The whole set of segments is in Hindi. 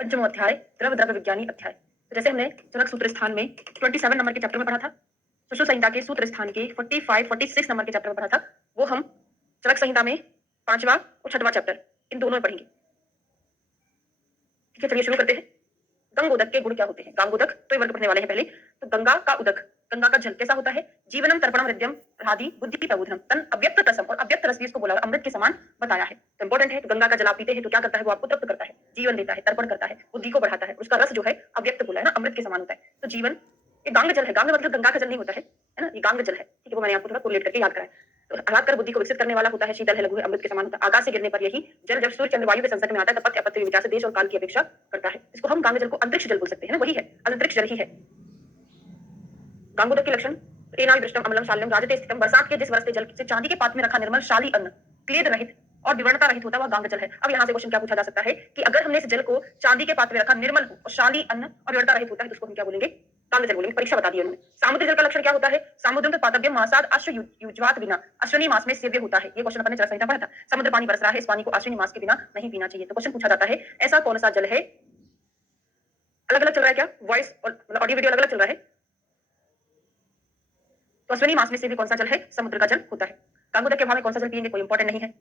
पंचमो अध्याय द्रव द्रव्य विज्ञानी अध्याय। तो जैसे हमने चरक सूत्र स्थान में 27 नंबर के चैप्टर में पढ़ा था, सुश्रुत संहिता के सूत्र स्थान के 45, 46 नंबर के चैप्टर में पढ़ा था, वो हम चरक संहिता में 5वां और 6वां चैप्टर इन दोनों में पढ़ेंगे। ठीक है, चलिए शुरू करते हैं। गंगोदक के गुण क्या होते हैं? गांगोदक तो ये वर्ग पढ़ने वाले हैं पहले। तो गंगा का उदक, गंगा का जल कैसा होता है? जीवनम तर्पणम हृदयम आदि बुद्धि प्रबोधनम तन अव्यक्त रसम, और अव्यक्त रस भी इसको बोला अमृत के समान बताया है। तो इंपॉर्टेंट है। तो गंगा का जल आप पीते हैं तो क्या करता है? वो आपको तृप्त करता है, जीवन देता है, तर्पण करता है, बुद्धि को बढ़ाता है। उसका रस जो है अव्यक्त बोला है ना, अमृत के समान होता है। तो जीवन ये गांग जल है। गांग मतलब गंगा का जल नहीं होता है ना, ये गांग जल है। ठीक है, वो मैंने आपको थोड़ा कोरिलेट करके याद कराया। तो याद कर बुद्धि को विकसित करने वाला होता है, शीतल है, लघु है, अमृत के समान होता है। आकाश से गिरने पर यही जल जब सूर्य चंद्र वायु के संसर्ग में आता है तब पत्य अपत्य विचार से देश और काल की अपेक्षा करता है। इसको हम गांग जल को अंतरिक्ष जल बोल सकते हैं ना, वही है, अंतरिक्ष जल ही है। गांगोदक के लक्षण तेनावि वृष्टम अम्लम शाल्यम राजते स्थितम, बरसात के जिस बरसते जल से चांदी के पात्र में रखा निर्मल शाली अन्न, क्लेद रहित और विवर्णता रहित होता है, वह गांग जल है। अब यहाँ से क्वेश्चन क्या पूछा जा सकता है कि अगर हमने इस जल को चांदी के पात्र में रखा, निर्मल हो और शाली अन्न और विवर्णता रहित होता है, तो उसको हम क्या बोलेंगे? गांग जल बोलेंगे। परीक्षा बता दी उन्होंने। सामुद्रिक जल का लक्षण क्या होता है? समुद्र में पातव्यम मासाद अश्व युज्वात बिना, अश्विनी मास में सेव्य होता है। ये क्वेश्चन अपने चरक संहिता पढ़ा था। समुद्र पानी बरस रहा है, इस पानी को अश्विनी मास के बिना नहीं पीना चाहिए। तो क्वेश्चन पूछा जाता है ऐसा कौन सा जल है? अलग अलग चल रहा है क्या? वॉइस और ऑडियो वीडियो अलग अलग चल रहा है। तो अश्विनी मास में से भी कौन सा जल है? समुद्र का जल होता है। गांगोदक के भाव में कौन सा जल पिएंगे? कोई इंपॉर्टेंट नहीं है।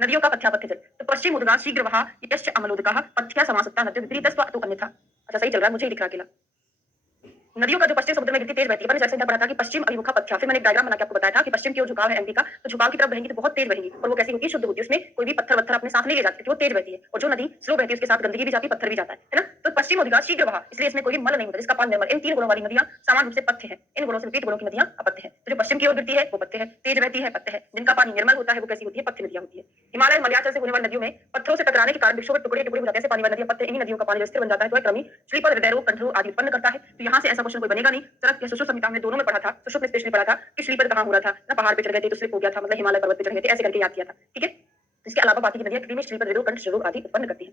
नदियों का पथ्यापथ्य जल। तो पश्चिम उद्गा शीघ्र वहा यश्च अमलोदकाः पथ्या समासक्ता नद्यो विपरीतस्व तो अन्यथा। अच्छा सही चल रहा है, मुझे ही दिख रहा अकेला। नदियों का जो पश्चिम समुद्र में गिरती तेज बहती है, मैंने चर्चा पढ़ा था कि पश्चिम अभिमुखा पथ्या। फिर मैंने एक डायग्राम बना के आपको बताया था कि पश्चिम की ओर झुकाव है एमपी का, तो झुकाव की तरफ बहेंगी तो बहुत तेज बहेंगी। और वो कैसी होती है? शुद्ध होती है। उसमें कोई भी पत्थर अपने साथ नहीं ले जाती क्योंकि वो तेज बहती है। और जो नदी स्लो बहती है उसके साथ गंदगी भी जाती है, पत्थर भी जाता है ना। तो पश्चिम उद्गा शीघ्र वहा, इसलिए इसमें कोई भी मल नहीं होता, जिसका पान निर्मल। इन तीन गुणों वाली नदियां समान रूप से पथ्य है। इन गुणों से विपरीत गुणों की नदियां अपथ्य है। तो जो पश्चिम की ओर गिरती है वो पथ्य है, तेज बहती है पथ्य है। जिनका पानी निर्मल होता है वो कैसी होती है? पथ्य नदियां होती है। हिमालय मलयाचल से होने वाली नदियों में पत्थरों से टकराने के कारण वृक्षों के टुकड़े टुकड़े हो जाते हैं, पानी वाली नदियां पत्थर। इन्हीं नदियों का पानी स्थिर बन जाता है, तो क्रमी स्लीपर हृदय रोग कंठरोग आदि उत्पन्न करता है। तो यहाँ से ऐसा क्वेश्चन कोई बनेगा नहीं। चरक या सुश्रुत संहिता में दोनों में पढ़ा था। सुश्रुत में स्पेशली पढ़ा था कि स्लीपर कहाँ हो रहा था ना, पहाड़ पे चढ़ गए थे तो स्लिप हो गया था, मतलब हिमालय पर्वत पे चढ़ गए थे, ऐसे करके याद किया था। ठीक है, इसके अलावा बाकी की नदियां क्रमी स्लीपर रोग कंठ रोग आदि उत्पन्न करती है।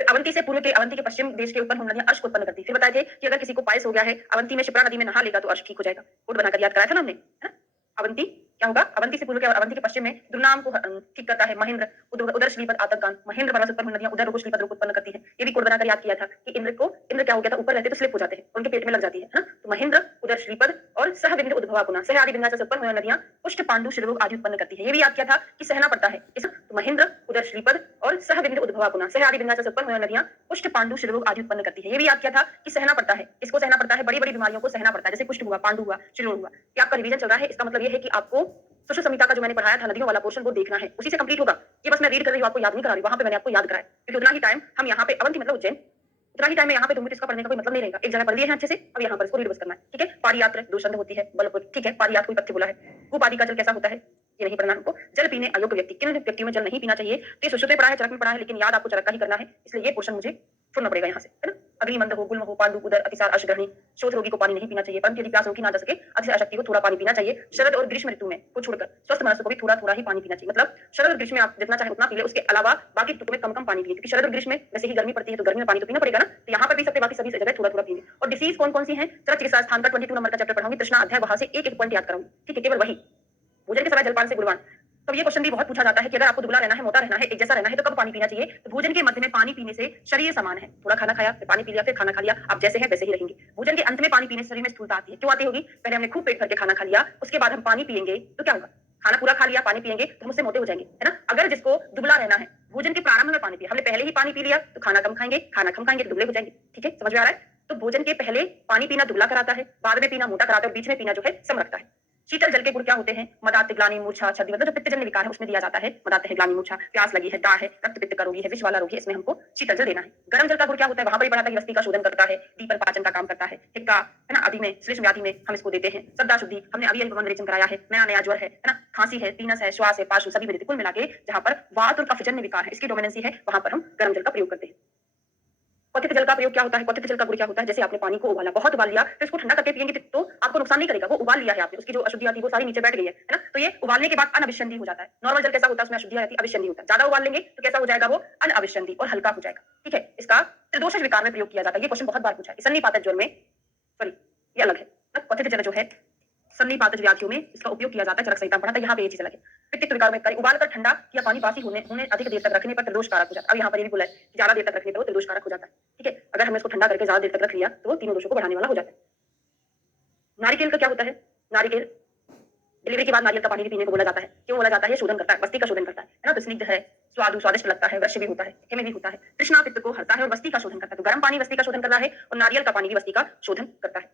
फिर अवंती से पूर्व के, अवंती के पश्चिम देश के उत्पन्न होने नदियां अश्क उत्पन्न करती है। फिर बताए थे कि अगर किसी को पायस हो गया है, अवंती में शिप्रा नदी में नहा लेगा तो अश्क ठीक हो जाएगा। कोड बनाकर याद कराया था ना हमने, है ना। अवंती क्या होगा? अवंती से पूर्व के और अवंती के पश्चिम में दुर्नाम को ठीक करता है महेंद्र। उधर श्रीपद आतंकान, महेंद्र पर्वत उत्पन्न नदियां उधर रोग श्रीपद रोग उत्पन्न करती है। ये भी कोड बनाकर याद किया था कि इंद्र क्या हो गया था? ऊपर रहते तो स्लिप हो जाते हैं, उनके पेट में लग जाती है ना। तो महेंद्र उधर श्रीपद और सह विंध्य उद्भवा पुनः, सह आदि विंध्याचल से उत्पन्न होने नदियां पुष्ट पांडु शिरोग आदि उत्पन्न करती है। ये भी याद किया था कि सहना पड़ता है इस। तो महेंद्र उधर श्रीपद और सह विंध्य उद्भवा पुनः, सह आदि विंध्याचल से उत्पन्न होने नदियां पुष्ट पांडु शिरोग आदि उत्पन्न करती है। ये भी याद किया था कि सहना पड़ता है, इसको सहना पड़ता है, बड़ी बड़ी बीमारियों को सहना पड़ता है, जैसे कुष्ठ हुआ, पांडु हुआ, शिरोग हुआ। ये आपका रिवीजन चल रहा है। इसका मतलब ये है कि आपको सुश्रुत संहिता का जो मैंने पढ़ाया था नदियों वाला पोर्शन वो देखना है, उसी से कंप्लीट होगा। ये बस मैं रीड कर रही हूँ, आपको याद नहीं करा रही। वहां पे मैंने आपको याद कराया क्योंकि उतना ही टाइम हम यहाँ पे अवंती मतलब उज्जैन, उतना ही टाइम में यहाँ पे दूंगी तो इसका पढ़ने का कोई मतलब नहीं रहेगा। एक जगह पढ़ लिए हैं अच्छे से, अब यहाँ पर इसको रीड बस करना है। ठीक है, पारियात्र दो छंद होती है, बलपुर। ठीक है, पारियात कोई पथ्य बोला है। कुपादी का जल कैसा होता है ये नहीं पढ़ना हमको। जल पीने अयोग्य व्यक्ति, किन व्यक्तियों में जल नहीं पीना चाहिए? तो ये सुश्रुत में पढ़ा है, चरक में पढ़ा है, लेकिन याद आपको चरक का ही करना है, इसलिए ये पोर्शन मुझे छोड़ना पड़ेगा यहाँ से, है ना। अग्निमंद हो, गुल्म हो, पांडु उदर अतिसार अश्वग्रहणी, शोथ रोगी को पानी नहीं पीना चाहिए, परंतु यदि प्यास रोकी ना जा सके, अतिशय अशक्ति को थोड़ा पानी पीना चाहिए। शरद और ग्रीष्म ऋतु में को छोड़कर स्वस्थ मनुष्य को भी थोड़ा थोड़ा ही पानी पीना चाहिए। मतलब शरद और ग्रीष्म में आप जितना चाहे उतना पी ले, उसके अलावा बाकी ऋतु में कम कम पानी पिए, क्योंकि शरद और ग्रीष्म में वैसे ही गर्मी पड़ती है तो गर्मी में पानी तो पीना पड़ेगा ना। तो यहाँ पर भी सबसे बाकी सभी जगह थोड़ा थोड़ा पीएंगे। और डिसीज कौन कौन सी है? चरक चिकित्सा स्थान का 22 नंबर का चैप्टर पढ़ाऊंगी, तृष्णा अध्याय, वहां से एक एक पॉइंट याद कराऊंगी। ठीक है, केवल वही। भोजन के समय जलपान से गुणवान। तो ये क्वेश्चन भी बहुत पूछा जाता है कि अगर आपको दुबला रहना है, मोटा रहना है, एक जैसा रहना है तो कब पानी पीना चाहिए? तो भोजन के मध्य में पानी पीने से शरीर समान है। थोड़ा खाना खाया, फिर पानी पी लिया, फिर खाना खा लिया, आप जैसे हैं वैसे ही रहेंगे। भोजन के अंत में पानी पीने से शरीर में स्थूलता आती है। क्यों आती होगी? पहले हमने खूब पेट भर के खाना खा लिया, उसके बाद हम पानी पिएंगे तो क्या होगा? खाना पूरा खा लिया, पानी पिएंगे तो हम उससे मोटे हो जाएंगे, है ना। अगर जिसको दुबला रहना है, भोजन के प्रारंभ में पानी पिया, हमने पहले ही पानी पी लिया तो खाना कम खाएंगे, खाना कम खाएंगे तो दुबले हो जाएंगे। ठीक है, समझ में आ रहा है? तो भोजन के पहले पानी पीना दुबला कराता है, बाद में पीना मोटा कराता है, और बीच में पीना जो है सम रखता है। शीतल जल के गुण क्या होते हैं? मदात, ग्लानि, मूर्छा, छर्दी, मतलब जो पित्तजन्य विकार है उसमें दिया जाता है। मदात है, ग्लानि, मूर्छा, प्यास लगी है, दाह है, रक्त पित्त का रोगी है, विष वाला रोगी है, इसमें हमको शीतल जल देना है। गर्म जल का गुण क्या होता है? वहां पर ही पढ़ा था कि रस्ती का शोधन करता है, दीपन पाचन का काम करता है, हिक्का, है ना, आदि में, श्लेष्म व्याधि में हम इसको देते हैं। श्रद्धा शुद्धि, हमने अभी अभी विरेचन कराया है, नया नया ज्वर है ना, खांसी है, पीनस है, श्वास है, पार्श्व सभी में कुल मिला के जहां पर वात और कफजन्य विकार है, इसकी डोमिनेंसी है, वहां पर हम गर्म जल का प्रयोग करते हैं। क्वथित जल का प्रयोग क्या होता है? क्वथित जल का गुण क्या होता है? जैसे आपने पानी को उबाला, बहुत उबाल लिया, फिर इसको ठंडा करके पिएंगे तो आपको नुकसान नहीं करेगा। वो उबाल लिया है आपने, उसकी जो अशुद्धियां थी वो सारी नीचे बैठ गई है ना। तो ये उबालने के बाद अनअभिसंधि हो जाता है। नॉर्मल जल कैसा होता है? उसमें अशुद्धियां रहती है, अभिसंधि होता है। ज्यादा उबाल लेंगे तो कैसा हो जाएगा? वो अनअभिसंधि और हल्का हो जाएगा। ठीक है, इसका त्रिदोषज विकार में प्रयोग किया जाता है। ये क्वेश्चन बहुत बार पूछा है। सन्निपातक ज्वर में, सॉरी ये अलग है ना। क्वथित जल जो है सन्निपातज व्याधियों में इसका उपयोग किया जाता है, चरक संहिता में पढ़ा था, यहाँ पे ये चीज लगे। पित्त विकार में उबाल कर ठंडा या पानी बासी होने होने अधिक देर तक रखने पर त्रिदोष कारक हो जाता है। अब यहाँ पर ये भी बोला है कि ज्यादा देर तक रखने पर वो त्रिदोष कारक हो जाता है। ठीक है, अगर हमने इसको ठंडा करके ज्यादा देर तक रख लिया तो वो तीनों दोषों को बढ़ाने वाला हो जाता है। नारिकेल का क्या होता है? नारिकेल डिलीवरी के बाद नारियल का पानी भी पीने को बोला जाता है। क्यों बोला जाता है? शोधन करता है, बस्ती का शोधन करता है ना, तो स्निग्ध है, स्वादिष्ट लगता है, वृक्ष भी होता है, हेमे भी होता है, तृष्णा पित्त को हरता है और बस्ती का शोधन करता है। तो गर्म पानी बस्ती का शोधन कर रहा है और नारियल का पानी भी बस्ती का शोधन करता है।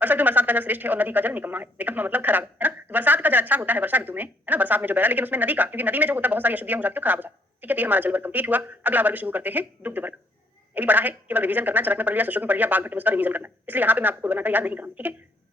बरसात का जल श्रेष्ठ है और नदी का जल निकम्मा है। निकम्मा मतलब खराब है ना, तो बरसात का जल अच्छा होता है वर्षा ऋतु में, है ना, बरसात में जो बह रहा है, लेकिन उसमें नदी का, क्योंकि नदी में जो होता है बहुत सारी अशुद्धियां हो जाती है, खराब हो जाता है। ठीक है, तो हमारा जल वर्ग कंप्लीट हुआ। अगला वर्ग शुरू करते हैं, दुग्ध वर्ग। ये भी पढ़ा है, केवल रिवीजन करना, चरक में पढ़ लिया, सुश्रुत में पढ़ लिया, बागभट्ट में उसका रिवीजन करना, इसलिए यहाँ पे मैं आपको बनाकर याद नहीं करूंगी। ठीक है,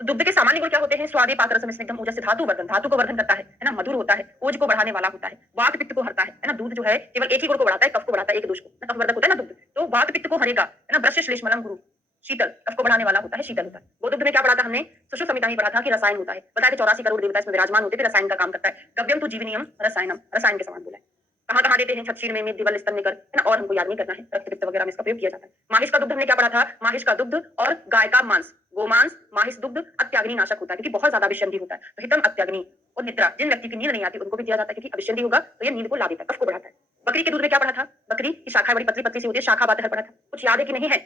तो दुग्ध के सामान्य गुण क्या होते हैं? स्वादे पाक रसम स्निग्धम ऊर्जा से धातु वर्धन, धातु को वर्धन करता है ना, मधुर होता है, ओज को बढ़ाने वाला होता है, वात पित्त को हरता है ना। दूध जो है केवल एक ही गुण को बढ़ाता है, कफ को बढ़ाता है, एक दोष को ना, कफ वर्धक होता है ना दूध, तो वात पित्त को हरेगा है ना। ब्रश श्लेष मलम गुरु शीतल, कफ को बढ़ाने वाला होता है, शीतल होता है। गोदुग्ध में क्या पढ़ा था हमने? सुश्रुत संहिता में पढ़ा था कि रसायन होता है, बताया 84 करोड़ देवता इसमें विराजमान होते हैं, रसायन का काम करता है। गव्यम तो जीवनियम रसायनम, रसायन के समान बोला है। कहाँ कहाँ देते हैं? छत्शीर में, दिवल, स्तन में कर, है ना, और हमको याद नहीं करना है, रक्त पित्त वगैरह में इसका प्रयोग किया जाता है। माहिष का दुग्ध हमने क्या पढ़ा था? माहिष का दुग्ध और गाय का मांस, गोमांस, माहिष दुग्ध अत्याग्नि नाशक होता है, क्योंकि बहुत ज्यादा अभिषंधि होता है। तो हितम अत्याग्नि और निद्रा, जिन व्यक्ति की नींद नहीं आती उनको भी दिया जाता है, क्योंकि अभिषंधि होगा तो ये नींद को ला देता है, कफ को बढ़ाता है। बकरी के दूध में क्या पढ़ा था? बकरी की शाखा बड़ी पतली पतली सी होती है, शाखा बात पढ़ा था, कुछ याद है कि नहीं है?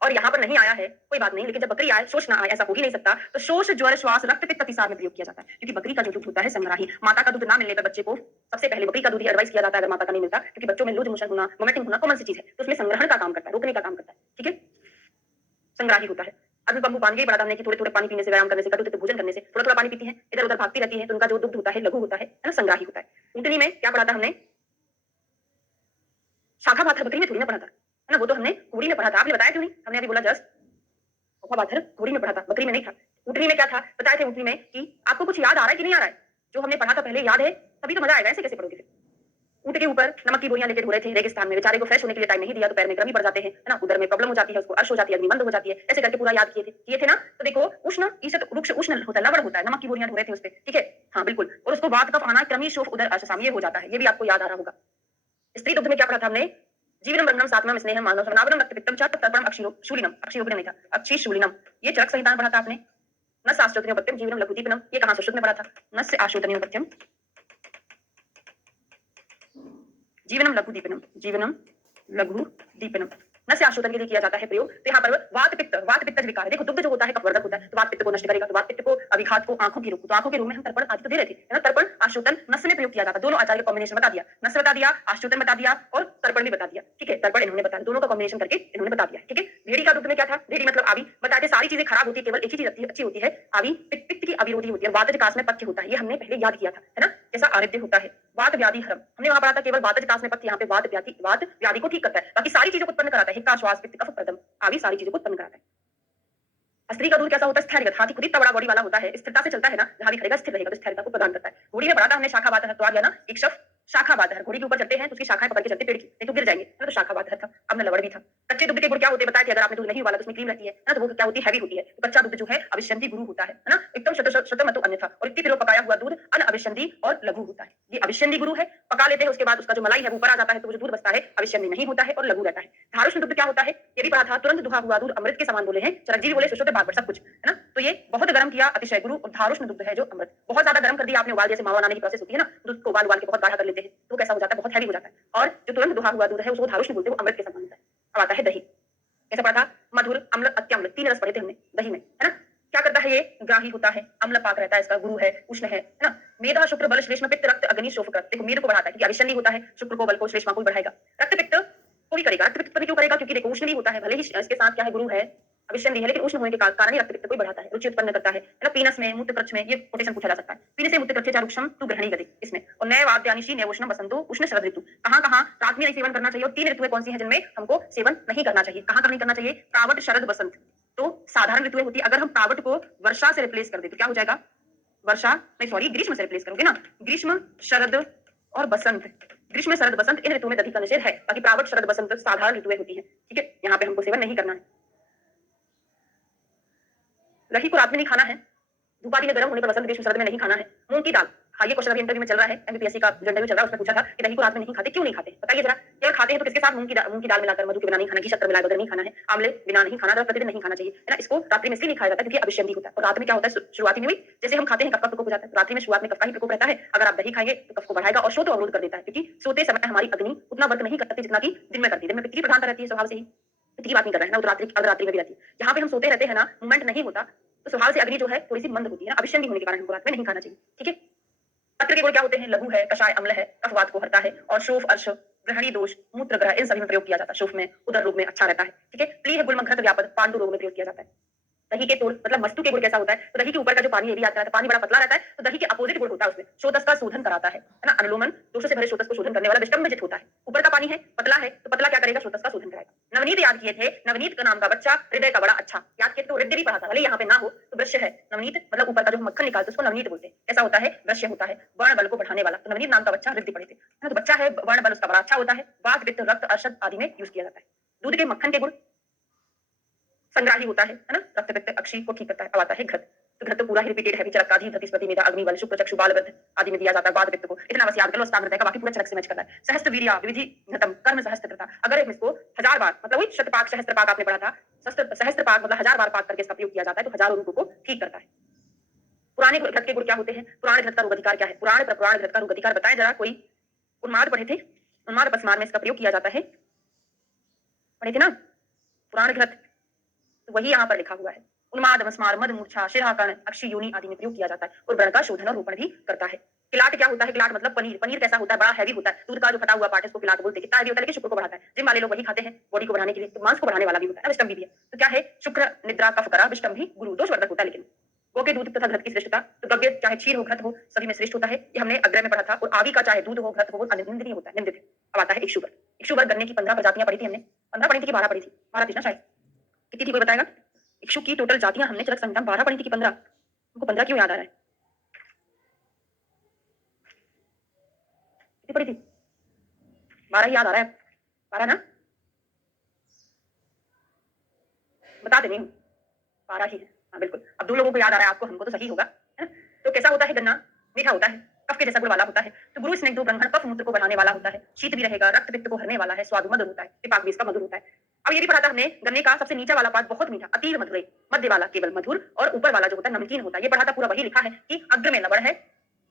और यहाँ पर नहीं आया है कोई बात नहीं, लेकिन जब बकरी आए शोष ना आए, ऐसा हो ही नहीं सकता। तो शोष, ज्वर, श्वास, रक्त पित्त अतिसार में प्रयोग किया जाता है, क्योंकि बकरी का जो दूध होता है संग्राही। माता का दूध ना मिलने पर बच्चे को सबसे पहले बकरी का दूध ही एडवाइस किया जाता है, अगर माता का नहीं मिलता, क्योंकि बच्चों में लूज मोशन होना, वोमिटिंग होना कॉमन सी चीज है, तो उसमें संग्रहण का काम करता है, रोकने का काम करता है। ठीक है, संग्राही होता है। अभी बम्बू पानी बड़ा हमने कि थोड़े थोड़े पानी पीने से, व्यायाम करने से, कटुतित भोजन करने से थोड़ा थोड़ा पानी पीती है, इधर उधर भागती रहती है, तो उनका जो दुग्ध होता है लघु होता है ना, संग्राही होता है। ऊँटनी में क्या पढ़ा था हमने? शाखा बात, बकरी में थोड़ी ना पढ़ा था, है ना, वो तो हमने घोड़ी में पढ़ा था। आपने बताया क्यों नहीं? हमने अभी बोला जस्ट बाधर घोड़ी में पढ़ा था, बकरी में नहीं था। ऊँटनी में क्या था? बताए थे ऊँटनी में कि आपको कुछ याद आ रहा है कि नहीं आ रहा है? जो हमने पढ़ा था पहले याद है, तभी तो मजा आएगा, ऐसे कैसे पढ़ोगे फिर? ऊँट के ऊपर नमक की बोरियां लेके ढो रहे थे रेगिस्तान में, बेचारे को फ्रेश होने के लिए टाइम नहीं दिया तो पैर में गर्मी पड़ जाते हैं, है ना, उधर में प्रॉब्लम हो जाती है, उसको अर्श हो जाती है, अग्निमंद हो जाती है, ऐसे करके पूरा याद किए थे ना। तो देखो, उष्ण ईशत वृक्ष उष्ण होता है, लवण होता है, नमक की बोरियां ढो रहे थे उस पे। ठीक है, हाँ बिल्कुल, और उसको वात कफ आना क्रमी शोफ उधर अर्शसाम, ये हो जाता है, ये भी आपको याद आ रहा होगा। स्त्री दुग्ध में क्या पढ़ा था हमने? जीवनम वर्णम सात्वम स्नेहम मानव समनावरम रक्तपित्तम च तर्पणम अक्षिरो शूलिनम, अक्षिरोपन नहीं था, अक्षी शूलिनम, ये चरक संहिता में पढ़ा था आपने। नस्य आश्रोतनीय पथ्यम जीवनम लघुदीपनम, ये कहां सुश्रुत में पढ़ा था? नस्य आश्रोतनीय पथ्यम जीवनम लघुदीपनम, जीवनम लघुदीपनम, नस्य आश्रोतन के लिए किया जाता है प्रयोग। तो यहाँ पर वात पित्त विकार है। देखो, दुग्ध जो होता है कफवर्धक होता है, तो वात पित्त को नष्ट करेगा, तो वात पित्त को, अभिघात को, आंखों की रोग, तो आंखों के रूप में हम तर्पण आदि तो दे रहे थे, है ना। तर्पण आश्रोतन नस्य में प्रयोग किया जाता है, दोनों आचार्य का कॉम्बिनेशन बता दिया, नस्य बता दिया, आश्रोतन बता दिया और तर्पण भी बता दिया। ठीक है, तर्पण इन्होंने बता, दोनों का कॉम्बिनेशन करके इन्होंने बता दिया। ठीक है, भेड़ी का दुग्ध में क्या था? भेड़ी मतलब आवी, बताते सारी चीजें खराब होती है, केवल एक ही चीज अच्छी होती है, आवी पित्त की अविरोधी होती है, वातज कास में पथ्य होता है, ये हमने पहले याद किया था, है ना, जैसा आरिद्य होता है। वात व्याधि हरम हमने वहां पढ़ा था, केवल वातज कास में पथ्य, यहाँ पे वात व्याधि को ठीक करता है, बाकी सारी चीजों को उत्पन्न कराता है, हिक्का, श्वास, पित्त, कफ, प्रदम, आवी सारी चीजों को उत्पन्न कराता है। स्त्री का दूध कैसा होता है? स्थैर्य, हाथी खुद इतना बड़ा बॉडी वाला होता है, स्थिरता से चलता है ना, जहां भी खड़ेगा स्थिर रहेगा, तो स्थिरता को प्रदान करता है। घोड़ी में पढ़ा था हमने, शाखा बात है, तो आ गया ना एक शब्द शाखा बात है। घोड़ी के ऊपर चढ़ते हैं तो उसकी शाखाएं पकड़ के चलते पेड़ की, नहीं तो गिर जाएंगे ना, तो शाखा बात था। अब में लवड़ भी था। कच्चे दुग्ध के गुण क्या होते हैं? बताया कि अगर आपने दूध नहीं उबाला तो उसमें क्रीम रहती है ना, तो वो क्या होती है? हैवी होती है। तो कच्चा दूध जो है अभिषंधि गुरु होता है ना, एकदम शतमतो अन्य था, और इतनी पकाया हुआ दूध अनअभिषंधि और लघु होता है। ये अभिषंधि गुरु है, पका लेते हैं, उसके बाद उसका जो मलाई है वो ऊपर आ जाता है, तो वो जो दूध बचता है अभिषंधि नहीं होता है और लघु रहता है। धारुष्ण दुग्ध क्या होता है? ये भी पढ़ा था, तुरंत दुहा हुआ दूध अमृत के समान बोले हैं, चरकजी भी बोले, सुश्रुत बात सब कुछ, है ना। तो ये बहुत गर्म किया अतिशय गुरु, और धारुष्ण दुग्ध है जो अमृत, बहुत ज्यादा गर्म कर दिया आपने, उबाल, जैसे मावा बनाने की प्रोसेस होती है ना, दूध को उबाल के बहुत गाढ़ा कर लेते हैं, तो कैसा हो जाता है? बहुत हैवी हो जाता है। और जो तुरंत दुहा हुआ दूध है उसको धारुष्ण बोलते हैं, वो अमृत के समान होता है। अब आता है दही, कैसा पढ़ा था? मधुर, अम्ल, अत्याम्ल, 3 रस पढ़े थे हमने दही में, है ना। क्या करता है? ये ग्राही होता है, अम्ल पाक रहता है, इसका गुरु है, उष्ण है ना। मेधा, शुक्र, बल, श्लेष्मा, पित्त, रक्त, अग्नि, शोफ कर, देखो मेद को बढ़ाता है क्योंकि अभिषंधि होता है, शुक्र को, बल को, श्लेष्मा को बढ़ाएगा, रक्त पित्त को भी करेगा। रक्त पित्त क्यों करेगा? क्योंकि देखो उष्ण भी होता है, भले ही इसके साथ क्या है? गुरु है, अभिषंधि है, लेकिन उष्ण होने के कारण ही रक्त पित्त को बढ़ाता है, रुचि उत्पन्न करता है ना। पीनस में, मूत्र कक्ष में, ये कोटेशन पूछा जा सकता है। पीने से मूत्र कक्ष चारुक्षम तू ग्रहणी गति इसमें, और नए वाद्यानिशी नए उष्ण बसंतो उष्ण शरद ऋतु, कहां रात में नहीं सेवन करना चाहिए, और 3 ऋतुएं कौन सी हैं जिनमें हमको सेवन नहीं करना चाहिए? कहां नहीं करना चाहिए? प्रावट, शरद, बसंत। तो साधारण ऋतुएं होती है, अगर हम प्रावट को वर्षा से रिप्लेस कर दे तो क्या हो जाएगा? वर्षा नहीं, सॉरी, ग्रीष्म से रिप्लेस करोगे ना, ग्रीष्म, शरद और बसंत। ग्रीष्म, शरद, बसंत इन ऋतुओं में दधी का निषेध है, बाकी प्रावट, शरद, बसंत साधारण ऋतुएं होती है। ठीक है, यहाँ पे हमको सेवन नहीं करना है। दही को रात में नहीं खाना है, धूप आदि में गर्म होने पर, बसंत, ग्रीष्म, शरद में नहीं खाना है। मूंग की दाल हाँ, ये क्वेश्चन अभी इंटरव्यू में चल रहा है, एमपीएससी का जो इंटरव्यू चल रहा है उसमें पूछा था कि दही को रात में नहीं खाते, क्यों नहीं खाते? बताइए जरा। केवल खाते हैं तो किसके साथ? मूंग की दाल मिलाकर, मधु के बिना नहीं खाना, घी शक्कर मिलाकर बगैर नहीं खाना है, आमले बिना नहीं खाना, प्रतिदिन नहीं खाना चाहिए, है ना? इसको रात्रि में इसलिए नहीं खाया जाता क्योंकि अभिषेक होता है। और रात में क्या होता है? शुरुआती में भी जैसे हम खाते हैं कफ का प्रकोप हो जाता है, रात्रि में शुरुआत में कफ का ही प्रकोप रहता है। अगर आप दही खाएंगे तो कफ को बढ़ाएगा और शोथ अवरोध कर देता है, क्योंकि सोते समय हमारी अग्नि उतना वर्क नहीं करती जितना कि दिन में करती है। दिन में पित्त की प्रधानता रहती है स्वभाव से ही, पित्त की बात नहीं कर रहे हैं ना, रात्रि अर्धरात्रि में भी रहती है। जहाँ पे हम सोते रहते हैं ना, मूवमेंट नहीं होता, तो स्वभाव से अग्नि जो है थोड़ी सी मंद होती है ना, अभिषेक होने के कारण हमको रात में नहीं खाना चाहिए, ठीक है? पत्र के गुण क्या होते हैं? लघु है, कषाय अम्ल है, कफवात को हरता है और शोफ अर्श ग्रहणी दोष मूत्र ग्रह इन सभी में प्रयोग किया जाता है। शोफ में, उदर रोग में अच्छा रहता है, ठीक है? प्ली है, गुलमघ्रत व्यापद पांडु रोग में प्रयोग किया जाता है। दही के तोड़ मतलब मस्तु के गुण कैसा होता है? तो दही के ऊपर का जो पानी एरिया आता है, पानी बड़ा पतला रहता है, तो दही के अपोजिट गुण होता है उसमें, शोधस का शोधन कराता है ना? अनुलोमन दोषों से भरे शोधस को शोधन करने वाला विष्टम्भजित होता है। ऊपर का पानी है, पतला है, तो पतला क्या करेगा? शोधस का शोधन कराएगा। नवनीत याद किए थे, नवनीत का नाम का बच्चा हृदय का बड़ा अच्छा, याद किए तो हृदय भी पढ़ा था, भले यहाँ पे ना हो तो वृक्ष है। नवनीत मतलब ऊपर का जो मक्खन निकालते उसको नवनीत बोलते हैं। कैसा होता है? वृक्ष होता है, वर्ण बल को बढ़ाने वाला। तो नवनीत नाम का बच्चा हृदय पढ़े थे, तो बच्चा है, वर्ण बल उसका बड़ा अच्छा होता है, वात वित्त रक्त अर्शद आदि में यूज किया जाता है। दूध के मक्खन के गुण संग्राही होता है ना? रक्त पित्त अक्षी को ठीक करता है। अब आता है घृत, तो घृत तो पूरा ही रिपीटेड है, विचरकाधि धतिस्पति मेधा अग्नि बल शुक्र चक्षु बाल वृद्ध आदि में दिया जाता है। वाद पित्त को इतना बस याद कर लो, स्थान का बाकी पूरा चरक से मैच करता है। सहस्त्र वीर्य विधि घृतम कर्म सहस्त्रता, अगर इसको 1000 बार मतलब वही शतपाक सहस्त्रपाक आपने पढ़ा था, सहस्त्रपाक मतलब 1000 बार पाक करके इसका प्रयोग किया जाता है, तो हजारों रोगों को ठीक करता है। पुराने घृत के गुण क्या होते हैं? पुराने घृत का रोग अधिकार क्या है? पुराण घृत का रोग अधिकार बताएं जरा। कोई उन्माद पढ़े थे? उन्माद पस्मार में इसका प्रयोग किया जाता है, पढ़े थे ना? पुराण घृत, तो वही यहाँ पर लिखा हुआ है। उन्माद मस्मार मद मूर्छा शिराकर्ण अक्षी योनि आदि में प्रयोग किया जाता है और व्रण का शोधन और रोपण भी करता है। किलाट क्या होता है? किलाट मतलब पनीर। पनीर कैसा होता है? बड़ा हैवी होता है, दूध का जो फटा हुआ पार्ट है उसको किलाट बोलते हैं। कितना हैवी होता है? लेकिन शुक्र को बढ़ाता है। जिम वाले लोग वही खाते हैं बॉडी को बढ़ाने के लिए, तो मांस को बढ़ाने वाला भी होता है, विष्टम भी है। तो क्या है? शुक्र निद्रा कफ करा विष्टम भी गुरु दोषवर्धक होता है। लेकिन गौ के दूध तथा घृत की श्रेष्ठता, तो गव्य चाहे क्षीर हो घृत हो सभी में श्रेष्ठ होता है, ये हमने अग्रह में पढ़ा था। और आदि का चाहे दूध हो घृत हो वो निंदनीय होता है, निंदित है। अब आता है इक्षुवर। इक्षुवर गन्ने की 15 प्रजातियां पढ़ी थी हमने, 15 पढ़ी थी कि 12 पढ़ी थी? 12 थी ना शायद, कितनी थी कोई बताएगा? इक्षु की टोटल जातियां हमने चरक संहिता 12 पढ़ी थी कि 15? हमको 15 क्यों याद आ रहा है? कितनी पढ़ी थी? 12 ही याद आ रहा है, 12 ना? बता दे, नहीं 12 ही है, हाँ बिल्कुल। अब 2 लोगों को याद आ रहा है, आपको हमको तो सही होगा, है ना? तो कैसा होता है गन्ना? मीठा होता है, कफ के जैसा गुण वाला होता है। तो गुरु स्निग्धो ब्रह्मण कफ मूत्र को बढ़ाने वाला होता है, शीत भी रहेगा, रक्त पित्त को हरने वाला है, स्वादु मधुर होता है, विपाक भी इसका मधुर होता है। अब ये भी पढ़ा था हमने, गन्ने का सबसे नीचा वाला पार्ट बहुत मीठा अतीव मधुर, मध्य वाला केवल मधुर और ऊपर वाला जो होता है नमकीन होता है। ये पढ़ा था, पूरा वही लिखा है कि अग्र में लवण है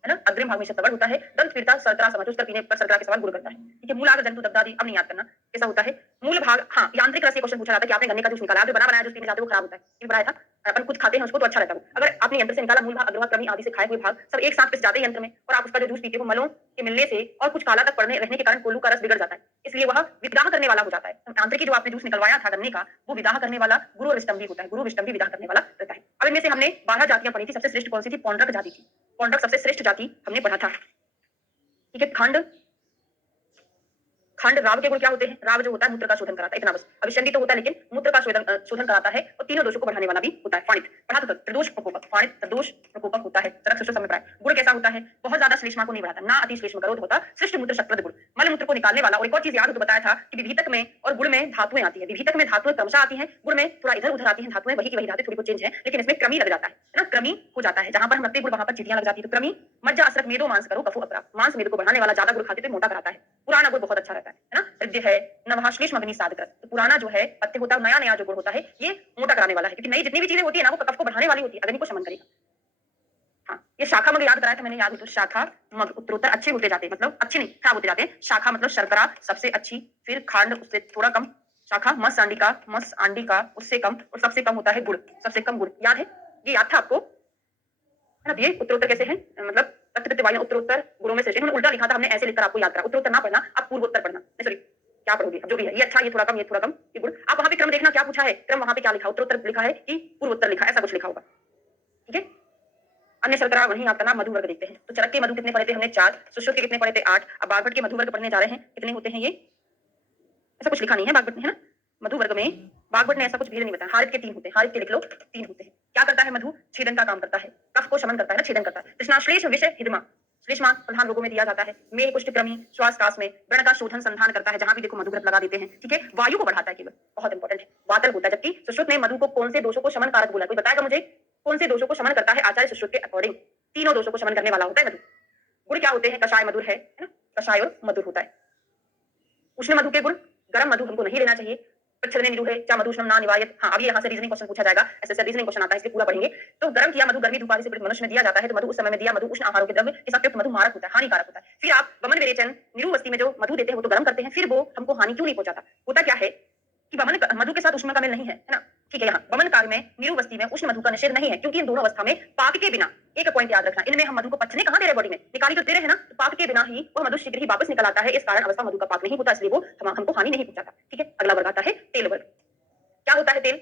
ना? अग्रिम भाग में शतवर्ण होता है, दंत पीड़ता सरतरा समझ उसका पीने पर सरतरा के समान गुण करता है, ठीक है? मूलाग्र जंतु दब्दादि अब नहीं याद करना कैसा होता है। मूल भाग, हाँ यांत्रिक रस, ये क्वेश्चन पूछा जाता है कि आपने गन्ने का जूस निकाला, आपने बना बनाया जूस पीने जाते वो खराब होता है, ये बनाया था। अपन खुद खाते हैं उसको तो अच्छा रहता है। अगर आपने यंत्र से निकाला मूल भाग, अग्रभाग, क्रमी आदि से खाए हुए भाग सब एक साथ पिस जाते हैं यंत्र में, और आप उसका जो जूस पीते हो मलों के मिलने से और कुछ काला तक पड़ने रहने के कारण कोल्हू का रस बिगड़ जाता है, इसलिए वह विदाह करने वाला हो जाता है। आंतरिक जो आपने जूस निकलवाया था गन्ने का, वो विदाह करने वाला गुरु और विष्टम भी होता है, गुरु विष्टम भी विदाह करने वाला रहता है। अब इनमें से हमने 12 जातियां पढ़ी थी, सबसे श्रेष्ठ कौन सी थी? पौंड्रक जाति थी। पौंड्रक सबसे श्रेष्ठ जाति हमने पढ़ा था, ठीक है? खंड खंड राव के गुण क्या होते हैं? राव जो होता है मूत्र का शोधन कराता है, इतना बस। अभिषंडी तो होता है लेकिन मूत्र का शोधन कराता है और तीनों दोषों को बढ़ाने वाला भी होता है। फाणित पढ़ा तो त्रिदोष प्रकोपक, फाणित त्रिदोष प्रकोपक होता है, तरक सुष्ट समय प्राय। गुण कैसा होता है? बहुत ज्यादा श्लेष्मा को नहीं बढ़ाता, ना अति श्लेष्म करोध होता, सृष्ट मूत्र शक्प्रद गुण, मल मूत्र को निकालने वाला। और एक और चीज याद हो तो बताया था कि विभीतक में और गुण में धातुएं आती है, विभीतक में धातुएं क्रमशः आती हैं, गुण में थोड़ा इधर उधर आती हैं धातुएं, वही की वही धातुएं थोड़ी बहुत चेंज है, लेकिन इसमें क्रमी लग जाता है ना? क्रमी हो जाता है, जहां पर हम रखते गुण वहां पर चीटियां लग जाती है। तो क्रमी मज्जा असरक मेदो मांस करो कफो अपरा, मांस मेद को बढ़ाने वाला, ज्यादा गुण खाते तो मोटा कराता है। पुराना गुण बहुत अच्छा रहता है ना? हृदय है नवहा श्लेष्म अग्नि साधक, तो पुराना जो है पत्ते होता है, नया नया जो गुण होता है ये मोटा कराने वाला है, क्योंकि नई जितनी भी चीजें होती है ना वो कफ को बढ़ाने वाली होती है, अग्नि को शमन करेगा। हाँ, ये शाखा मग याद कराया था मैंने, याद हो तो? शाखा मग उत्तरोत्तर अच्छे होते जाते हैं, मतलब अच्छे नहीं खराब होते जाते हैं। शाखा मतलब शर्करा सबसे अच्छी, फिर खांड उससे थोड़ा कम, शाखा मस आंडिका उससे कम, और सबसे कम होता है गुड़, सबसे कम गुड़। याद है? ये याद था आपको, है ना? ये उत्तरोत्तर कैसे है, मतलब रक्त पित्त वायु उत्तरोत्तर गुणों में श्रेष्ठ। उन्होंने उल्टा लिखा था, हमने ऐसे लिखकर आपको याद करा। उत्तरोत्तर ना पढ़ना, आप पूर्वोत्तर पढ़ना, सॉरी क्या पढ़ोगे जो भी है, ये अच्छा, ये थोड़ा कम, ये थोड़ा कम, ये गुण। आप वहां पे क्रम देखना क्या पूछा है, क्रम वहां पे क्या लिखा, उत्तरोत्तर लिखा है कि पूर्वोत्तर लिखा है, ऐसा कुछ लिखा होगा, ठीक है? अन्य शर्करा वही आपका नाम मधु वर्ग देखते हैं। तो चरक के मधु कितने पढ़े थे हमने? 4। सुश्रुत के कितने पढ़े थे? 8। अब बागभट के मधु वर्ग पढ़ने जा रहे हैं, कितने होते हैं ये? ऐसा कुछ लिखा नहीं है बागभट में, है ना? मधु वर्ग में बागभट ने ऐसा कुछ भेद नहीं बताया। हारित के 3 होते हैं, हारित के लिख लो 3 होते हैं। क्या करता है मधु? छेदन का काम करता है, कफ को शमन करता है ना, छेदन करता है। कृष्णाश्लेष विषय हिदमा, श्लेष्मा प्रधान रोगों में दिया जाता है। मेह कुष्ठ क्रमी श्वास कास में व्रण का शोधन संधान करता है, जहां भी देखो मधुव्रत लगा देते हैं, ठीक है? वायु को बढ़ाता है केवल, बहुत इंपॉर्टेंट है। वातल होता है, जबकि सुश्रुत ने मधु को कौन से दोषों को शमन कारक बोला? कोई बताएगा मुझे कौन से दोषों को शमन करता है आचार्य सुश्रुत के अकॉर्डिंग? तीनों दोषों को शमन करने वाला होता है मधु। गुण क्या होते हैं? कषाय मधुर है ना, कषाय और मधुर होता है। उष्ण मधु के गुण, गर्म मधु हमको नहीं लेना चाहिए। प्रच्छन्न निरूढ़ है, क्या मधुष्णम ना निवार्यत। हाँ, अब ये यहाँ से रीजनिंग क्वेश्चन पूछा जाएगा, ऐसे रीजनिंग क्वेश्चन आता है, इसलिए पूरा पढ़ेंगे। तो गर्म किया मधु गर्मी धूप आदि से पीड़ित मनुष्य में दिया जाता है, तो मधु उस समय में दिया मधु उष्ण आहारों के द्रव्य के साथ युक्त मधु मारक होता है, हानिकारक होता है। फिर आप वमन विरेचन निरूवस्ती में जो मधु देते हैं वो तो गर्म करते हैं, फिर वो हमको हानि क्यों नहीं पहुंचाता? होता क्या है कि वमन मधु के साथ उष्ण का मेल नहीं है ना। ठीक है, यहाँ वमन काल में निरूवस्ती में उष्ण मधु का निषेध नहीं है, क्योंकि इन दोनों अवस्था में पाक के बिना, एक पॉइंट याद रखना, इनमें हम मधु को पचने कहाँ दे रहे बॉडी में, निकाली तो दे रहे हैं ना, तो पाक के बिना ही वह मधु शीघ्र ही वापस निकल आता है, इस कारण अवस्था मधु का पाक नहीं होता, इसलिए वो हमको हानि नहीं पहुंचाता। ठीक है, अगला वर्ग आता है तेल वर्ग। क्या होता है तेल?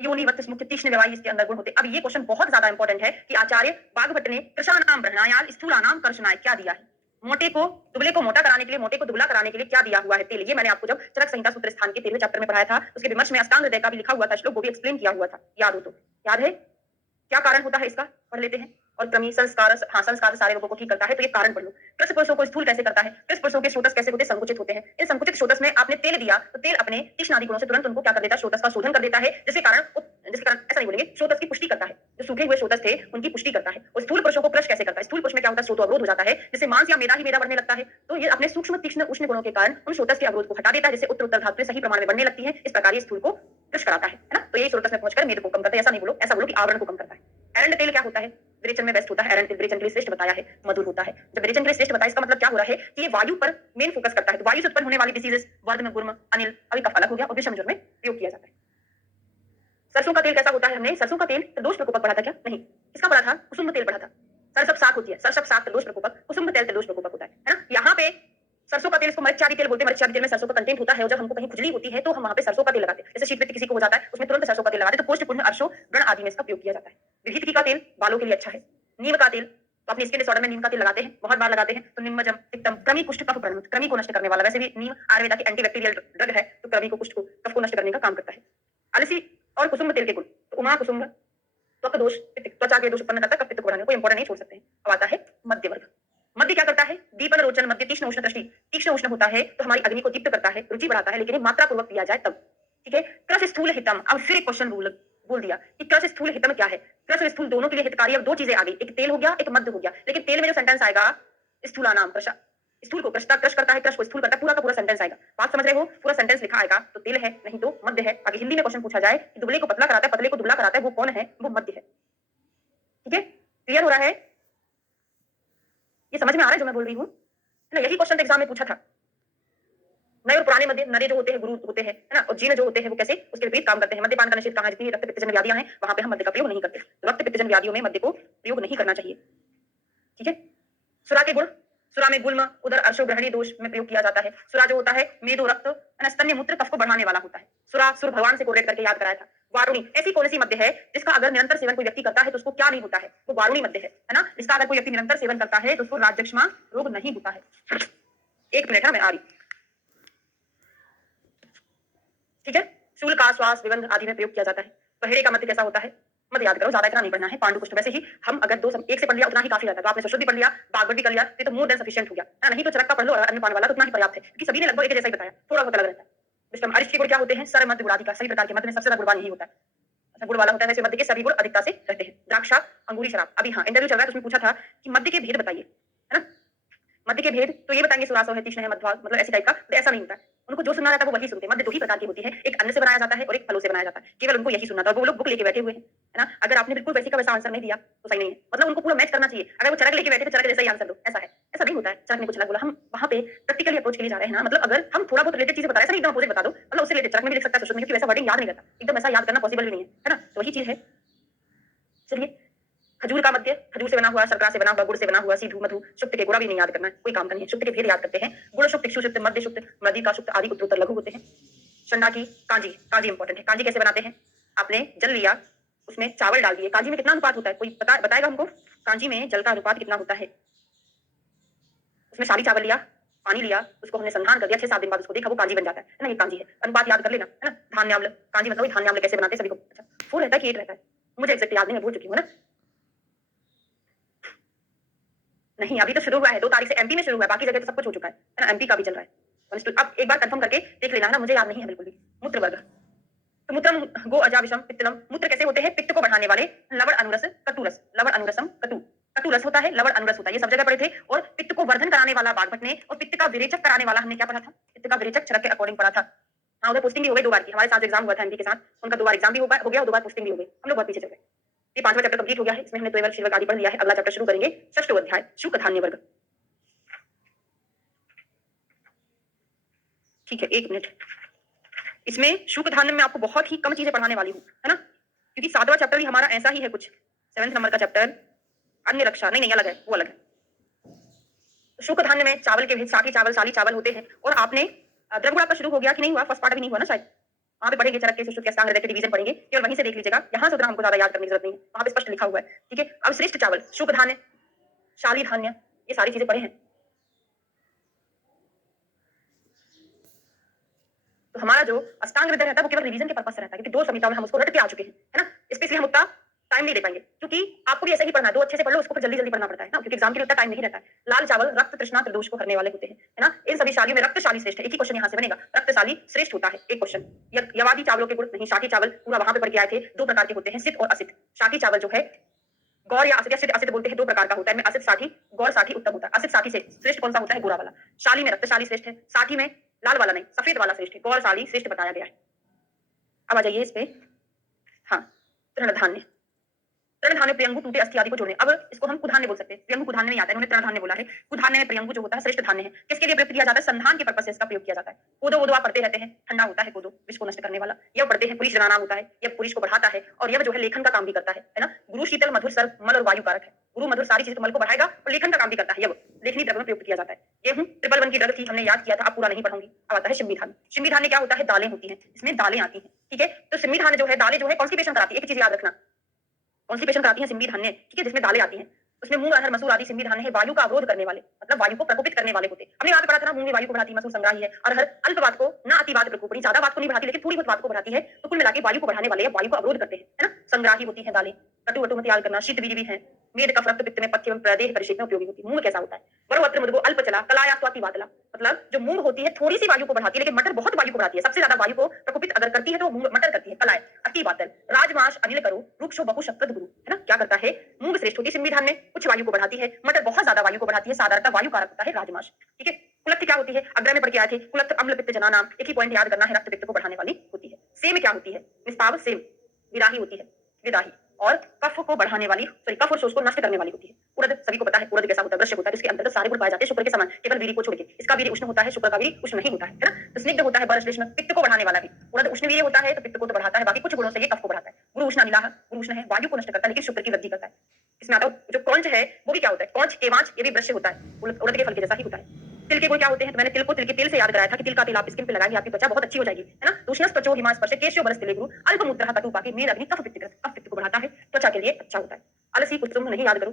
योनिवत् मुख्य तीक्ष्ण व्यवाही इसके अंदर गुण होते। अब ये क्वेश्चन बहुत ज्यादा इंपॉर्टेंट है कि आचार्य बागभट्ट ने कृशानाम ब्रह्णायाल स्थूलानाम कर्षणाय क्या दिया है। मोटे को दुबले को मोटा कराने के लिए, मोटे को दुबला कराने के लिए क्या दिया हुआ है? तेल। ये मैंने आपको जब चरक संहिता सूत्र स्थान के 13वें चैप्टर में पढ़ाया था, उसके विमर्श में अष्टांग हृदय का भी लिखा हुआ था श्लोक, वो भी एक्सप्लेन किया हुआ था, याद हो तो। याद है क्या कारण होता है इसका? पढ़ लेते हैं। और क्रमी संस्कार, हाँ, संस्कार सारे रोगों को ठीक करता है, तो ये कारण पढ़ लो। कृष्ण पुरुषों को स्थूल कैसे करता है? कृष्ण पुरुषों के स्रोतस कैसे होते हैं? संकुचित होते हैं। इन संकुचित स्रोतस में आपने तेल दिया, तो तेल अपने तीक्ष्ण आदि गुणों से तुरंत उनको क्या कर देता है? स्रोतस का शोधन कर देता है, जिसके कारण ऐसा नहीं बोलेंगे, स्रोतस की पुष्टि करता है। जो सूखे हुए स्रोतस थे उनकी पुष्टि करता है। और स्थूल पुरुषों को क्रश कैसे करता है? स्थूल पुरुष में क्या होता है? स्रोत अवरोध हो जाता है, जिससे मांस या मेदा ही मेदा बढ़ने लगता है। तो ये अपने सूक्ष्म तीक्ष्ण उष्ण गुणों के कारण उन स्रोतस के अवरोध को हटा देता है, जिससे उत्तर उत्तर धातुएं सही प्रमाण में बढ़ने लगती है। इस प्रकार ये स्थूल को क्रश कराता है ना। तो ये स्रोतस में पहुंचकर मेद को कम करता है, ऐसा नहीं बोलो, ऐसा बोलो कि आवरण को कम करता है। एरंड तेल क्या होता है? विरेचन में बेस्ट होता है। एरंड तेल विरेचन के लिए श्रेष्ठ बताया है, मधुर होता है। जब विरेचन के लिए श्रेष्ठ बताया, इसका मतलब क्या हो रहा है कि ये वायु पर मेन फोकस करता है। तो वायु से उत्पन्न होने वाली डिसीजेस, वर्म, गुर्म, अनिल, अभी कफ अलग हो गया, और विषम ज्वर में प्रयोग किया जाता है। सरसों का तेल कैसा होता है? हमने सरसों का तेल दोष प्रकोपक पढ़ा था क्या? नहीं, किसका पढ़ा था? कुसुम तेल पढ़ा था। सरसप साख होती है, सरसप साख दोष प्रकोपक, कुसुम तेल दोष प्रकोपक होता है ना। यहाँ पे सरसों का तेल, इसको मरीचादी तेल बोलते हैं। मरीचादी तेल में सरसों का कंटेंट होता है, और जब हमको कहीं खुजली होती है तो हम वहां पे सरसों का तेल लगाते हैं। जैसे शीत पित्त किसी को हो जाता है, उसमें तुरंत सरसों का तेल लगाते हैं, तो कोष्ठ पुण्य अर्शो व्रण आदि में इसका प्रयोग किया जाता है। विभीति का तेल बालों के लिए अच्छा है। नीम का तेल, तो अपने स्किन डिसऑर्डर में नीम का तेल लगाते हैं, बहुत बार लगाते हैं। तो निम्बजम तिक्तम, कृमि कुष्ठ कफ प्रणम, कृमि को नष्ट करने वाला। वैसे भी नीम आयुर्वेदा की एंटीबैक्टीरियल ड्रग है, तो कृमि को, कुष्ठ को, कफ को नष्ट करने का काम करता है। अलसी और कुसुम तेल के गुण, तो उमा कुसुम त्वक दोष, त्वचा के दोष उत्पन्न करता है, कफ पित्त को बढ़ाने को इंपॉर्टेंट नहीं छोड़ सकते हैं। अब आता है मध्य वर्ग। मध्य क्या करता है? दीपन रोचन मध्य, तीक्ष्ण उष्ण दृष्टि। तीक्ष्ण उष्ण होता है तो हमारी अग्नि को दीप्त करता है, रुचि बढ़ाता है, लेकिन ये मात्रा पूर्वक पिया जाए तब। ठीक है। क्रस स्थूल हितम, अब फिर एक क्वेश्चन बोल दिया कि क्रस स्थूल हितम क्या है? क्रस और स्थूल दोनों के लिए हितकारी। अब दो चीजें आ गई, एक तेल हो गया, एक मध्य हो गया। लेकिन तेल में जो सेंटेंस आएगा, स्थूलानाम क्रश, स्थूल को क्रश करता है, क्रश को स्थूल करता है, पूरा का पूरा सेंटेंस आएगा। बात समझ रहे हो? पूरा सेंटेंस लिखा आएगा तो तेल है, नहीं तो मध्य है। आगे हिंदी में क्वेश्चन पूछा जाए कि दुबले को पतला कराता है, पतले को दुबला कराता है, वो कौन है? वो मध्य है। ठीक है, क्लियर हो रहा है? ये समझ में आ रहा है जो मैं बोल रही हूँ ना? यही क्वेश्चन एग्जाम में पूछा था। नए और पुराने मध्य, नरे जो होते हैं गुरु होते हैं, है ना, और जीर्ण जो होते हैं वो कैसे उसके विपरीत काम करते हैं। मद्यपान का निषेध कहाँ है? जितनी रक्त पित्तजन्य व्याधियां हैं वहां पे हम मद्य का प्रयोग नहीं करते। रक्त पित्तजन्य व्याधियों में मद्य को प्रयोग नहीं करना चाहिए। ठीक है। सुरा के गुण, सुरा में गुल्म, उदर अर्शो ग्रहणी दोष में प्रयोग किया जाता है। सुरा जो होता है मेदो रक्त, स्तन्य मूत्र, कफ को बढ़ाने वाला होता है। सुरा सुर भगवान से कोरिलेट करके याद कराया था। वारुणी ऐसी कौन सी मध्य है जिसका अगर निरंतर सेवन कोई व्यक्ति करता है तो उसको क्या नहीं होता है? वो वारुणी मध्य है ना। इसका अगर कोई व्यक्ति निरंतर सेवन करता है तो उसको राज्यक्षमा रोग नहीं होता है। एक मिनट है, मैं आ रही। ठीक है। शूल का श्वास विगंध आदि में प्रयोग किया जाता है। बहेड़े का मध्य कैसा होता है? मत याद करो, ज्यादा इतना नहीं पढ़ना है। पांडु कुष्ठ वैसे ही हम अगर एक से पढ़ लिया उतना ही काफी रहता है। तो आपने सुश्रुत भी पढ़ लिया, बागवट भी कर लिया, तो मोर देन सफिशिएंट हो गया है। नहीं तो चरक का पढ़ लो और अन्य पान वाला, तो उतना ही पर्याप्त है, क्योंकि सभी ने लगभग एक जैसा ही बताया, थोड़ा बहुत अलग रहता है। विष्णु अरिष्ट के गुण क्या होते हैं? सर मध्य गुणादि का। सही प्रकार के मध्य में सबसे ज्यादा गुणवान यही होता है, अच्छा गुण वाला होता है। वैसे मध्य के सभी गुण अधिकता से रहते हैं। द्राक्षा, अंगूरी, शराब। अभी हाँ इंटरव्यू चल रहा है, तो उसमें पूछा था कि मध्य के भेद बताइए, है ना। मध्य के भेद तो ये बताएंगे सुरासो है, तीक्ष्ण है, मध्वाल, मतलब ऐसी टाइप का। तो ऐसा नहीं होता है, उनको जो सुनना रहता है वो वही सुनते हैं। मध्य दो ही प्रकार की होती है, एक अन्न से बनाया जाता है और एक फलों से बनाया जाता है। केवल उनको यही सुनना था, वो लोग बुक लेके बैठे हुए हैं, है ना। अगर आपने बिल्कुल वैसी का वैसा आंसर नहीं दिया तो सही नहीं है, मतलब उनको पूरा मैच करना चाहिए। अगर वो चरक लेके बैठे तो चरक जैसा ही आंसर दो, ऐसा है। ऐसा नहीं होता है, चरक ने कुछ अलग बोला, हम वहां पे प्रैक्टिकली अप्रोच के लिए जा रहे हैं ना। मतलब अगर हम थोड़ा बहुत रिलेटेड चीजें बता रहे हैं, एकदम अपोजिट बता दो, मतलब उससे रिलेटेड चरक में भी लिख सकता है, सुश्रुत में, क्योंकि वैसा वर्डिंग याद नहीं रहता, एकदम ऐसा याद करना पॉसिबल भी नहीं है ना। तो वही चीज है। चलिए, खजूर का मध्य, खजूर से बना हुआ, शर्करा से बना हुआ, गुड़ से बना हुआ, सीधु, मधु, शुक्त के गुड़ा भी नहीं याद करना है, कोई काम का नहीं है। शुक्त के भेद याद करते हैं। गुण शुक्त, इक्षु शुक्त, मध्य शुक्त, मदि का शुक्त आदि उत्तरोत्तर लघु होते हैं। चंडा की कांजी, कांजी इंपॉर्टेंट है। कांजी कैसे बनाते हैं? आपने जल लिया, उसमें चावल डाल दिए। कांजी में कितना अनुपात होता है? कोई बताएगा हमको? कांजी में जल का अनुपात कितना होता है? उसमें सारी चावल लिया, पानी लिया, उसको हमने संधान कर दिया, 6-7 दिन बाद उसको देखा, वो कांजी बन जाता है ना। ये कांजी है। अनुपात याद कर लेना, है ना। धान्याम्ल, कांजी मतलब धान्याम्ल कैसे बनाते हैं सभी को? अच्छा, 4 रहता है कि 8 रहता है? मुझे एग्जैक्ट याद नहीं, मैं भूल चुकी हूँ ना। नहीं, अभी तो शुरू हुआ है, 2 तारीख से एमपी में शुरू हुआ है, बाकी जगह तो सब कुछ हो चुका है ना। एमपी का भी चल रहा है। अब एक बार कंफर्म करके देख लेना, है ना, मुझे याद नहीं है बिल्कुल भी। मूत्र वर्ग, तो मूत्रम गो अजाविषम पित्तलम। मूत्र कैसे होते हैं? पित्त को बढ़ाने वाले। लवण अनुरस, कटु रस, लवण अनुरसम कटु, कटु रस होता है, लवण अनुरस होता है, ये सब जगह पढ़े थे। और पित्त को वर्धन कराने वाला बागभट ने, और पित्त का विरेचक कराने वाला हमने क्या पढ़ा था? पित्त का विरेचक चरक के अकॉर्डिंग पढ़ा था। हाँ, उधर पोस्टिंग भी हो गई 2 बार की, हमारे साथ जो एग्जाम हुआ था एमपी के साथ, उनका 2 बार एग्जाम भी हो गया और 2 बार पोस्टिंग भी हो गई, हम लोग बहुत पीछे चल गए। ये 5वां चैप्टर कंप्लीट हो गया है, इसमें हमने त्वयवर शीलवक आदि पढ़ लिया है। अगला चैप्टर शुरू करेंगे, 6वां अध्याय शुक धान्य वर्ग। ठीक है, 1 मिनट। इसमें शुक धान्य में आपको बहुत ही कम चीजें पढ़ाने वाली हूँ, है ना, क्योंकि 7वां चैप्टर भी हमारा ऐसा ही है कुछ, 7वें नंबर का चैप्टर अन्य रक्षा, नहीं अलग है, वो अलग है। शुक धान्य में चावल के भी साठी चावल, साली चावल होते हैं। और आपने द्रवगुण आपका शुरू हो गया कि नहीं हुआ? फर्स्ट पार्ट भी नहीं हुआ ना शायद, वहां पे पढ़ेंगे चरक के, सुश्रुत के, अस्तांग, हृदय के डिवीजन पढ़ेंगे, केवल वहीं से देख लीजिएगा, यहाँ से उतना हमको ज्यादा याद करने की जरूरत नहीं है, वहां पे स्पष्ट लिखा हुआ है। ठीक है, अब श्रेष्ठ चावल, शुक धान्य, शाली धान्य, ये सारी चीजें पढ़े हैं। तो हमारा जो अष्टांग हृदय रहता है वो केवल रिवीजन के पर्पस से रहता है, क्योंकि 2 संहिताओं में हम उसको रट के आ चुके हैं, है ना, इसलिए हम उतना टाइम नहीं दे पाएंगे, क्योंकि आपको भी ऐसा ही पढ़ना है, 2 अच्छे से पढ़ लो, उसको फिर जल्दी जल्दी पढ़ना पड़ता है ना, क्योंकि एग्जाम के लिए उतना टाइम नहीं रहता है। लाल चावल रक्त तृष्णा त्रिदोष को हरने वाले होते हैं, है ना, इन सभी शालियों में रक्तशाली श्रेष्ठ है। एक ही क्वेश्चन यहाँ से बनेगा, रक्तशाली श्रेष्ठ होता है, एक क्वेश्चन। यवादी चावलों के गुण नहीं, शाठी चावल पूरा वहां पे पढ़ के आए थे, 2 प्रकार के होते हैं, सिद्ध और असिद्ध। शाठी चावल जो है गौर या असित, या सिद्ध असिद्ध बोलते हैं, 2 प्रकार का होता है, असित साठी, गौर साठी उत्तम होता है। असित साठी से श्रेष्ठ कौन सा होता है? गोरा वाला। शाली में रक्तशाली श्रेष्ठ है, साठी में लाल वाला नहीं सफेद वाला श्रेष्ठ है, गौर शाली श्रेष्ठ बताया गया है। अब आ जाइए इस पे, हाँ, तृणधान्य। तृणधान्य प्रियंगु, टूटे अस्थि आदि को जोड़ने। अब इसको हम कुधान्य बोल सकते हैं, प्रियंगु कुधान्य नहीं आता है, इन्होंने तृणधान्य बोला है। कुधान्य में प्रियंगु जो होता है श्रेष्ठ धान्य है। किसके लिए प्रयोग किया जाता है? संधान के पर्पस से इसका प्रयोग किया जाता है। कोदो वोदो आप पढ़ते रहते हैं, ठंडा होता है कोदो, विष को नष्ट करने वाला। यव पढ़ते हैं, पुलिस जनाना होता है, यह पुलिस को बढ़ाता है, और यह जो है लेखन का काम भी करता है ना। गुरु शीतल मधुर सर्व मल और वायु कारक है। गुरु मधुर सारी चीजें मल को बढ़ाएगा और लेखन का काम भी करता है। यव लेखनी द्रव्य में प्रयोग किया जाता है। गेहूं 111 की ड्रग थी, हमने याद किया था, अब पूरा नहीं पढ़ूंगी। अब आता है शिम्बी धान्य। शिम्बी धान्य क्या होता है? दालें होती हैं, इसमें दालें आती हैं। ठीक है, तो शिम्बी धान्य जो है, दालें जो है कॉन्स्टिपेशन कराती है, एक चीज याद रखना, कॉन्स्टिपेशन कराती है सिम्बी धान्य, ठीक है, जिसमें दालें आती हैं। उसमें मूंग, अरहर, मसूर आदि सिम्बी धान्य है, वायु का अवरोध करने वाले, मतलब वायु को प्रकोपित करने वाले होते हैं। हमने यहाँ पे पढ़ा था ना, मूंग में वायु को बढ़ाती है, मसूर संग्राही है, अरहर अल्प बात को ना अतिवात प्रकोपणी, ज्यादा बात को नहीं बढ़ाती, लेकिन थोड़ी बहुत बात को बढ़ाती है, तो कुल मिलाकर वायु को बढ़ाने वाले, वायु को अवरोध करते हैं, है ना। संग्राही होती है दालें। कटु वटु मत याद करना, शीत बीज भी है, मेद कफ रक्त पित्त में पथ्य एवं प्रदेह परिषेद में उपयोगी होती है। मूंग कैसा होता है? वरवत्र मुदगो अल्प चला कलाया स्वाति वातला, मतलब जो मूंग होती है थोड़ी सी वायु को बढ़ाती है, लेकिन मटर बहुत वायु को बढ़ाती है। सबसे ज्यादा वायु को प्रकोपित अगर करती है तो मूंग मटर करती है। कलाय अति वातल राजमाश अनिल करो रुक्षो बहु शक्ति गुरु, है ना, क्या करता है? मूंग श्रेष्ठ होती है सिम्बी धान्य, कुछ वायु को बढ़ाती है, मटर बहुत ज्यादा वायु को बढ़ाती है, साधारणतः वायु कारक होता है राजमाश। ठीक है, कुलत्थ क्या होती है? अग्र में पढ़ के आए थे, कुलत्थ अम्ल पित्त जना नाम, एक ही पॉइंट याद करना है, रक्त पित्त को बढ़ाने वाली होती है। सेम क्या होती है? निष्पाव सेम, विदाही होती है, विदाही, और कफ को बढ़ाने वाली, सॉरी कफ और शोष को नष्ट करने वाली होती है। उड़द सभी को पता है, उड़द कैसा होता है? वृश्चिक होता है, इसके अंतर्गत सारे गुण पाए जाते हैं शुक्र के समान, केवल वीर्य को छोड़ के। इसका वीर्य उष्ण होता है, शुक्र का वीर्य उष्ण नहीं होता है ना। तो स्निग्ध होता है, बरश्लेष्म, पित्त को बढ़ाने वाला भी। उड़द उष्ण वीर्य होता है तो पित्त को तो बढ़ाता है, बाकी कुछ गुणों से ये कफ को बढ़ाता है। गुरु उष्ण अनिलाह, गुरु उष्ण है, वायु को नष्ट करता है, लेकिन शुक्र की वृद्धि करता है। इसमें आता है जो कौंच है, वो भी क्या होता है? कौंच केवांच, ये भी वृश्य होता है, उड़द के फल के जैसा ही होता है। तिल के गुण क्या होते हैं? तो मैंने तिल को तिल के तेल से याद कराया था कि तिल का तेल आप स्किन पे लगाएंगे, आपकी त्वचा बहुत अच्छी हो जाएगी, है ना। उष्णस त्वचो हिमास्पर्श केशो बरस तिले गुरु अल्प मुद्रा कटु पाके मेद अग्नि कफ पित्त, कफ पित्त को बढ़ाता है, त्वचा के लिए अच्छा होता है। अलसी कुछ नहीं याद करो।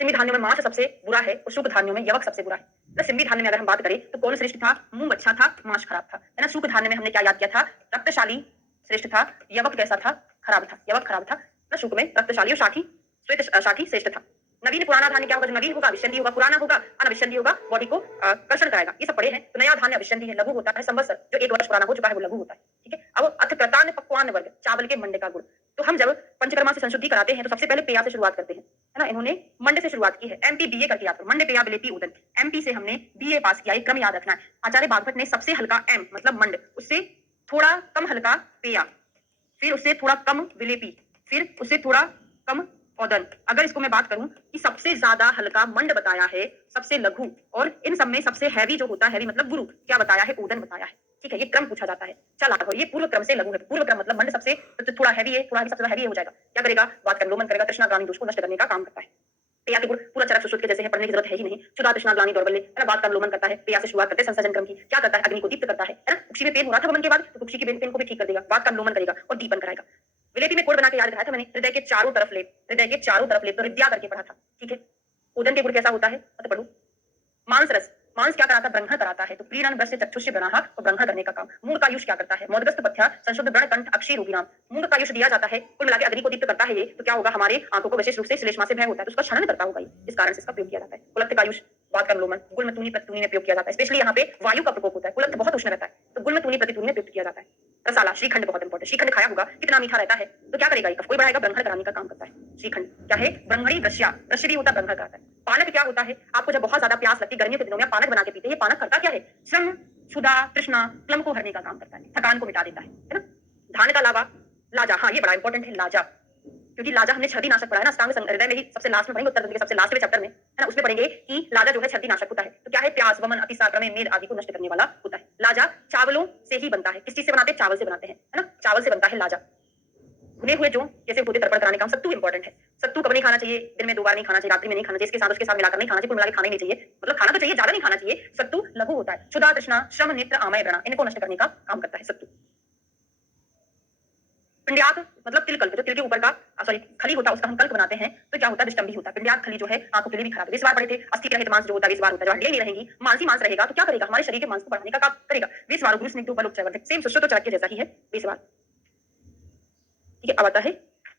सिम्बी धान्यों में मांस सबसे बुरा है और शुक धान्यों में यवक सबसे बुरा है। तो सिम्बी धान्य में अगर हम बात करें तो कौन श्रेष्ठ था? मूंग अच्छा था, मांस खराब था, है ना। शुक धान्य में हमने क्या याद किया था? रक्तशाली श्रेष्ठ था, यवक कैसा था? खराब था, यवक खराब था ना। शुक में रक्तशाली और साठी श्वेत साठी श्रेष्ठ था। नवीन पुराना धान्य क्या होगा? जो नवीन होगा अविष्यंदी होगा, पुराना होगा अनविष्यंदी होगा, बॉडी को कर्षण कराएगा। ये सब पढ़े हैं। तो नया धान्य अविष्यंदी है, लघु होता है, संवत्सर जो 1 वर्ष पुराना हो चुका है वो लघु होता है। ठीक है, अब अथ कृतान पक्वान वर्ग, चावल के मंडे का गुण। तो हम जब पंचकर्मा से संशुद्धि कराते हैं तो सबसे पहले पेया से शुरुआत करते हैं, है ना। इन्होंने मंडे से शुरुआत की है, एमपी बीए करके याद करो, मंडे पेया विलेपी उदन। एमपी से हमने बीए पास किया, एक क्रम याद रखना है। आचार्य बागभट ने सबसे हल्का एम मतलब मंड, उससे थोड़ा कम हल्का पेया, फिर उससे थोड़ा कम विलेपी, फिर उससे थोड़ा कम औदन। अगर इसको मैं बात करूं कि सबसे ज्यादा हल्का मंड बताया है, सबसे लघु, और इन सब में सबसे हैवी जो होता है, हैवी मतलब गुरु, क्या बताया है? ओदन बताया है। ठीक है, ये क्रम पूछा जाता है। चल आगे, ये पूर्व क्रम से लघु है। पूर्व क्रम मतलब मंड सबसे तो थोड़ा हैवी है, थोड़ा सबसे हैवी हो जाएगा। क्या करेगा? बात कर लोमन करेगा, तृष्णाग्लानि दोष को नष्ट करने का काम करता है। पेया के गुण पूरा चरक सुश्रुत के जैसे है, पढ़ने की जरूरत है ही नहीं। क्षुधा तृष्णाग्लानि दौर्बल्य, है ना। बात का लोमन करता है, पेया से शुरुआत करते हैं संसर्जन क्रम की। क्या करता है? अग्नि को दीप्त करता है ना। कुक्षी में पेन हो रहा था वमन के बाद, तो कुक्षी की पेन को भी ठीक कर देगा। बात का लोमन करेगा और दीपन कराएगा। विलेपी में कोड बना के याद रखा था मैंने, हृदय के चारों तरफ लेप, हृदय के चारों तरफ लेप, तो हृदया करके पढ़ा था। ठीक है, उदन के गुण कैसा होता है? तो पढ़ो। मांस रस, मांस क्या कराता है? ब्रह्मण कराता है। तो प्रीणन ब्रह्म से चक्षुष्य बना और ब्रह्मण करने का काम। मूंग का युष क्या करता है? मोदगस्त पथ्या संशुद्ध व्रण कंठ अक्षय रोगी नाम। मूंग का युष दिया जाता है, कुल मिलाकर अग्नि को दीप्त करता है ये। तो क्या होगा? हमारे आंखों को विशेष रूप से श्लेष्मा से भय होता है, तो उसका क्षरण करता होगा ये, इस कारण से इसका प्रयोग किया जाता है। कुलत्थ का युष, बात कर लोमन, गुल में तूनी प्रतितूनी में प्रयोग किया जाता है। स्पेशली यहाँ पे वायु का प्रकोप होता है, कुलत्थ बहुत उष्ण रहता है, तो गुल में तूनी प्रतितूनी में प्रयोग किया जाता है। रसाला, श्रीखंड बहुत इंपॉर्टेंट। श्रीखंड खाया होगा, कितना मीठा रहता है, तो क्या करेगा ये? कफ को भी बढ़ाएगा, ब्रह्मण कराने का काम करता है। श्रीखंड क्या है? ब्रह्मणी वृष्या, वृष्य भी होता है, ब्रह्मण कराता है। पानक क्या होता है? आपको जब बहुत ज्यादा प्यास लगती है गर्मियों के दिनों में पानक बना के पीते हैं। ये पानक करता क्या है? श्रम, सुधा, तृष्णा, क्लम को हरने का काम करता है, थकान को मिटा देता है ना? धान का लावा, लाजा, हाँ ये बड़ा इंपॉर्टेंट है लाजा, क्योंकि लाजा हमने छर्दी नाशक पढ़ा है ना, अष्टांग हृदय में ही सबसे लास्ट में पढ़ेंगे, उत्तर के सबसे लास्ट में चैप्टर में है ना, उसमें पढ़ेंगे कि लाजा जो है छर्दी नाशक होता है। तो क्या है? प्यास, वमन, अतिसार, प्रमेह, मेद आदि को नष्ट करने वाला होता है। लाजा चावलों से ही बनता है। किस चीज से बनाते हैं? चावल से बनाते हैं, है ना? चावल से बनता है लाजा। भुने हुए जो कैसे होते तर्पण कराने का काम। सत्तू इंपॉर्टेंट है। सत्तू कब नहीं खाना चाहिए? दिन में 2 बार नहीं खाना चाहिए, रात्रि में नहीं खाना चाहिए, इसके साथ उसके साथ मिलाकर नहीं खाना चाहिए, कुल मिला के खाना ही नहीं चाहिए। मतलब खाना तो चाहिए, ज्यादा नहीं खाना चाहिए। सत्तू लघु होता है। क्षुधा, तृष्णा, श्रम, नेत्र, आमय, व्रणा, इनको नष्ट करने का काम करता है सत्तू। पिंड्याक मतलब तिलकल्प, जो तिल के ऊपर का सॉरी खली होता है, उसका हम कल्प बनाते हैं, तो क्या होता है? विष्टम्भी होता है। पिंड्याक खली जो है आंखों के लिए भी खराब है। इस बार पढ़े थे अस्थि रहित मांस जो होता है, इस बार होता है, जो हड्डियां नहीं रहेंगी, मांसी मांस रहेगा, तो क्या करेगा? हमारे शरीर के मांस को बढ़ाने का काम करेगा। इस बार गुरु स्निग्ध बल उपचय सेम सुश्रुत चरक के जैसा ही है इस बार। ठीक है, अब आता है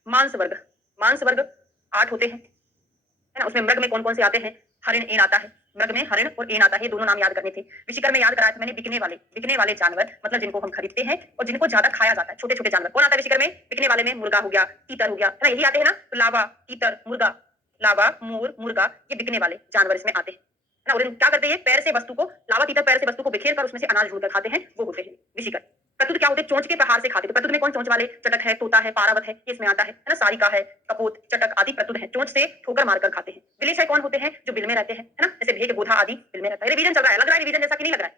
मांस वर्ग। मांस वर्ग 8 होते हैं, है ना? उसमें मृग में कौन कौन से आते हैं? हरिण, एन आता है। मृग में हरिण और एन आता है, दोनों नाम याद करने थे। विशिकर में याद कराया था मैंने, बिकने वाले जानवर, मतलब जिनको हम खरीदते हैं और जिनको ज्यादा खाया जाता है, छोटे छोटे जानवर। कौन आता है विशिकर में? बिकने वाले में मुर्गा हो गया, तीतर हो गया, है ना? यही आते हैं ना, तो लावा, तीतर, मुर्गा, लावा, मोर, मुर्गा, ये बिकने वाले जानवर इसमें आते हैं, है ना? और क्या करते हैं? पैर से वस्तु को, लावा तीतर पैर से वस्तु को बिखेर कर उसमें से अनाज ढूंढकर खाते हैं, वो होते हैं विशिकर। कतुत क्या होते हैं? चोंच के प्रहार से खाते हैं। तो कतुत में कौन चोंच वाले? चटक है, तोता है, पारावत है, ये इसमें आता है ना? सारिका है, कपोत, चटक आदि प्रतुद है, चोंच से ठोकर मारकर खाते हैं। विलेशय कौन होते हैं? जो बिल में रहते हैं, है ना? जैसे भेग, बोधा आदि बिल में रहता है। रिवीजन चल रहा है, लग रहा है रिवीजन जैसा कि नहीं लग रहा है?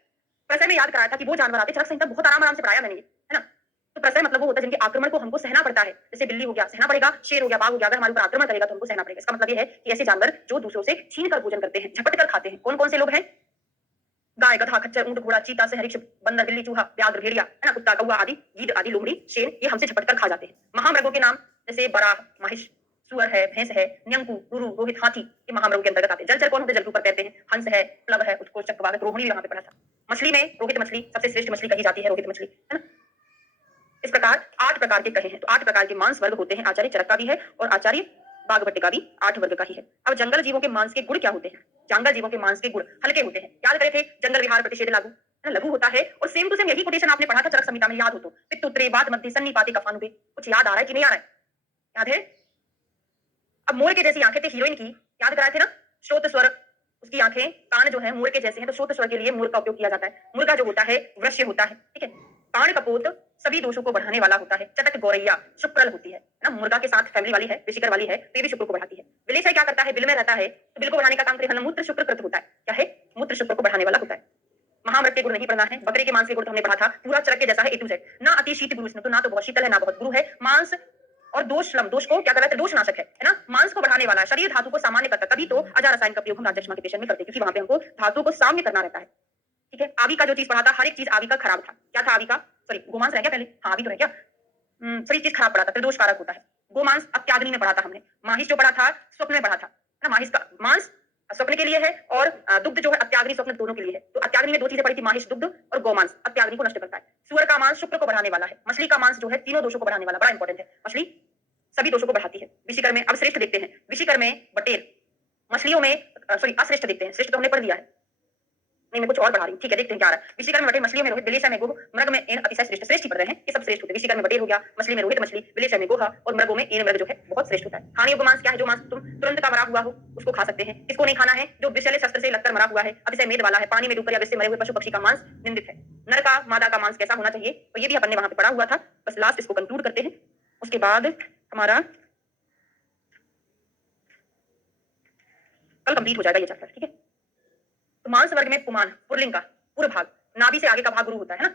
प्रसय में याद कराया था कि वो जानवर आते हैं, चरक संहिता बहुत आराम आराम से पढ़ाया मैंने, है ना? तो प्रसय मतलब वो होता है जिनके आक्रमण को हमको सहना पड़ता है। जैसे बिल्ली हो गया, सहना पड़ेगा। शेर हो गया, बाघ हो गया, अगर हमारे ऊपर आक्रमण करेगा तो हमको सहना पड़ेगा। इसका मतलब ये है कि ऐसे जानवर जो दूसरों से छीन कर भोजन करते हैं, झपट कर खाते हैं। कौन कौन से लोग हैं? गाय, गधा, खच्चर, ऊंट, घोड़ा, चीता, सहरिक्ष, बंदर, बिल्ली, चूहा, व्याघ्र, भेड़िया, है ना? कुत्ता, कौवा आदि, गीद आदि, लोमड़ी, शेर, ये हमसे झपट कर खा जाते हैं। महामृगों के नाम जैसे बराह, महिष, सुअर है, भैंस है, न्यंकु, गुरु, रोहित, हाथी, ये महामृगों के अंतर्गत आते हैं। जलचर कौन होते हैं? जल के ऊपर तैरते हैं। हंस है, प्लव है, उत्कोच, चक्रवात, रोहिणी भी वहां पे पढ़ा था। मछली में रोहित मछली सबसे श्रेष्ठ मछली कही जाती है, रोहित मछली, है ना? इस प्रकार 8 प्रकार के कहे हैं। तो 8 प्रकार के मांस वर्ग होते हैं। आचार्य चरक का भी है और आचार्य बाघभट्ट का भी 8 वर्ग का ही है। अब जंगल जीवों के मांस के गुण क्या होते हैं? जंगल जीवों के मांस के गुण हल्के होते हैं। याद करे थे जंगल विहार प्रतिषेध लागू, है ना? लघु होता है और सेम टू सेम यही कोटेशन आपने पढ़ा था चरक संहिता में, याद हो तो। पित्तुत्रे, बात मध्य, सन्निपाते, कफानुपे। कुछ याद आ रहा है कि नहीं आ रहा है? याद है? अब मोर के जैसी आंखें थी हीरोइन की, याद कराए थे ना? श्रोत स्वर, उसकी आंखें, कान जो है मोर के जैसे हैं, तो श्रोत स्वर के लिए मोर का उपयोग किया जाता है। मुर्गा जो होता है वृश्य होता है, ठीक है? कान कपोत सभी दोषों को बढ़ाने वाला होता है। चटक गौरैया शुक्रल होती है ना? मुर्गा के साथ फैमिली वाली है, विशिकर वाली है, तो ये भी शुक्र को बढ़ाती है। विलेशय क्या करता है? बिल में रहता है, तो बिल को बढ़ाने का काम करेगा। मूत्र शुक्र कृत होता है। क्या है? मूत्र शुक्र को बढ़ाने वाला होता है। महामृग के गुण नहीं पढ़ना है। बकरे के मांस के गुण तो हमने पढ़ा था, पूरा चरक के जैसा है, ए टू जेड। ना अति शीत गुरु, तो ना तो बहुत शीतल है ना बहुत गुरु है। मांस और दोष श्रम, दोष को क्या कहते हैं? दोष नाशक है ना? मांस को बढ़ाने वाला है, शरीर धातु को सामान्य करता है। तभी तो अजा रसायन का प्रयोग हम राजक्षमा के पेशेंट में करते हैं, क्योंकि वहां पे हमको धातु को साम्य करना रहता है। ठीक है? आवी का जो चीज पढ़ा था, हर एक चीज आवी का खराब था। क्या था आवी का? सॉरी, गोमांस रह गया पहले, हाँ आवी तो रह गया। सभी चीज खराब पढ़ा था, त्रिदोष कारक होता है। गोमांस अत्याग्नि में पढ़ा था हमने। माहिष जो पढ़ा था स्वप्न में पढ़ा था ना? माहिष का मांस स्वप्न के लिए है और दुग्ध जो है अत्याग्नि स्वप्न दोनों के लिए है। तो अत्याग्नि में 2 चीजें पड़ी थी, माहिष दुग्ध और गोमांस अत्याग्नि को नष्ट करता है। सुअर का मांस शुक्र को बढ़ाने वाला है। मछली का मांस जो है तीनों दोषों को बढ़ाने वाला, बड़ा इंपॉर्टेंट है। मछली सभी दोषों को बढ़ाती है। विशिकर में अब श्रेष्ठ देखते हैं। विशिकर में बटेर, मछलियों में सॉरी अश्रेष्ठ देखते हैं। श्रेष्ठ तो हमने पढ़ दिया है, नहीं मैं कुछ और बढ़ा रही हूँ। ठीक है, देखते हैं क्या आ रहा है। विशिकर में बटेर, मछलियों में रोहित, विलेशय में गोह, मृग में एन, अतिशय श्रेष्ठ। श्रेष्ठ ही पढ़ रहे हैं, ये सब श्रेष्ठ होते हैं। विशिकर में बटेर हो गया, मछली में रोहित मछली, विलेशय में गोहा और मृगों में एन मृग जो है बहुत श्रेष्ठ होता है। हानि मांस क्या है? जो मांस तुम तुरंत का मरा हुआ हो उसको खा सकते हैं। इसको नहीं खाना है जो विषैले शस्त्र से लगकर मरा हुआ है, अतिशय मेद वाला है, पानी में डूबकर या विष से मरे हुए पशु पक्षी का मांस निंदित है। नर का मादा का मांस कैसा होना चाहिए? तो ये भी अपन ने वहां पे पढ़ा हुआ था, बस लास्ट इसको कंक्लूड करते हैं, उसके बाद हमारा कल कंप्लीट हो जाएगा ये चैप्टर। ठीक है? तो मांस वर्ग में पुमान, पुरलिंग का पूर्व भाग, नाभि से आगे का भाग गुरु होता है ना?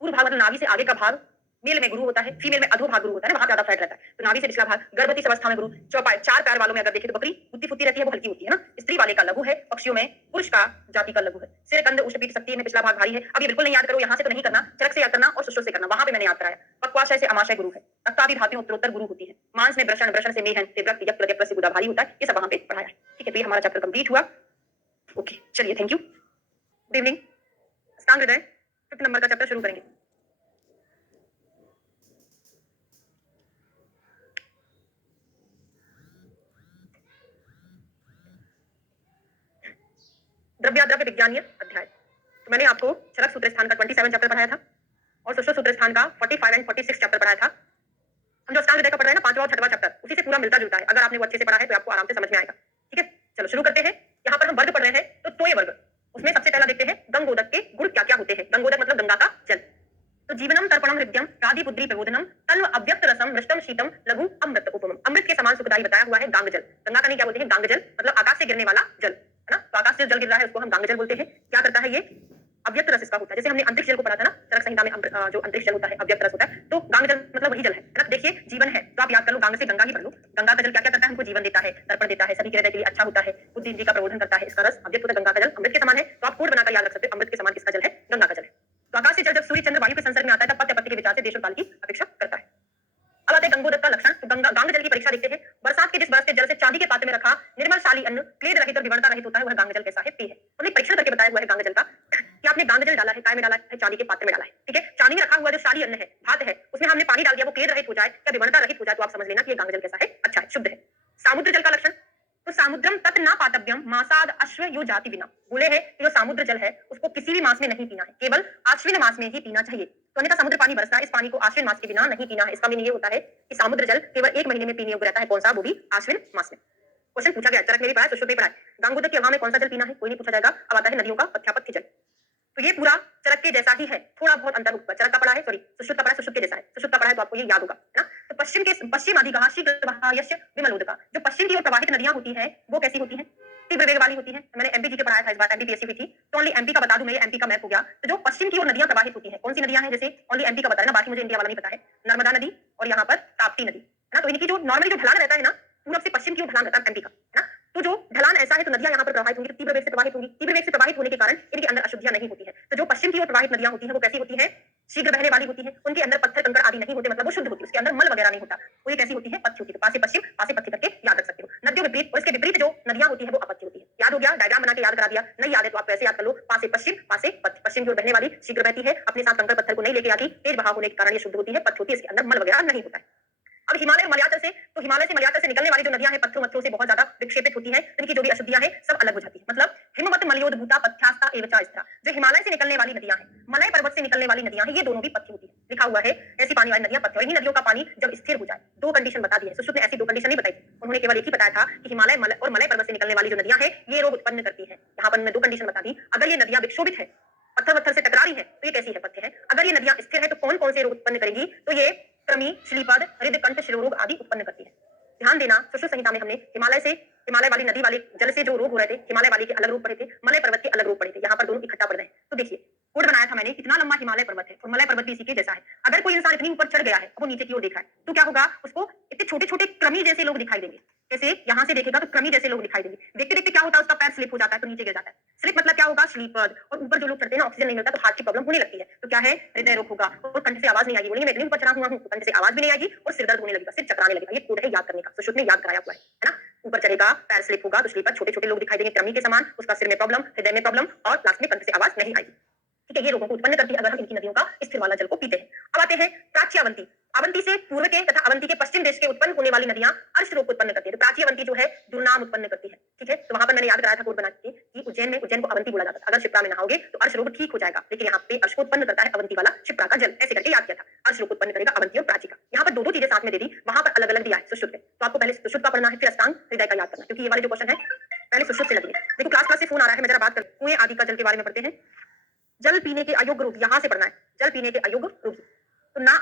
पूर्व भाग मतलब नाभि से आगे का भाग मेल में गुरु होता है, फीमेल में अधो भाग गुरु होता है ना? वहां ज्यादा फैट रहता है। तो नाभि से पिछला भाग गर्भवती अवस्था में गुरु। चौपाई, 4 पैर वालों में अगर देखें तो बकरी फुत्ती फुत्ती रहती है, वो हल्की होती है ना? स्त्री वाले का लघु है, पक्षियों में पुरुष का जाति का लघु है। सिर कंध उष्टपीठ शक्ति में पिछला भाग भारी है। अब ये बिल्कुल नहीं याद करो, यहाँ से तो नहीं करना, चरक से याद करना और सुश्रुत से करना, वहां पे मैंने याद कराया। पक्वाशय से अमाशय गुरु है। रक्तादि धातुओं उत्तरोत्तर गुरु होती है। मांस में वृषण, वृषण से मेहन, तिव्रत, यकृत, यकृत से गुदा भारी होता है। ये सब वहां पे पढ़ाया है। ठीक है? तो ये हमारा चैप्टर कंप्लीट हुआ। ओके, चलिए, थैंक यू। Good evening. अष्टांग हृदय 5th नंबर का चैप्टर शुरू करेंगे। द्रव्याद्रव्य विज्ञानीय अध्याय। तो मैंने आपको चरक सूत्र स्थान का 27 चैप्टर पढ़ाया था और सुश्रुत सूत्र स्थान का 45 एंड 46 चैप्टर पढ़ाया था। हम जो अष्टांग हृदय का पढ़ रहे हैं ना, 5वां और 6वां चैप्टर, उसी से पूरा मिलता जुलता है। अगर आपने वो अच्छे से पढ़ा है तो आपको आराम से समझ में आएगा। ठीक है, चलो शुरू करते हैं। यहाँ पर हम वर्ग पढ़ रहे हैं, तो तोय वर्ग, उसमें सबसे पहला देखते हैं गंगोदक के गुण क्या क्या होते हैं। गंगोदक मतलब गंगा का जल। तो जीवनम तर्पणम हृदयम राधि पुत्री प्रबोधनम तन्व अव्यक्त रसम मृष्टम शीतम लघु अमृत उपमम। अमृत के समान सुखदायी बताया हुआ है गांग जल। गंगा का नहीं क्या बोलते हैं, गांग जल, मतलब आकाश से गिरने वाला जल, है ना। तो आकाश से जल गिर रहा है उसको हम गांग जल बोलते हैं। क्या करता है ये, अव्यक्त रस इसका होता है। जैसे हमने अंतरिक्ष जल को पढ़ा था ना, चरक संहिता में जो अंतरिक्ष जल होता है अव्यक्त रस होता है, तो गांग जल मतलब वही जल है ना। देखिए जीवन है तो आप याद कर लो, गांग से गंगा ही पढ़ लो। गंगा का जल क्या क्या करता है, हमको जीवन देता है, तर्पण देता है, सभी के हृदय के लिए अच्छा होता है, बुद्धि इंद्रिय का प्रबोधन करता है। इसका रस अव्यक्त होता है, गंगा का जल अमृत के समान है। तो आप कोड बनाकर याद रख सकते हो, अमृत के समान किसका जल है, गंगा का जल है। तो आकाश से जल जब सूर्य चंद्र वायु के संसर्ग में आता है तब पत्य पत्ती के विचार से देश और काल की अपेक्षा करता है। अब आते हैं गंगोदक का लक्षण। तो गांग जल की परीक्षा देखते हैं। बरसात के जिस बरसते जल से चांदी के पात्र में रखा निर्मल शाली अन्न क्लेद रहित और विवर्ता रहित होता है, वह गांग जल कैसा है, पेय है। हमने परीक्षण करके बताया हुआ है गांग जल का कि आपने गांग जल डाला है, काय में डाला है, चांदी के पात्र में डाला है। ठीक है, चांदी में रखा हुआ जो शाली अन्न है, भात है, उसमें हमने पानी डाल दिया, वो क्लेद रहित हो जाए या विवर्ता रहित हो जाए, तो आप समझ लेना कि ये गांग जल कैसा है, अच्छा है, शुद्ध है। सामुद्र जल का लक्षण, तो सामुद्रम तत् न पातव्यम मासाद अश्व यो जाति बिना। बोले है कि जो सामुद्र जल है उसको किसी भी मास में नहीं पीना है, केवल आश्विन मास में ही पीना चाहिए। तो अन्यथा समुद्र पानी बरसता है, इस पानी को आश्विन मास के बिना नहीं पीना है। इसका मीनिंग ये होता है कि सामुद्र जल केवल 1 महीने में पीने योग्य रहता है। कौन सा, वो भी आश्विन मास में। क्वेश्चन पूछा गया, चरक में भी पढ़ा है, सुश्रुत में पढ़ा है। गंगोदक के अभाव में कौन सा जल पीना है, कोई नहीं पूछा जाएगा। अब आता है नदियों का पथ्यापथ्य जल। तो ये पूरा चरक के जैसा ही है, थोड़ा बहुत अंतर होगा। चरक का पढ़ा है, सॉरी सुश्रुत का पढ़ा है, सुश्रुत के जैसा है। सुश्रुत का पढ़ा है तो आपको ये याद होगा, है ना। तो पश्चिम अधिगहा शीघ्रवहायस्य विमलोदका, जो पश्चिम की ओर प्रवाहित नदियां होती है वो कैसी होती है, तीव्र वेग वाली होती है। मैंने एमपी के पढ़ाया था, इस बार एमपीपीएससी हुई थी, तो ओनली एमपी का बता दूं, मेरे एमपी का मैप हो गया। तो जो पश्चिम की ओर नदियां प्रवाहित होती है, कौन सी नदियां हैं, जैसे ओनली एमपी का बता देना, बाकी मुझे इंडिया वाला नहीं पता है। नर्मदा नदी और यहाँ पर ताप्ती नदी, है ना। तो इनकी जो नॉर्मली जो ढलान रहता है ना, पूरब से पश्चिम की ओर ढलान रहता है एमपी का, है ना। तो जो ढलान ऐसा है तो नदियां यहाँ पर प्रवाहित होंगी, तो तीव्र वेग से प्रवाहित होंगी। तीव्र वेग से प्रवाहित होने के कारण इनके अंदर अशुद्धियां नहीं होती है। तो जो पश्चिम की ओर प्रवाहित नदियां होती हैं वो कैसी होती है, शीघ्र बहने वाली होती है। उनके अंदर पत्थर कंकड़ आदि नहीं होते, मतलब वो शुद्ध होती है, उसके अंदर मल वगैरह नहीं होता। वो ये कैसी होती है, पथ्य होती है। पासे पश्चिम पासे पथ्य करके याद रख सकते हो। नदियों विपरीत और इसके विपरीत जो नदियां होती है वो अपथ्य होती है। याद हो गया, डायग्राम बना के याद करा दिया। नहीं याद है तो आप वैसे याद कर लो, पासे पश्चिम पासे पथ्य। पश्चिम की ओर बहने वाली शीघ्र बहती है, अपने साथ कंकड़ पत्थर को नहीं लेके आती, तेज बहाव होने के कारण ये शुद्ध होती है, पथ्य होती है, इसके अंदर मल वगैरह नहीं होता है। अब हिमालय और मलयाचल से, तो हिमालय से मलयाचल से निकलने वाली जो नदियां हैं पत्थरों मत्थरों से बहुत ज्यादा विक्षेपित होती हैं, इनकी जो भी अशुद्धियां हैं सब अलग हो जाती है। मतलब हिमवत मलयोद्भूता पथ्यास्ता एवं स्थिरा, जो हिमालय से निकलने वाली नदियां हैं, मलय पर्वत से निकलने वाली नदियां हैं, ये दोनों भी पथ्य होती है। लिखा हुआ है ऐसी पानी वाली नदियां पथ्य। और इन्हीं नदियों का पानी जब स्थिर हो जाए, दो कंडीशन बता दी है। सुश्रुत ने ऐसी दो कंडीशन नहीं बताई, उन्होंने केवल एक ही बताया था कि हिमालय और मलय पर्वत से निकलने वाली जो नदियां हैं ये रोग उत्पन्न करती है। यहाँ पर उन्होंने दो कंडीशन बता दी। अगर ये नदियां विक्षोभित है, पत्थर पत्थर से टकरा रही है, तो ये कैसी है, पथ्य है। अगर ये नदियां स्थिर है तो कौन कौन से रोग उत्पन्न करेगी, तो ये कृमि, श्लीपद, हृदय कंठ शिरोरोग आदि उत्पन्न करती है। ध्यान देना, सुश्रुत संहिता में हमने हिमालय वाली नदी वाले जल से जो रोग हो रहे थे, हिमालय वाले के अलग रोग पड़े थे, मलय पर्वत के अलग रोग पड़े थे। यहाँ पर दोनों इकट्ठा पड़ रहे हैं। तो देखिए कोड बनाया था मैंने, इतना लंबा हिमालय पर्वत है और मलय पर्वत भी इसी के जैसा है। अगर कोई इंसान इतनी ऊपर चढ़ गया है, वो नीचे की ओर देख रहा है, तो क्या होगा, उसको इतने छोटे छोटे कृमि जैसे लोग दिखाई देंगे। जैसे यहाँ से देखेगा तो कृमि जैसे लोग दिखाई देंगे। देखते देखते क्या होता है, उसका पैर स्लिप हो जाता है तो नीचे गिर जाता है। स्लिप मतलब क्या होगा, स्लीपर्ड। और ऊपर जो लोग चढ़ते हैं ना, ऑक्सीजन नहीं मिलता तो हार्ट की प्रॉब्लम होने लगती है। तो क्या है, हृदय रोग होगा और कंठ से आवाज नहीं आएगी। बोलेंगे मैं इतनी ऊपर चढ़ा हुआ हूँ, कंठ से आवाज भी नहीं आएगी और सिर दर्द होने लगेगा, सिर चकराने लगेगा। ये कोड है याद करने का, सुश्रुत ने याद कराया हुआ है ना। ऊपर चढ़ेगा, पैर स्लिप होगा तो स्लीपर, छोटे छोटे लोग दिखाई देंगे कृमि के समान, उसका सिर में प्रॉब्लम, हृदय में प्रॉब्लम और लास्ट में कंठ से आवाज नहीं आएगी। ठीक है, ये रोगों को उत्पन्न करती है अगर हम इनकी नदियों का स्थिर वाला जल को पीते हैं। अब आते हैं प्राची अवंती। अवंती से पूर्व के तथा अवंती के पश्चिम देश के उत्पन्न होने वाली नदियां अर्श रोग को उत्पन्न करती है। तो प्राची अवंती जो है दुर्नाम उत्पन्न करती है। ठीक है, तो वहां पर मैंने याद कराया था कोड बना के कि उज्जैन को अवंती बोला जाता था। अगर शिप्रा में नहाओगे तो अर्श रोग ठीक हो जाएगा, लेकिन यहाँ पे अर्श को उत्पन्न करता है अवंती वाला शिप्रा का जल। ऐसे करके याद किया था, अर्श रोग उत्पन्न करेगा अवंती और प्राची का। यहाँ पर दो चीजें साथ में दे दी, वहां पर अलग अलग दिया है सुश्रुत में। तो आपको पहले सुश्रुत का पढ़ना है, फिर अष्टांग हृदय का याद करना, क्योंकि ये वाले जो क्वेश्चन है पहले सुश्रुत से लगेंगे। देखो क्लास से फोन आ रहा है, मैं जरा बात कर, कुएं आदि का जल के बारे में पढ़ते हैं। जल पीने के अयोग्य रूप, यहां से पढ़ना है, जल पीने के अयोग्य रूप। तो ना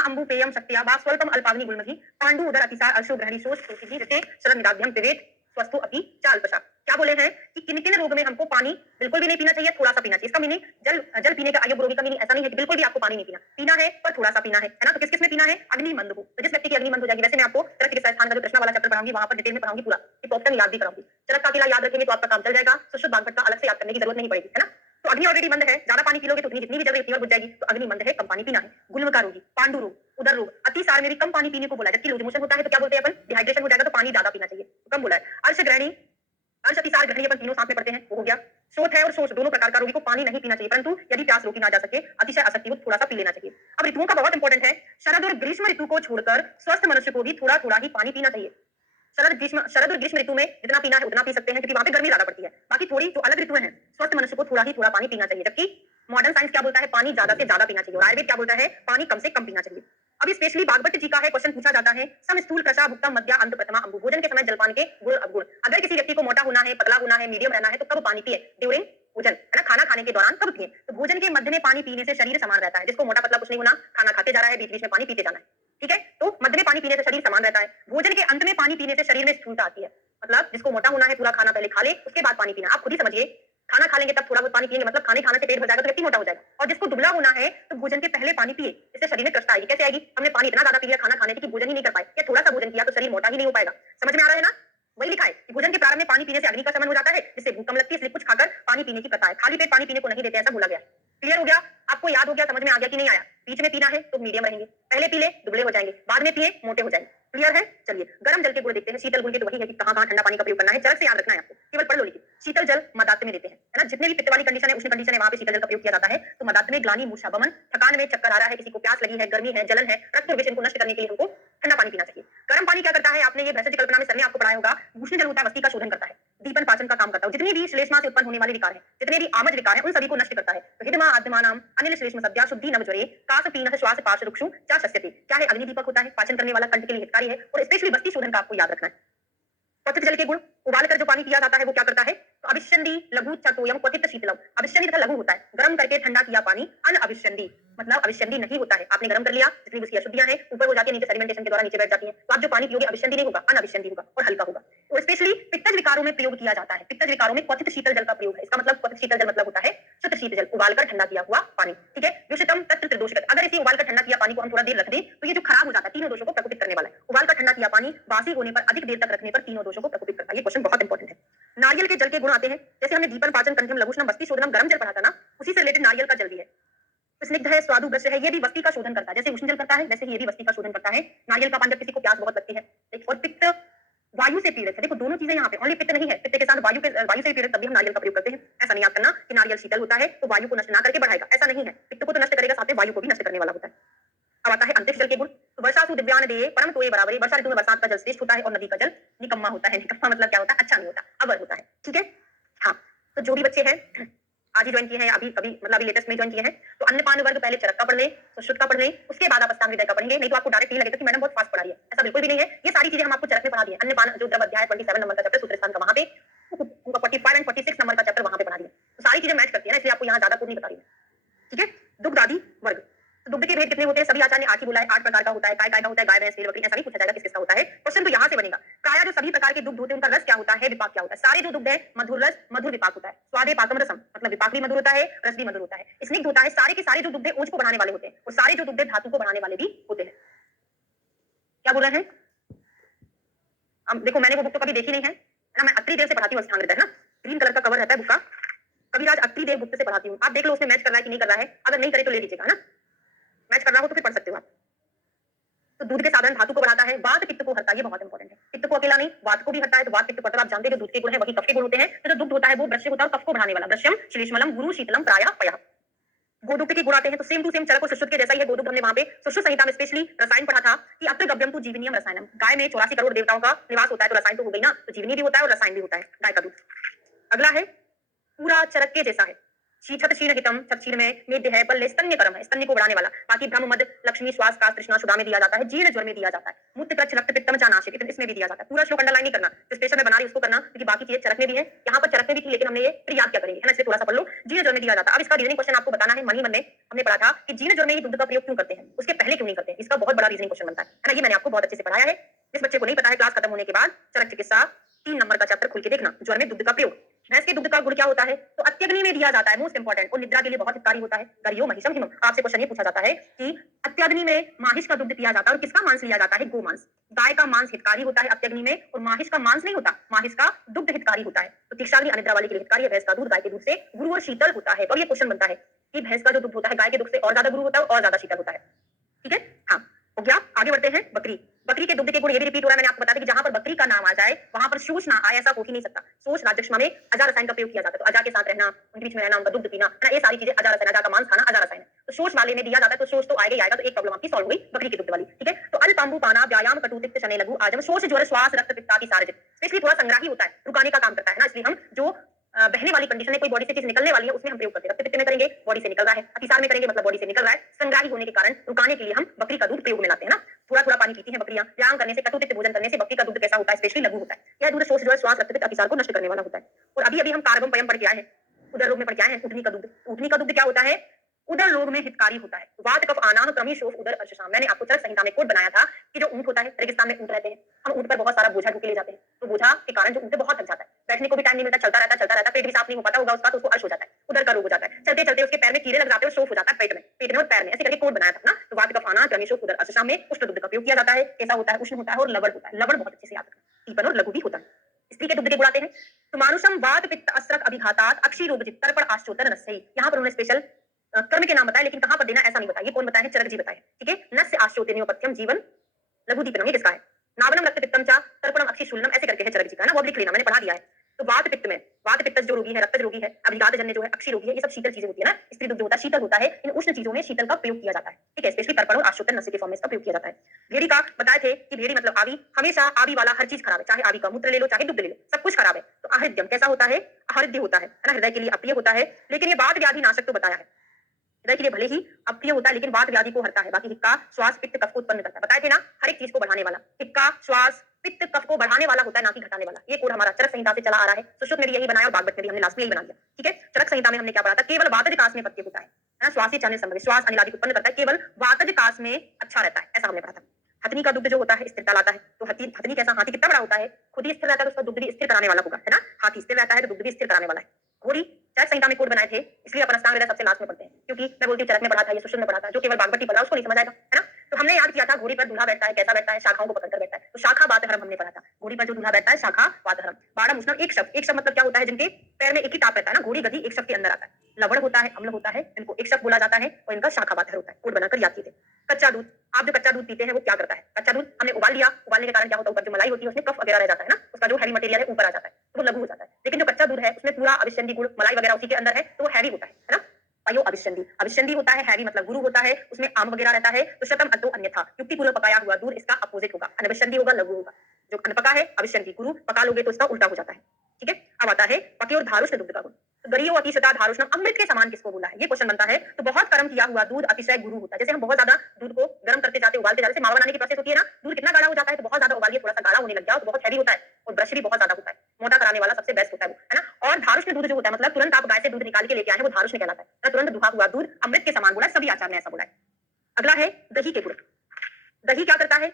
अंबु पेयम शक्तिया वा स्वल्पम अल्पावनी गुलमधि पांडु उदर अतिसार अशो ग्रहणी सोच प्रकृति जते शरद निदाभ्यम विवेक स्वस्थो अपि चाल्पशा। क्या बोले हैं कि किन किन रोग में हमको पानी बिल्कुल भी नहीं पीना चाहिए, थोड़ा सा पीना चाहिए। इसका मीनिंग जल पीने का अयोग्य रोगी का मीनिंग ऐसा नहीं है कि बिल्कुल भी आपको पानी नहीं पीना है, पर थोड़ा सा पीना है ना। तो किस किस में पीना है, अग्निमंद हो, तो जिस व्यक्ति की अग्निमंद हो जाएगी। वैसे मैं आपको चरक चिकित्सा स्थान का जो कृष्णा वाला चैप्टर पढ़ाऊंगी, वहां पर डिटेल में पढ़ाऊंगी पूरा, टॉपिक याद भी कराऊंगी। चरक का अकेला याद रखेंगे तो आपका काम चल जाएगा, सुश्रुत बागभट का अलग से याद करने की जरूरत नहीं पड़ेगी, है ना। तो अग्नि ऑलरेडी मंद है, ज्यादा पानी पी लोगे तो जितनी भी जरूरत उतनी और बुझ जाएगी। तो अग्नि मंद है, कम पानी पीना है। गुल्म का रोगी, पांडु रोग, उदर रोग, अतिसार में भी कम पानी पीने को बोला है। जबकि लूज मोशन होता है तो क्या बोलते हैं अपन, डिहाइड्रेशन हो जाएगा तो पानी ज्यादा पीना चाहिए, तो कम बोला है। अर्श ग्रहणी, अर्श अतिसार ग्रहणी अपन तीनों साथ में पढ़ते हैं, वो हो गया। शोथ है और शोष, दोनों प्रकार का रोगी को पानी नहीं पीना चाहिए, परंतु यदि प्यास रोकी ना जा सके, अतिशय आसक्ति हो, थोड़ा सा पी लेना चाहिए। अब ऋतुओं का बहुत इंपॉर्टेंट है, शरद और ग्रीष्म ऋतु को छोड़कर स्वस्थ मनुष्य को भी थोड़ा थोड़ा ही पानी पीना चाहिए। शरद और ग्रीष्म ऋतु में जितना पीना है उतना पी सकते हैं क्योंकि वहां पे गर्मी ज्यादा पड़ती है। बाकी थोड़ी जो अलग ऋतु है, स्वस्थ मनुष्य को थोड़ा पानी पीना चाहिए, जबकि मॉडर्न साइंस क्या बोलता है, पानी ज्यादा से ज्यादा पीना चाहिए, और आयुर्वेद क्या बोलता है, पानी कम से कम पीना चाहिए। अब स्पेशली बागभट्ट जी का है क्वेश्चन पूछा जाता है, सम स्थूल कृशा भुक्ता मध्या अंत प्रथमा अंबु, भोजन के समय जलपान के गुण अवगुण। अगर किसी व्यक्ति को मोटा होना है, पतला होना है, मीडियम रहना है तो कब पानी पिए, ड्यूरिंग भोजन, है ना, खाना खाने के दौरान कब पिए। तो भोजन के मध्य में पानी पीने से शरीर समान रहता है, जिसको मोटा पतला कुछ नहीं होना, खाना खाते जा रहा है, बीच बीच में पानी पीते जाना है, ठीक है। तो मध्य में पानी पीने से शरीर समान रहता है, भोजन के अंत में पानी पीने से शरीर में स्थूलता आती है। मतलब जिसको मोटा होना है पूरा खाना पहले खा ले, उसके बाद पानी पीना। आप खुद ही समझिए, खाना खा लेंगे तब थोड़ा बहुत पानी पिएंगे, मतलब खाने खाने से पेट भर जाएगा तो व्यक्ति मोटा हो जाएगा। और जिसको दुबला होना है तो भोजन के पहले पानी पिए, इससे शरीर में कष्ट आएगी। कैसे आएगी, हमने पानी इतना ज्यादा पी लिया खाना खाने की भोजन ही नहीं कर पाए, या थोड़ा सा भोजन किया तो शरीर मोटा ही नहीं हो पाएगा। समझ में आ रहा है ना। वही लिखा है कि भोजन के प्रारंभ में पानी पीने से अग्नि का शमन हो जाता है, जिससे भूख कम लगती है, इसलिए कुछ खाकर पानी पीने की प्रथा है। खाली पेट पानी पीने को नहीं देते, ऐसा बोला गया। क्लियर हो गया, आपको याद हो गया, समझ में आ गया कि नहीं आया। बीच में पीना है तो मीडियम रहेंगे, पहले पी ले दुबले हो जाएंगे, बाद में पिए मोटे हो जाएंगे। क्लियर है। चलिए गर्म जल के गुण देखते हैं। शीतल गुण के तो वही है कि कहां कहां ठंडा पानी का प्रयोग करना है, जल से याद रखना है आपको, केवल पढ़ लो। लेकिन शीतल जल मदात्म में देते हैं, है ना, जितने भी पित्त वाली कंडीशन है, उष्ण कंडीशन है, वहां पे शीतल जल का प्रयोग किया जाता है। तो मदात्म में ग्लानि मूर्छा बमन, थकान में चक्कर आ रहा है, किसी को प्यास लगी है, गर्मी है, जलन है, रक्त और विष इनको नष्ट करने के लिए हमको ठंडा पानी पीना चाहिए। गर्म पानी क्या करता है, आपने ये भैंस कल्पना में सर ने आपको पढ़ाया होगा, उष्ण जल होता है, वस्ती का शोधन करता है, दीपन पाचन का काम करता है, जितनी भी श्लेष्मा से उत्पन्न होने वाले विकार है, जितने भी आमज विकार है, उन सभी को नष्ट करता है। तो हिदमा आद्यमानाम अनिल श्लेष्म सद्या शुद्धि नवज्वरे कास पीनः श्वास पाश रुक्षु चा शस्यते। क्या है, अग्नि दीपक होता है, पाचन करने वाला, कंठ के लिए हितकारी है, और स्पेशली बस्ती शोधन का आपको याद रखना है। क्वथित जल के गुण, उबाल कर जो पानी पिया जाता है वो क्या करता है, तो अभिष्यंदी लघु चतोयम क्वथित शीतलम, अभिष्यंदी तथा लघु होता है, गर्म करके ठंडा किया पानी अन अभिष्यंदी, मतलब अभिष्यंदी नहीं होता है। आपने गर्म कर लिया, जितनी भी उसकी अशुद्धियां हैं ऊपर हो जाती है, नीचे सेडिमेंटेशन के द्वारा नीचे बैठ जाती हैं, तो आप जो पानी पियोगे अभिष्यंदी नहीं होगा, अनअभिष्यंदी होगा और हल्का होगा। तो स्पेशली पित्तज विकारों में प्रयोग किया जाता है, पित्तज विकारों में क्वथित शीतल जल का प्रयोग है। इसका मतलब क्वथित शीतल जल मतलब होता है शुद्ध शीत जल, उबालकर ठंडा किया हुआ पानी, ठीक है। विषितम तत्र त्रिदोषित, अगर इसे उबालकर ठंडा किया पानी को हम थोड़ा देर रख दें तो ये जो खराब हो जाता है, तीनों दोषों को प्रकोपित करने वाला है। उबालकर ठंडा किया पानी बासी होने पर, अधिक देर तक रखने पर तीनों दोषों को प्रकोपित करता है। ये क्वेश्चन बहुत इंपॉर्टेंट है। नारियल के जल के गुण आते हैं, जैसे हमने दीपन पाचन कंठम लघुष्णम वस्ती शोधनम गर्म जल पढ़ा था ना, उसी से रिलेटेड नारियल का जल भी है। स्निग्ध है, स्वादु ब्रश है, ये भी वस्ती का शोधन करता है, जैसे उष्ण जल करता है वैसे ही ये भी वस्ती का शोधन करता है। नारियल का पान जब किसी को प्यास बहुत लगती है, और पित्त वायु से पीड़ित है, देखो दोनों चीजें यहाँ पे, ओनली पित्त नहीं है, पित्त के साथ वायु से पीड़ित, तभी हम नारियल का प्रयोग करते हैं। ऐसा नहीं याद करना कि नारियल शीतल होता है तो वायु को नष्ट ना करके बढ़ाएगा, ऐसा नहीं है। पित्त को तो नष्ट करेगा, साथ में वायु को भी नष्ट करने वाला होता है। अब आता है अंतरिक्ष जल के गुण, तो वर्षासु दिव्यान दे परम तोये बराबरे, वर्षा ऋतु में बरसात का जल श्रेष्ठ होता है और नदी का जल निकम्मा होता है। निकम्मा मतलब क्या होता है, अच्छा नहीं होता, अवर होता है, ठीक है। हाँ, तो जो भी बच्चे हैं आज ही ज्वाइन किए हैं, अभी कभी मतलब अभी लेटेस्ट में ज्वाइन किए हैं, तो अन्नपान वर्ग पहले चरक का पढ़ लें, सुश्रुत का पढ़ लें, उसके बाद आप अष्टांग हृदय का पढ़ेंगे। नहीं तो आपको डायरेक्ट ही लगेगा कि मैडम बहुत फास्ट पढ़ा रही है, ऐसा बिल्कुल भी नहीं है। ये सारी चीजें हम आपको चरक में पढ़ा दी है। अन्नपान जो द्रव अध्याय 27 नंबर का चैप्टर सूत्र स्थान का, वहां पे उनका 45 एंड 46 नंबर का चैप्टर वहां पे पढ़ा दिया। तो सारी चीजें मैच करती है ना, इसलिए आपको यहाँ ज्यादा कुछ नहीं बता रही है, ठीक है। दुग्ध आदि वर्ग, तो दुग्ध के भेद कितने होते हैं, सभी आचार्य ने 8 ही बोला है। 8 प्रकार का होता है। काय काय का होता है, गाय भैंस भेड़ बकरी, ऐसा नहीं पूछा जाएगा किस किसका होता है। क्वेश्चन तो यहाँ से बनेगा, काया जो सभी प्रकार के दुग्ध होते हैं उनका रस क्या होता है, विपाक क्या होता है। सारे जो दुग्ध है मधुर रस मधुर विपाक होता है। स्वादे पाकम रसम, मतलब विपाक भी मधुर होता है, रस भी मधुर होता है। स्निग्ध होता है, सारे के सारे जो दुग्ध है ऊंच को बढ़ाने वाले होते हैं, और सारे जो दुग्ध है धातु को बढ़ाने वाले भी होते हैं। क्या बोल रहे हैं, अब देखो मैंने वो बुक तो कभी देखी नहीं है ना, मैं अत्रि देव से पढ़ाती हूँ अष्टांग हृदय, ना, ग्रीन कलर का कवर रहता है बुक का, कविराज अत्रि देव गुप्त से पढ़ाती हूँ। आप देख लो उसमें मैच कर रहा है कि नहीं कर रहा है, अगर नहीं करे तो ले लीजिएगा ना, मैच कर रहा हो तो फिर पढ़ सकते हो आप। तो दूध के साधन धातु को बढ़ाता है, वात पित्त को हरता है, ये बहुत इंपॉर्टेंट है। पित्त को अकेला नहीं, वात को भी हरता है, तो वात पित्त को, आप जानते हैं जो दूध के गुण है वही कफ के गुण होते हैं। तो जो दुग्ध होता है वो ब्रश्य होता है और कफ को बढ़ाने वाला, ब्रश्यम श्लेष्मलम गुरु शीतलम प्रायः पयः। गोदुग्ध के गुण आते हैं, तो सेम टू सेम चरक और सुश्रुत के जैसा ही है। गोदुग्ध हमने वहां पे सुश्रुत संहिता में स्पेशली रसायन पढ़ा था कि अत्र गव्यम तो जीवनीयम रसायनम, गाय में 84 करोड़ देवताओं का निवास होता है, तो रसायन तो हो गई ना, तो जीवनी भी होता है और रसायन भी होता है गाय का दूध। अगला है पूरा चरक के जैसा है, शीछत क्षीण हितम, क्षीण में मेद्य है, बल्ले स्तन्य कर्म है, स्तन्य को बढ़ाने वाला। बाकी ब्रह्म मद लक्ष्मी श्वास कास तृष्णा सुधा में दिया जाता है, जीर्ण ज्वर में दिया जाता है, मूत्र कच्छ रक्त पित्तम चानाशिक इसमें भी दिया जाता है। पूरा श्लोक अंडरलाइन नहीं करना, जो स्पेशल में बना रही उसको करना, क्योंकि बाकी चीजें चरक में भी है, यहाँ पर चरक में भी थी लेकिन हमने ये फिर याद क्या करेंगे, है ना, इसलिए थोड़ा सा पढ़ लो। जीर्ण ज्वर में दिया जाता है। अब इसका रीजनिंग क्वेश्चन आपको बताना है, मन ही मन में हमने पढ़ा था कि जीर्ण ज्वर में ही दुग्ध का प्रयोग क्यों करते हैं, उसके पहले क्यों नहीं करते हैं, इसका बहुत बड़ा रीजनिंग क्वेश्चन बनता है ना। ये मैंने आपको बहुत अच्छे से पढ़ाया है। इस बच्चे को नहीं पता है, क्लास खत्म होने के बाद चरक चिकित्सा 3 नंबर का चैप्टर खोल के देखना, ज्वर में दुग्ध का प्रयोग। भैंस के दुग्ध का गुण क्या होता है, तो अत्यग्नि में दिया जाता है, मोस्ट इंपॉर्टेंट, और निद्रा के लिए बहुत हितकारी होता है। गरियो महिषम हिमम, आपसे क्वेश्चन ये पूछा जाता है कि अत्यग्नि में माहिष का दुग्ध पिया जाता है, और किसका मांस लिया जाता है, गोमांस। गाय का मांस हितकारी होता है अत्यग्नि में, और माहिष का मांस नहीं होता, माहिष का दुग्ध हितकारी होता है। तो तीक्षाग्नि अनिद्रा वाले के लिए हितकारी है, भैंस का दूध गाय के दूध से गुरु और शीतल होता है। और ये क्वेश्चन बनता है कि भैंस का जो दुग्ध होता है गाय के दुग्ध से और ज्यादा गुरु होता है और ज्यादा शीतल होता है, ठीक है। हाँ हो गया, आगे बढ़ते हैं। बकरी, बकरी के दुग्ध के गुण ये भी रिपीट हो रहा है, मैंने आपको बताया कि जहां पर बकरी का नाम आ जाए वहां पर शोष ना आए, ऐसा हो ही नहीं सकता। शोष राजक्षमा में अजा रसायन का प्रयोग किया जाता है, तो अजा के साथ रहना, उनके बीच में रहना, उनका दुग्ध पीना, है ना, ये सारी चीजें अजा रसायन, अजा का मांस खाना अजा रसायन है। तो तो शोष वाले में दिया जाता है तो शोष तो आएगा ही आएगा, तो एक प्रॉब्लम आपकी सॉल्व हो गई बकरी के दुग्ध वाली। ठीक है, तो अल पांबू पाना व्यायाम कटु तिक्त शनै लघु आजम शोष ज्वर श्वास रक्त पित्ता की सारजित, स्पेशली थोड़ा संग्राही होता है, रुकाने का काम करता है ना, इसलिए हम जो बहने वाली कंडीशन है, कोई बॉडी से चीज निकलने वाली है, उसमें हम प्रयोग करते हैं। रक्त पित्त में करेंगे बॉडी से निकल रहा है, अतिसार में करेंगे मतलब बॉडी से निकल रहा है, संग्राही होने के कारण रुकाने के लिए हम बकरी का दूध प्रयोग में लाते हैं ना। थोड़ा थोड़ा पानी पीती हैं बकरियां, व्यायाम करने से कटुतिक्त भोजन करने से बकरी का दूध कैसा होता है, स्पेशली लघु होता है। यह दूध शोष जो है श्वास रक्त पित्त अतिसार को नष्ट करने वाला होता है। और अभी अभी हम कार्बम पयम पढ़ के आए हैं, उदर रोग में पढ़ के आए हैं, ऊँटनी का दूध। ऊँटनी का दूध क्या होता है, उदर रोग में हितकारी होता है। वात कफ आनाह क्रमी शोफ उदर अशशाम, मैंने आपको चरक संहिता में कोड बनाया था कि जो ऊंट होता है, रेगिस्तान में ऊंट रहते हैं, हम ऊंट पर बहुत सारा बोझा ढोके ले जाते हैं, तो बोझा के कारण जो ऊंट बहुत थक जाता है, बैठने को भी टाइम नहीं मिलता, चलता रहता, पेट भी साफ नहीं हो पाता होगा उसका, तो उसको अर्श हो जाता है, उदर का रोग हो जाता है, चलते चलते उसके पैर में कीड़े लग जाते हैं और शोफ हो जाता है पेट में और पैर में, ऐसे करके कोड बनाया था ना। तो वात कफ आनाह क्रमी शोफ उदर अशशाम में उष्ण दुग्ध का प्रयोग किया जाता है। कैसा होता है, उष्ण होता है और लवण होता है। लवण बहुत अच्छे से याद रखना, टीपन और लघु भी होता है। स्त्री के दुग्ध के गुण आते हैं, तो मानुषम वात पित्त अस्रक अभिघातात अक्षी रोग जित तर्पण आश्चोतर नस्यई, यहाँ पर उन्होंने स्पेशल कर्म के नाम बताए, लेकिन कहां पर देना ऐसा नहीं बताया। ये कौन बताया है, चरक जी बताए। ठीक है, नस्य आश्चोतेनियोपथ्यम जीवन लघु दीपनम, ये किसका है, नावनम रक्त पित्तम चा तर्पणम अक्षी शूलनम, ऐसे करके है चरक जी का ना, वो लिख लेना, मैंने पढ़ा दिया है। तो वात पित्त में वात पित्त जो रोगी है, रक्त रोगी है, अभिघात जन्य जो है, अक्षी रोगी है, ये सब शीतल चीजें होती है ना। स्त्री दुग्ध जो होता है शीतल होता है, इन उष्ण चीजों में शीतल का प्रयोग किया जाता है। ठीक है, स्पेशली तर्पण और आश्चोतन नस्य के फॉर्म में इसका प्रयोग किया जाता है। भेड़ी का बताए थे कि भेड़ी मतलब आवी, हमेशा आवी वाला हर चीज खराब है, चाहे आवी का मूत्र ले लो, चाहे दुग्ध ले लो, सब कुछ खराब है। तो आहृद्यम कैसा होता है, आहृद्य होता है ना, हृदय के लिए अप्रिय होता है, लेकिन ये वात व्याधि नाशक तो बताया है, हृदय के लिए भले ही अप्रिय होता है लेकिन वात व्याधि को हरता है। बाकी हिक्का श्वास पित्त कफ को उत्पन्न करता है, बताए थे ना, हर एक चीज को बढ़ाने वाला। हिक्का श्वास पित्त कफ को बढ़ाने वाला होता है, ना कि घटाने वाला। ये कोड हमारा चरक संहिता से चला आ रहा है, सुश्रुत में भी यही बनाया और बागवत में भी हमने लास्ट में यही बना दिया। ठीक है, चरक संहिता में हमने क्या पढ़ा था, केवल वातज कास में पत्य होता है ना, श्वास चैनल संबंधी श्वास अनिल आदि उत्पन्न करता है, केवल वातज कास में अच्छा रहता है, ऐसा हमने पढ़ा था। हथनी का दुग्ध जो होता है स्थिरता लाता है, तो हथनी कैसा, हाथी कितना बड़ा होता है, खुद ही स्थिर रहता है, तो उसका दुग्ध भी स्थिर कराने वाला होगा, है ना। हाथी स्थिर रहता है तो दुग्ध भी स्थिर कराने वाला है। घोड़ी चरक संहिता में कोड बनाए थे, इसलिए अपन अष्टांग हृदय सबसे लास्ट में पढ़ते हैं, क्योंकि मैं बोलती हूँ चरक में पढ़ा था, ये सुश्रुत में पढ़ा था, जो केवल बागवती पढ़ा उसको नहीं समझ आएगा, है ना। तो हमने याद किया था घोड़ी पर दूल्हा बैठता है, कैसा बैठता है, शाखाओं को पकड़कर बैठता है, तो शाखा वातहरम हमने पढ़ा था। घोड़ी पर जो दूल्हा बैठता है शाखा वातहरम। बारह मुष्णम एक शब्द मतलब क्या होता है, जिनके पैर में एक ही टाप रहता है ना, घोड़ी गधी एक शब्द के अंदर आता है। लवण होता है, अम्ल होता है, इनको एक शब्द बोला जाता है और इनका शाखा वातहर होता है। कोड बनाकर याद कीजिए। कच्चा दूध, आप जो कच्चा दूध पीते हैं वो क्या करता है, कच्चा दूध हमने उबाल लिया, उबालने के कारण क्या होता है, ऊपर जो मलाई होती है उसमें कफ वगैरह रह जाता है ना, उसका जो हैवी मटेरियल है ऊपर आ जाता है, तो वो लघु हो जाता है। लेकिन जो कच्चा दूध है उसमें पूरा अविष्यंदी गुण मलाई वगैरह उसी के अंदर है, तो वो हैवी होता है ना। अयो अविष्यंदी, अविष्यंदी होता है हैवी मतलब गुरु होता है, उसमें आम वगैरह रहता है, तो शतम अद्दो अन्यथा, युक्ति पूर्वक पकाया हुआ दूध इसका अपोजिट होगा, अनविष्यंदी होगा, लघु होगा। जो अनपका है अविष्यंदी, गुरु पका लोगे तो इसका उल्टा हो जाता है। ठीक है, अब आता है पके और धारुष्ण दुग्ध का गुण। तो गरियो अतिशता धारुष्णम, अमृत के समान किसको बोला है, ये क्वेश्चन बनता है। तो बहुत गर्म किया हुआ दूध अतिशय गुरु होता है। जैसे हम बहुत ज्यादा दूध को गर्म करते जाते उबालते जाते, मावा बनाने की प्रोसेस होती है ना, दूध कितना गाढ़ा हो जाता है, तो बहुत ज्यादा उबालिए थोड़ा सा गाढ़ा होने लग जाओ तो बहुत हैवी होता है, और ब्रश भी बहुत ज्यादा होता है, मोटा कराने वाला सबसे बेस्ट होता है वो, है ना। और धारुष्ण दूध जो होता है मतलब तुरंत आप गाय से दूध निकाल के लेके आए हैं, वो धारुष्ण कहलाता है, तुरंत दुहा हुआ दूध अमृत के समान बोला है, सभी आचार्य ने ऐसा बोला है। अगला है दही के गुण। दही क्या करता है,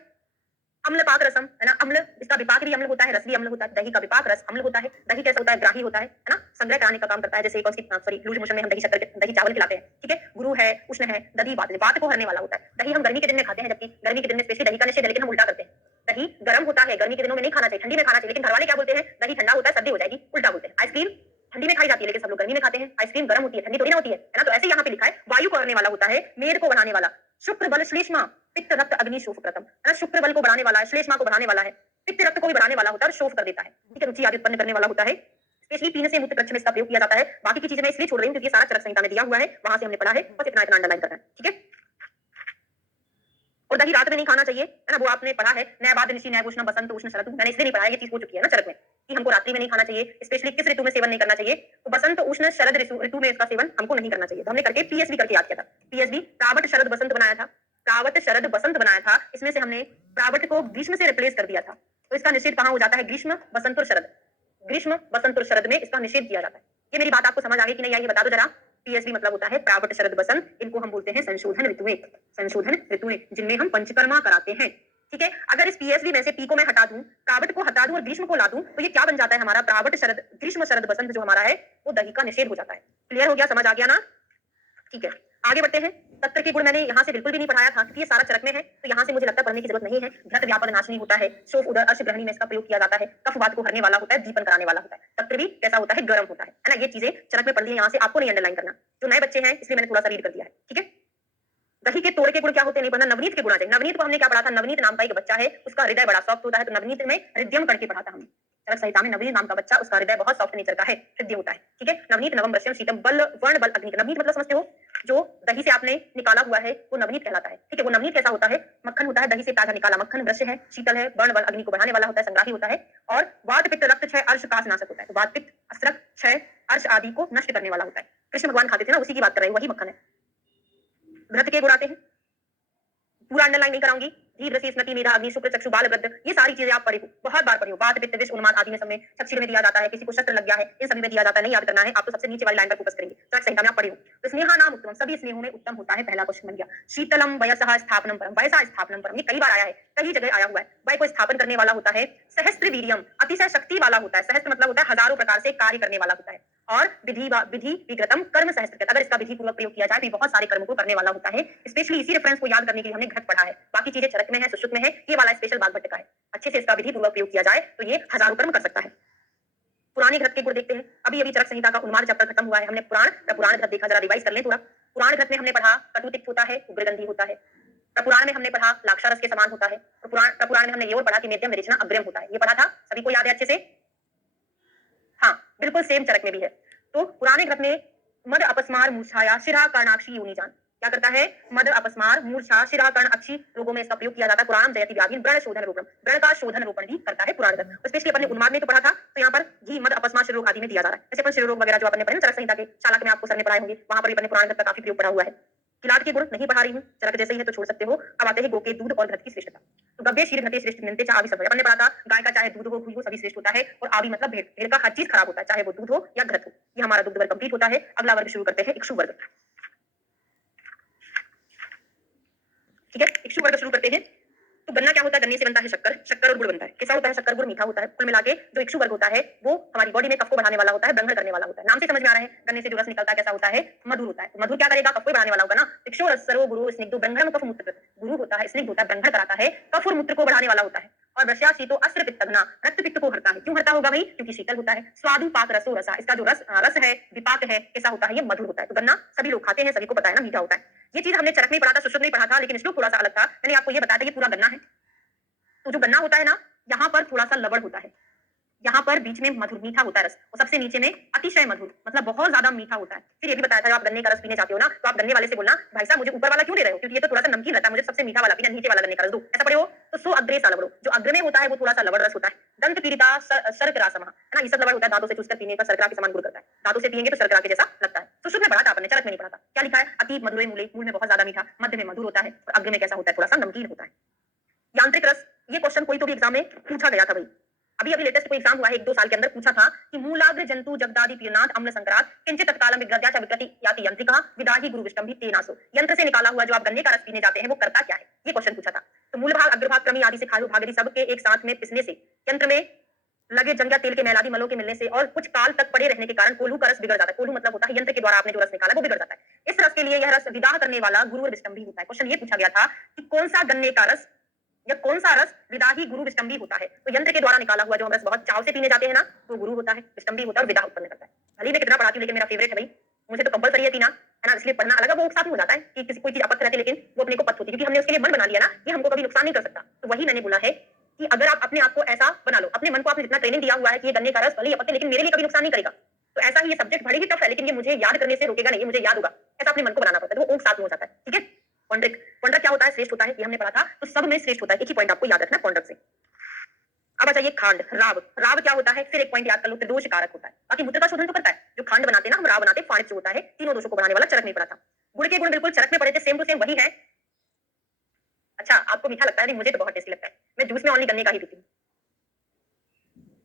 अम्ल पाक रसम, है ना, अम्ल इसका विपाक भी अम्ल होता है, रस भी अम्ल होता है, दही का विपाक रस अम्ल होता है। दही कैसा होता है, ग्राही होता है ना, संग्रह कराने का काम करता है। जैसे एक सॉरी लूज मोशन में हम दही शक्कर दही चावल खिलाते हैं। ठीक है, गुरु है, उष्ण है, दही वात को हरने वाला होता है। दही हम गर्मी के दिन में खाते हैं, जबकि गर्मी के दिन में स्पेशली दही का निषेध है, लेकिन हम उल्टा करते हैं। दही गर्म होता है, गर्मी के दिनों में नहीं खाना चाहिए, ठंडी में खाना चाहिए, लेकिन घर वाले क्या बोलते हैं, दही ठंडा होता है सर्दी हो जाएगी, उल्टा बोलते हैं। आइसक्रीम ठंडी में खाई जाती है, लेकिन सब लोग गर्मी में खाते हैं। आइसक्रीम गर्म होती है, ठंडी थोड़ी ना होती है ना। तो ऐसे यहाँ पे लिखा है वायु को हरने वाला होता है, मेद को बढ़ाने वाला, शुक्र बल श्लेष्मा पित्त रक्त अग्नि शोफ प्रथम, है ना, शुक्र बल को बढ़ाने वाला है, श्लेष्मा को बढ़ाने वाला है, पित्त रक्त को भी बढ़ाने वाला होता है और शोफ कर देता है। ठीक है, रुचि आदि उत्पन्न करने वाला होता है। स्पेशली पीने से मूत्र कक्ष में इसका प्रयोग किया जाता है। बाकी की चीजें मैं इसलिए छोड़ रही हूँ क्योंकि सारा चरक संहिता में दिया हुआ है, वहां से हमने पढ़ा है, बस इतना इतना अंडरलाइन करना है। ठीक है, और दही रात में नहीं खाना चाहिए, है ना, वो आपने पढ़ा है, नैबाद निशी नैवोष्ण बसंत उष्ण शरद, मैंने इसलिए नहीं पढ़ा है, ये चीज हो चुकी है ना चरक में कि हमको रात्रि में नहीं खाना चाहिए। स्पेशली किस ऋतु में सेवन नहीं करना चाहिए, तो बसंत उष्ण शरद ऋतु में इसका सेवन हमको नहीं करना चाहिए। तो हमने करके पीएसबी करके याद किया था, पीएसबी प्रावट शरद बसंत बनाया था, प्रावट शरद बसंत बनाया था, इसमें से हमने प्रावट को ग्रीष्म से रिप्लेस कर दिया था। तो इसका निषेध कहाँ हो जाता है, ग्रीष्म बसंत और शरद, ग्रीष्म बसंत और शरद में इसका निषेध किया जाता है। ये मेरी बात आपको समझ आ गई कि नहीं आई, बता दो जरा। पीएसबी मतलब होता है प्रावट शरद बसंत, इनको हम बोलते हैं संशोधन ऋतुएं, संशोधन ऋतुएं जिनमें हम पंचकर्मा कराते हैं। ठीक है, अगर इस पीएसबी में से पी को मैं हटा दूं, प्रावट को हटा दूं और ग्रीष्म को ला दूं, तो ये क्या बन जाता है हमारा, प्रावट शरद ग्रीष्म शरद बसंत जो हमारा है वो दही का निषेध हो जाता है। क्लियर हो गया, समझ आ गया ना। ठीक है, आगे बढ़ते हैं। तत्र के गुण मैंने यहाँ से बिल्कुल भी नहीं पढ़ाया था क्योंकि ये सारा चरक में है, तो यहाँ से मुझे लगता है पढ़ने की जरूरत नहीं है। घृत व्यापन नाशनी होता है, शोफ उदर अर्श ग्रहणी में इसका प्रयोग किया जाता है, कफ वात को हरने वाला होता है, दीपन कराने वाला होता है। तत्र भी कैसा होता है, गर्म होता है ना। ये चीजें चरक में पढ़ ली है, यहाँ से आपको नहीं अंडरलाइन करना, जो नए बच्चे हैं इसलिए मैंने थोड़ा सा रीड कर दिया है। ठीक है, दही के तोड़ के गुण क्या होते हैं नहीं पढ़ना, नवनीत के गुण आ जाए। नवनीत को हमने क्या पढ़ा था, नवनीत नाम का एक बच्चा है, उसका हृदय बड़ा सॉफ्ट होता है, तो नवनीत में हृदयम करके पढ़ा था हमने चरक संहिता में। नवनीत नाम का बच्चा, उसका हृदय बहुत सॉफ्ट नेचर का है, हृदय होता है। ठीक है, नवनीत नवम वश्यम शीतम बल वर्ण बल अग्नि, नवनीत मतलब समझते हो जो दही से आपने निकाला हुआ है वो नवनीत कहलाता है। ठीक है, वो नवनीत कैसा होता है? मक्खन होता है, दही से ताजा निकाला मक्खन वृष्य है, शीतल है, वर्ण बल अग्नि को बढ़ाने वाला होता है, संग्राही होता है और वात पित्त रक्त क्षय अर्श काश नाशक होता है। तो वात पित्त असरक क्षय अर्श आदि को नष्ट करने वाला होता है। कृष्ण भगवान खाते थे ना, उसी की बात कर रहे हैं, वही मक्खन है। घृत के गुण आते हैं, पूरा अंडरलाइन नहीं कराऊंगी। जीव रसी स्मृति मेधा अग्नि शुक्र चक्षु बाल वृद्ध, ये सारी चीजें आप पढ़े हो, बहुत बार पढ़े हो। वात पित्त विष उन्माद आदि में समय शरीर में दिया जाता है, किसी को शस्त्र लग गया है, इन सभी में दिया जाता है, नहीं याद करना है, आप तो सबसे नीचे वाली लाइन पर फोकस करेंगे। चरक संहिता में आप पढ़े हो। तो स्नेहा नाम उत्तम, सभी स्नेहों में उत्तम होता है, पहला क्वेश्चन बन गया। शीतलम वयसः स्थापनम परम, वयसा स्थापनम परम, ये कई बार आया है, कई जगह आया हुआ है। वय को स्थापन करने वाला होता है। सहस्त्र वीर्यम, अतिशय शक्ति वाला होता है। सहस्त्र मतलब होता है हजारों प्रकार से कार्य करने वाला होता है। और विधि विग्रतम कर्म सहस्त्र, अगर इसका विधि पूर्वक प्रयोग किया जाए तो बहुत सारे कर्मों को करने वाला होता है। स्पेशली इसी रेफरेंस को याद करने के लिए हमने घृत पढ़ा है, बाकी चीजें चरक में है, सुश्रुत में है, ये वाला स्पेशल बागभट्ट का है। अच्छे से इसका विधि पूर्वक प्रयोग किया जाए तो ये हजारों कर्म कर सकता है। पुराने घृत के गुण देखते हैं। अभी अभी चरक संहिता का उन्माद चैप्टर खत्म हुआ है, हमने पुराण घृत देखा, जरा रिवाइज कर लें थोड़ा। पुराण घृत में हमने पढ़ा कटु तिक्त होता है, उग्रगंधी होता है। प्रपुराण में हमने पढ़ा लाक्षारस के समान होता है। प्रपुराण में हमने ये और पढ़ा कि मेध्यम विरेचना अग्रम होता है, ये पढ़ा था, सभी को याद है अच्छे से? हाँ, बिल्कुल सेम चरक में भी है। तो पुराने घृत में मद अपस्मार मूर्छाया शिरा कर्णाक्षी योनि जान, क्या करता है? मद अपस्मार मूर्छा शिरा कर्ण अक्षी रोगों में इसका प्रयोग किया जाता है। पुराण जयति व्याधि व्रण शोधन रोपण, व्रण का शोधन रोपण भी करता है पुराण घृत। स्पेशली अपन ने उन्माद में तो पढ़ा था, तो यहाँ पर घी मद अपस्मार शिरोग आदि में दिया जा रहा है। जैसे अपन शिरोग वगैरह जो अपन ने पढ़े चरक संहिता के चालक में आपको सर ने पढ़ाए होंगे, वहां पर भी अपन ने पुराण घृत का काफी प्रयोग पढ़ा हुआ है। किलाट के गुण नहीं पढ़ा रही हूँ, चरक जैसे ही है तो छोड़ सकते हो। अब आते हैं गो के दूध और घृत की श्रेष्ठता। तो गव्य क्षीर घृते श्रेष्ठ मिलते चाहे सब अपन ने पढ़ा था, गाय का चाहे दूध हो घी हो सभी श्रेष्ठ होता है। और आदि मतलब भेड़, भेड़ का हर चीज खराब होता है, चाहे वो दूध हो या घृत हो। ये हमारा दुग्ध वर्ग कंप्लीट होता है। अगला वर्ग शुरू करते हैं, इक्षु वर्ग। ठीक है, इक्षु वर्ग शुरू करते हैं। तो गन्ना क्या होता है? गन्ने से बनता है शक्कर, शक्कर और गुड़ बनता है। कैसा होता है? शक्कर गुड़ मीठा होता है। कुल मिला के जो इक्षु वर्ग होता है वो हमारी बॉडी में कफ को बढ़ाने वाला होता है, ब्रह्मण करने वाला होता है। नाम से समझ में आ रहा है, गन्ने से जो रस निकलता है कैसा होता है? मधुर होता है। तो मधुर क्या करेगा? कफ को बढ़ाने वाला होगा ना। इक्षु रस सरो गुरु स्निग्धो ब्रह्मण कफ मूत्र, गुरु होता है, स्निग्ध होता है, ब्रह्मण कराता है, कफ और मूत्र को बढ़ाने वाला होता है। और वश्या शीतो अस्त्र पित्तघ्ना, रक्त पित्त को हरता है। क्यों हरता होगा भाई? क्योंकि शीतल होता है। स्वादु पाक रसो रसा, इसका जो रस है, विपाक है, कैसा होता है? ये मधुर होता है। तो गन्ना सभी लोग खाते हैं, सभी को पता है ना, मीठा होता है। ये चीज हमने चरक में पढ़ा था, सुश्रुत में पढ़ा था, लेकिन श्लोक थोड़ा सा अलग था। मैंने आपको ये बताया था, ये पूरा गन्ना है। तो जो गन्ना होता है ना, यहाँ पर थोड़ा सा लवण होता है, यहाँ पर बीच में मधुर मीठा होता है रस, और सबसे नीचे में अतिशय मधुर, मतलब बहुत ज्यादा मीठा होता है। फिर ये भी बताया था, आप गन्ने का रस पीने चाहते हो ना, तो आप गन्ने वाले से बोलना, भाई साहब मुझे ऊपर वाला क्यों दे रहे हो, क्योंकि ये तो थोड़ा सा नमकीन रहता है, मुझे सबसे मीठा वाला पीना, नीचे वाला गन्ने का रस दो। ऐसा पड़े हो तो सो अग्रे सा लवड़ो, जो अग्र में होता है वो थोड़ा सा लवण रस होता है। दंत पीड़िता शर्करा समा, है ना, ये सब लवण होता है, दांतों से चूसकर पीने पर शर्करा के समान गुड़ करता है। दांतों से पिएंगे तो शर्करा के जैसा लगता है। तो शुद्ध में पढ़ा था आपने, चरक में नहीं पढ़ा था। क्या लिखा है? अति मधुरे मूले, मूल में बहुत ज्यादा मीठा, मध्य में मधुर होता है, और अग्र में कैसा होता है? थोड़ा सा नमकीन होता है। यांत्रिक रस, ये क्वेश्चन कोई तो भी एग्जाम में पूछा गया था भाई, अभी अभी लेटेस्ट कोई एग्जाम हुआ है 1-2 साल के अंदर, पूछा था कि मूलाग्र जंतु जगदादि पीरनाथ अम्ल संक्रांत किंचित तत्कालम विग्रद्या च विकृति याति यंत्रिका विदाही गुरु विष्टंभी तेनासो, यंत्र से निकाला हुआ जो आप गन्ने का रस पीने जाते हैं वो करता क्या है? ये क्वेश्चन पूछा था। तो मूल भाग, अग्रभाग, क्रमी आदि से खायु भाग आदि सब के एक साथ में पिसने से, यंत्र में लगे जंग या तेल के मैलादि मलों के मिलने से और कुछ काल तक पड़े रहने के कारण कोल्हू का रस बिगड़ जाता है। कोल्हू मतलब होता है यंत्र के द्वारा आपने जो रस निकाला वो बिगड़ जाता है। इस रस के लिए यह रस विदाह करने वाला गुरु और विष्टंभी होता है। क्वेश्चन ये पूछा गया था कि कौन सा गन्ने का रस या कौन सा रस विदाही गुरु विष्टंभी होता है? तो यंत्र के द्वारा निकाला हुआ जो हम रस बहुत चाव से पीने जाते हैं ना, तो गुरु होता है, विष्टंभी होता है और विदाह उत्पन्न करता है। भले मैं कितना पढ़ाती हूँ लेकिन मेरा फेवरेट है भाई, मुझे तो कंपलसरी है पीना, है ना, इसलिए पढ़ना अलग है, वो एक साथ में हो जाता है कि किसी कोई चीज अपत्य रहती है लेकिन वो अपने को पथ होती है, क्योंकि हमने उसके लिए मन बना लिया ना, ये हमको कभी नुकसान नहीं कर सकता। तो वही मैंने बोला है कि अगर आप अपने आप को ऐसा बना लो, अपने मन को आपने जितना ट्रेनिंग दिया हुआ है कि ये गन्ने का रस भले ही अपत्य लेकिन मेरे लिए कभी नुकसान नहीं करेगा, तो ऐसा ही ये सब्जेक्ट भले ही टफ है लेकिन ये मुझे याद करने से रोकेगा नहीं, ये मुझे याद होगा, ऐसा अपने मन को बनाना पड़ता है, तो वो साथ में हो जाता है। ठीक है, पौंड्रिक, पौंड्रक क्या होता है? श्रेष्ठ होता है, ये हमने पढ़ा था। तो सब में श्रेष्ठ होता है, एक ही पॉइंट आपको याद रखना है पौंड्रक से। अब आ जाइए खांड, राव। राव क्या होता है? फिर एक पॉइंट याद कर लो, त्रिदोष कारक होता है। बाकी मूत्र का शोधन तो करता है, जो खांड बनाते हैं ना हम, राव बनाते हैं, फाणिज जो होता है तीनों दोषों को बढ़ाने वाला, चरक में पढ़ा था। गुड़ के गुण बिल्कुल चरक में पढ़े थे, सेम टू सेम वही है। अच्छा, आपको मीठा लगता है? नहीं, मुझे तो बहुत टेस्टी लगता है, मैं जूस में ओनली गन्ने का ही पीती हूँ।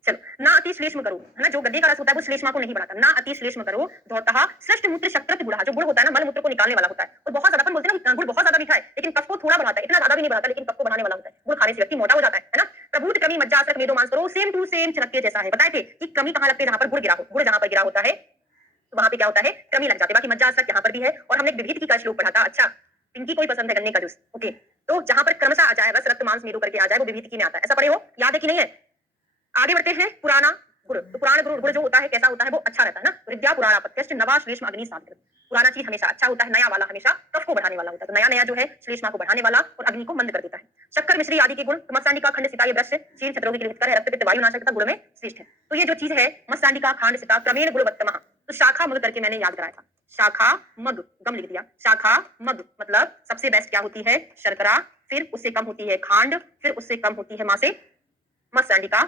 चलो, ना अति श्लेष्म करो, है ना, जो गन्ने का रस होता है वो श्लेष्मा को नहीं बढ़ाता। ना अति श्लेष्म करो, धौतः श्रेष्ठ मूत्र शक्रत गुड़ा, जो गुड़ होता है ना, मल मूत्र को निकालने वाला होता है। और बहुत ज्यादा अपन बोलते हैं ना गुड़ बहुत ज्यादा मीठा है, लेकिन कफ को थोड़ा बढ़ाता है, इतना ज्यादा भी नहीं बढ़ाता, लेकिन कफ को बढ़ाने वाला होता है। गुड़ खाने से व्यक्ति मोटा हो जाता है ना। प्रभूत क्रमी मज्जा आसक मेदो मांस करो, सेम टू सेम चरक के जैसा है। बताए थे कि क्रमी कहाँ लगते हैं? जहां पर गुड़ गिरा हो, गुड़ जहां पर गिरा होता है तो वहां पे क्या होता है? क्रमी लग जाते हैं। बाकी मज्जा आसक यहाँ पर भी है, और हमने विभीति का श्लोक पढ़ा था। अच्छा, पिंकी कोई पसंद है गन्ने का जूस? ओके, तो जहां पर क्रमशः आ जाए रस रक्त मांस मेदो करके आ जाए वो विभीति में आता है, ऐसा पढ़े हो, याद है कि नहीं है? आगे बढ़ते हैं, पुराना गुड़। तो पुराण गुड़ जो होता है कैसा होता है? वो अच्छा रहता है ना। विद्या पुराण प्रत्यक्ष नवा श्लेष्मा अग्नि साधन, पुराना चीज हमेशा अच्छा होता है, नया वाला हमेशा कफ को बढ़ाने वाला होता है। तो नया नया जो है श्लेष्मा को बढ़ाने वाला और अग्नि को मंद कर देता है। शक्कर मिश्री आदि के गुण, तो मत्स्यांडिका खंड सिता ये वृक्ष शील छत्रोगी के लिए हितकर है, रक्त पित्त वायु नाशक तथा गुण में श्रेष्ठ है। तो ये जो चीज है मत्स्यांडिका खंड सिता क्रमेण गुणवत्तम, तो शाखा मग करके मैंने याद कराया था। शाखा मधु, गम लिख दिया। शाखा मधु मतलब सबसे बेस्ट क्या होती है? शर्करा, फिर उससे कम होती है खांड, फिर उससे कम होती है मासे मत्स्यांडिका,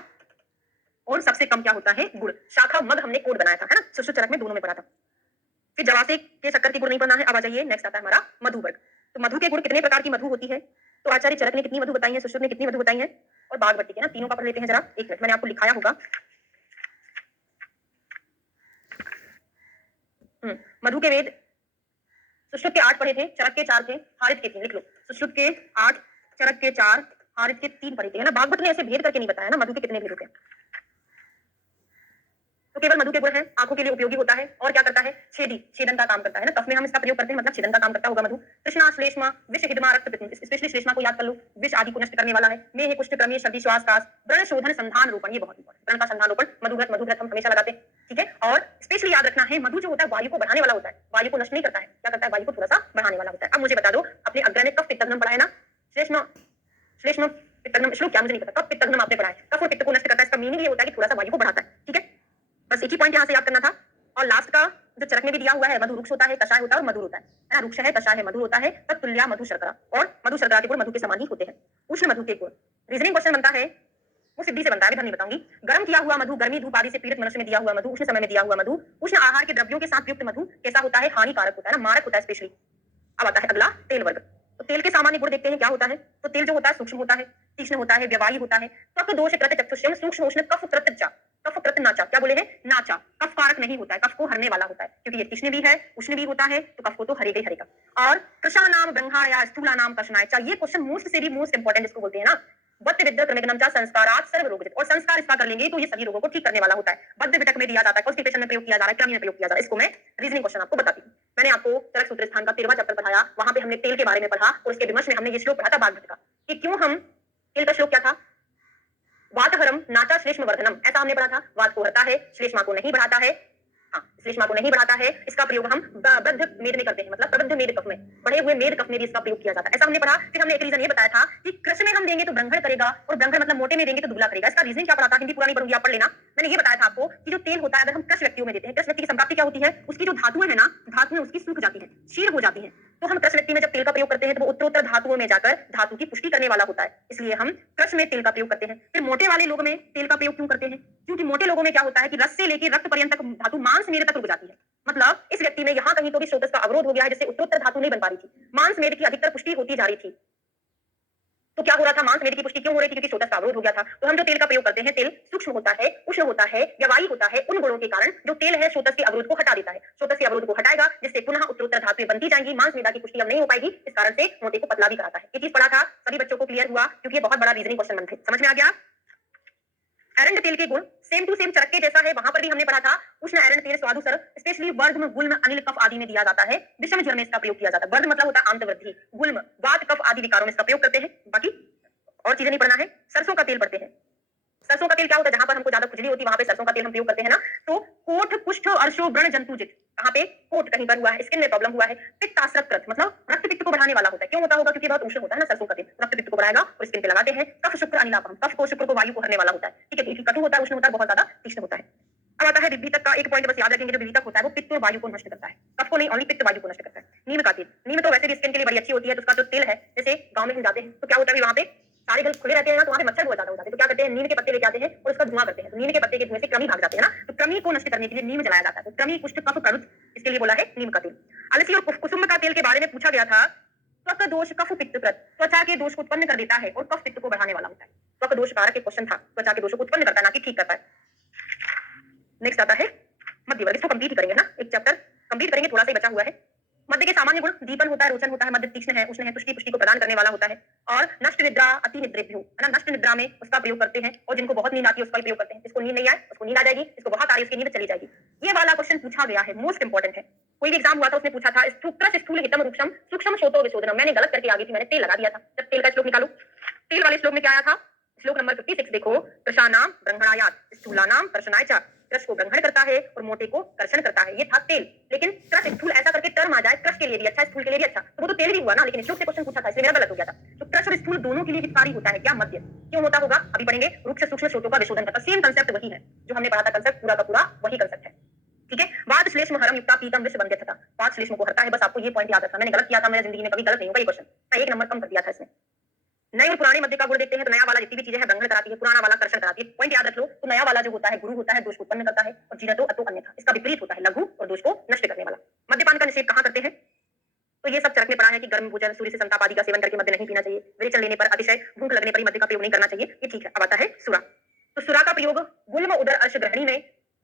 और सबसे कम क्या होता है? गुड़। शाखा मध हमने कोड बनाया था, है ना, सुश्रुत चरक में दोनों में पढ़ा था। फिर जवासे के शक्कर के गुण नहीं पढ़ना है। अब आ जाइए, नेक्स्ट आता है हमारा मधु वर्ग। तो मधु के गुण, कितने प्रकार की मधु होती है? तो आचार्य चरक ने कितनी मधु बताई है, सुश्रुत ने कितनी मधु बताई है, और बागवती के ना, तीनों का पढ़ लेते हैं जरा। एक मिनट, मैंने आपको लिखाया होगा। मधु के वेद सुश्रुत के 8 पढ़े थे, चरक के 4 थे, हारित के 3। लिख लो, सुश्रुत के 8, चरक के 4, हारित के 3 पढ़े थे, है ना। बागवत ने ऐसे भेद करके नहीं बताया ना मधु के कितने भेद होते हैं। तो केवल मधु के गुण है, आंखों के लिए उपयोगी होता है, और क्या करता है? छेदन का काम करता है ना। कफ में हम इसका प्रयोग करते हैं, मतलब छेदन का काम करता होगा मधु। कृष्णा श्लेष्मा विष हिदमा रक्त पित्त, स्पेशली श्लेष्मा को याद कर लो, विष आदि को नष्ट करने वाला है। मेह कुष्ठ क्रमी सर्दी श्वास कास, व्रण शोधन संधान रोपण, ये बहुत इंपॉर्टेंट। व्रण का संधान रोपण, मधुव्रत हम हमेशा लगाते हैं, ठीक है। और स्पेशली याद रखना है, मधु जो होता है वायु को बढ़ाने वाला होता है, वायु को नष्ट नहीं करता है। क्या करता है? वायु को थोड़ा सा बढ़ाने वाला होता है। अब मुझे बता दो, अपने अग्र में कफ पित्तग्नम पढ़ा है ना, श्लेष्मा पित्तग्नम, श्लोक क्या मुझे नहीं पता, कफ पित्तग्नम आपने पढ़ा है। कफ और पित्त को नष्ट करता है, इसका मीनिंग ये होता है कि थोड़ा सा वायु को बढ़ाता है, ठीक है। बस एक ही पॉइंट यहाँ से याद करना था। और लास्ट का जो चरक में भी दिया हुआ है, मधु रुक्ष होता है, कषाय होता है और मधुर होता है ना। रुक्ष है, कषाय है, मधुर होता है। तत्तुल्या मधु शर्करा, और मधु शर्करा के गुण मधु के समान ही होते हैं। उष्ण मधु के गुण, रीजनिंग क्वेश्चन बनता है, वो सिद्धि से बनता है, अभी नहीं बताऊंगी। गर्म किया हुआ मधु, गर्मी धूप आदि से पीड़ित मनुष्य में दिया हुआ मधु, उष्ण समय में दिया हुआ मधु, उष्ण आहार के द्रव्यों के साथ युक्त मधु कैसा होता है? हानिकारक होता है ना, मारक होता है स्पेशली। अब आता है अगला तेल वर्ग। तो तेल के सामान्य गुण देखते हैं क्या होता है। तो तेल जो होता है सूक्ष्म होता है, तीक्ष्ण होता है, व्यवाही होता है, त्वक दोष कृत चक्षुष्यम, सूक्ष्म उष्ण कफ कृत चा, कफ कृत नाचा, क्या बोले हैं? नाचा। कफ कारक नहीं होता है, कफ को हरने वाला होता है, क्योंकि ये तीक्ष्ण भी है, उष्ण भी होता है, तो कफ को तो हरेगा ही हरेगा। और कृषा नाम ब्रह्माया स्थूला नाम कषनाय, ये क्वेश्चन मोस्ट से भी मोस्ट इंपॉर्टेंट जिसको बोलते हैं ना, बद्ध विद्या क्रमिकनम चा संस्कारात सर्व रोगजित, और संस्कार इसका कर लेंगे तो ये सभी रोगों को ठीक करने वाला होता है। बद्ध विटक में दिया जाता है, कॉन्स्टिपेशन में प्रयोग किया जा रहा है, क्रमी में प्रयोग किया जा रहा है। इसको मैं रीजनिंग क्वेश्चन आपको बताती हूँ। मैंने आपको चरक सूत्र स्थान का 13वां चैप्टर पढ़ाया, वहां पे हमने तेल के बारे में पढ़ा, और उसके विमर्श में हमने ये श्लोक पढ़ा था बागवत का, कि क्यों हम, तेल का श्लोक क्या था? वातहरम नाचा श्लेष्म वर्धनम, ऐसा हमने पढ़ा था। वात को हरता है, श्लेष्मा को नहीं बढ़ाता है। हाँ, श्लेष्मा को नहीं बढ़ाता है। इसका प्रयोग हम बद्ध मेद में करते हैं, मतलब प्रबद्ध मेद कफ में, बढ़े हुए मेद कफ में भी इसका प्रयोग किया जाता है, ऐसा हमने पढ़ा। फिर हमने एक रीजन ये बताया था कि कृष्ण में हम देंगे तो ब्रह्मण करेगा, और ब्रह्मण मतलब मोटे में देंगे तो दुबला करेगा। इसका रीजन क्या पढ़ा था, हिंदी पूरा नहीं पढ़ूंगी, आप पढ़ लेना। मैंने ये बताया था आपको कि जो तेल होता है, अगर हम कृष्ण व्यक्तियों में देते हैं, कृष्ण व्यक्ति की संप्राप्ति क्या होती है? उसकी जो धातुएं है ना, धातुएं उसकी सूख जाती है, क्षीण हो जाती है। तो हम कृष्ण व्यक्ति में जब तेल का प्रयोग करते हैं, तो वो उत्तरोत्तर धातुओं में जाकर धातु की पुष्टि करने वाला होता है, इसलिए हम कृष्ण में तेल का प्रयोग करते हैं। फिर मोटे वाले लोगों में तेल का प्रयोग क्यों करते हैं? क्योंकि मोटे लोगों में क्या होता है कि रस से लेकर रक्त पर्यंत तक धातु मांस मेद तक रुक जाती है। मतलब इस व्यक्ति में यहाँ कहीं तो भी स्रोतस का अवरोध हो गया है, जिससे उत्तरोत्तर धातु नहीं बन पा रही थी, मांस मेद की अधिकतर पुष्टि होती जा रही थी। तो क्या हो रहा था? मांस मेद की पुष्टि क्यों हो रही थी? क्योंकि स्रोतस का अवरोध हो गया था। तो हम जो तेल का प्रयोग करते हैं, तेल सूक्ष्म होता है, उष्ण होता है, व्यवाही होता है, उन गुणों के कारण जो तेल है स्रोतस के अवरोध को हटा देता है, स्रोतस के अवरोध को हटाएगा, जिससे पुनः उत्तरोत्तर धातुएं बनती जाएंगी, मांस मेदा की पुष्टि अब नहीं हो पाएगी, इस कारण से मोटे को पतला भी कराता है। ये चीज पढ़ा था, सभी बच्चों को क्लियर हुआ? क्योंकि ये बहुत बड़ा रीजनिंग क्वेश्चन बनते, समझ में आ गया? एरंड तेल के गुण सेम टू सेम चरक के जैसा है, वहां पर भी हमने पढ़ा था। उष्ण एरंड तेल स्वादुसर, स्पेशली वर्ग गुल्म अनिल कफ आदि में दिया जाता है, विषम ज्वर में इसका प्रयोग किया जाता है। वर्ग मतलब होता है आंतवृद्धि, गुल्म वात कफ आदि विकारों में इसका प्रयोग करते हैं। बाकी और चीजें नहीं पढ़ना है। सरसों का तेल पढ़ते हैं। सरसों का तेल क्या होता है? जहां पर हमको ज्यादा खुजली होती है वहां पे सरसों का तेल हम प्रयोग करते हैं ना। तो कोठ कुष्ठ अर्शो व्रण जंतुजित, कहां पे? कोट कहीं पर हुआ है, स्किन में प्रॉब्लम हुआ है। पित्ताश्रत कृत मतलब रक्त पित्त को बढ़ाने वाला होता है। क्यों होता होगा? क्योंकि बहुत उष्ण होता है ना सरसों का तेल, रक्त पित्त को बढ़ाएगा और स्किन पे लगाते हैं। कफ शुक्र अनिलापम, कफ को शुक्र को वायु को हरने वाला होता है, ठीक है। क्योंकि कटु होता है, उष्ण होता है, बहुत ज्यादा तीक्ष्ण होता है। अब आता है विभितक का। एक पॉइंट बस याद रखेंगे, जो विभितक होता है वो पित्त और वायु को नष्ट करता है, कफ को नहीं, ओनली पित्त वायु को नष्ट करता है। नीम का तेल, नीम तो वैसे भी स्किन के लिए बड़ी अच्छी होती है, तो उसका जो तेल है, जैसे गांव में हम जाते हैं तो क्या होता है, वहां पे सारे गल खुले रहते हैं ना, तो वहां पे मच्छर बहुत ज्यादा हो जाते हैं, तो क्या करते हैं, नीम के पत्ते लेके आते हैं और उसका धुआं करते हैं, तो नीम के पत्ते के धुएं से कृमि भाग जाते हैं ना, तो कृमि को नष्ट करने के लिए नीम जलाया जाता है। तो कृमि कुष्ठ कफ करुत, इसके लिए बोला है नीम का तेल। अलसी और कुसुम का तेल के बारे में पूछा गया था। त्वक दोष कफ पित्त कृत, त्वचा के दोष को उत्पन्न कर देता है और कफ पित्त को बढ़ाने वाला होता है। त्वक दोष कारक एक क्वेश्चन था, त्वचा के दोषों को उत्पन्न करता है, ना कि ठीक करता है। नेक्स्ट आता है मध्य वर्ग, इसको कंप्लीट करेंगे ना, एक चैप्टर कंप्लीट करेंगे, थोड़ा सा बचा हुआ है। मध्य के सामान्य गुण दीपन होता है, रोचन होता है, मध्य तीक्ष्ण है, उष्ण है, तुष्टि पुष्टि को प्रदान करने वाला होता है। और नष्ट निद्रा अति निद्रेभ्यो, है ना, नष्ट निद्रा में उसका प्रयोग करते हैं, और जिनको बहुत नींद आती है उसका प्रयोग करते हैं। जिसको नींद नहीं आए उसको नींद आ जाएगी, जिसको बहुत आ रही है उसकी नींद चली जाएगी। ये वाला क्वेश्चन पूछा गया है, मोस्ट इंपॉर्टेंट है। कोई भी एग्जाम हुआ था उसने पूछा था स्थूल हितम रूक्षम सूक्ष्म शोतो विशोधनम, मैंने गलत करके आ गई थी, मैंने तेल लगा दिया था। जब तेल का श्लोक निकालो, तेल वाले श्लोक में क्या आया था? श्लोक नंबर 56 देखो, कृशानाम ब्रह्मणायात स्थूलानाम कर्षणाय च, क्रश को ग्रहण करता है और मोटे को कर्षण करता है। ये था तेल, लेकिन क्रश स्थूल ऐसा करके टर्म आ जाए, क्रश के लिए भी अच्छा, स्थूल के लिए भी अच्छा, तो वो तो तेल भी हुआ ना, लेकिन श्लोक से क्वेश्चन पूछा था इसलिए मेरा गलत हो गया था। तो क्रश और स्थूल दोनों के लिए हितकारी होता है क्या? मध्य। क्यों होता होगा? अभी पढ़ेंगे। रुक्ष सूक्ष्म स्रोतों का विशोधन करता, सेम कंसेप्ट वही है जो हमने पढ़ा था, कंसेप्ट पूरा का पूरा वही कंसेप्ट है, ठीक है। वाद श्लेष्म हरम युक्ता पीतम विश्व बन गया था, 5 श्लेष्मों को हरता है। बस आपको ये पॉइंट याद रखना, मैंने गलत किया था, मेरी जिंदगी में कभी गलत नहीं होगा ये क्वेश्चन, मैं 1 नंबर कम कर दिया था इसमें। नए और पुराने मध्य का गुण देखते हैं तो नया वाला जितनी भी चीजें हैं बंधन कराती है, पुराना वाला कर्षण कराती है। पॉइंट याद रख लो, तो नया वाला जो होता है गुरु होता है, दोष को उत्पन्न करता है, और जीनतो अतो अन्यथा, इसका विपरीत होता है लघु और दोष को नष्ट करने वाला। मद्यपान का निषेध कहाँ करते हैं? तो ये सब चरक में पढ़ा है कि गर्म भोजन, सूर्य से संताप आदि का सेवन करके मद्य नहीं पीना चाहिए, विरेचन लेने पर, अतिशय भूख लगने पर ही मद्य का प्रयोग नहीं करना चाहिए, ये ठीक है। अब आता है सुरा। तो सुरा का प्रयोग गुल्म उदर अर्श ग्रहणी में,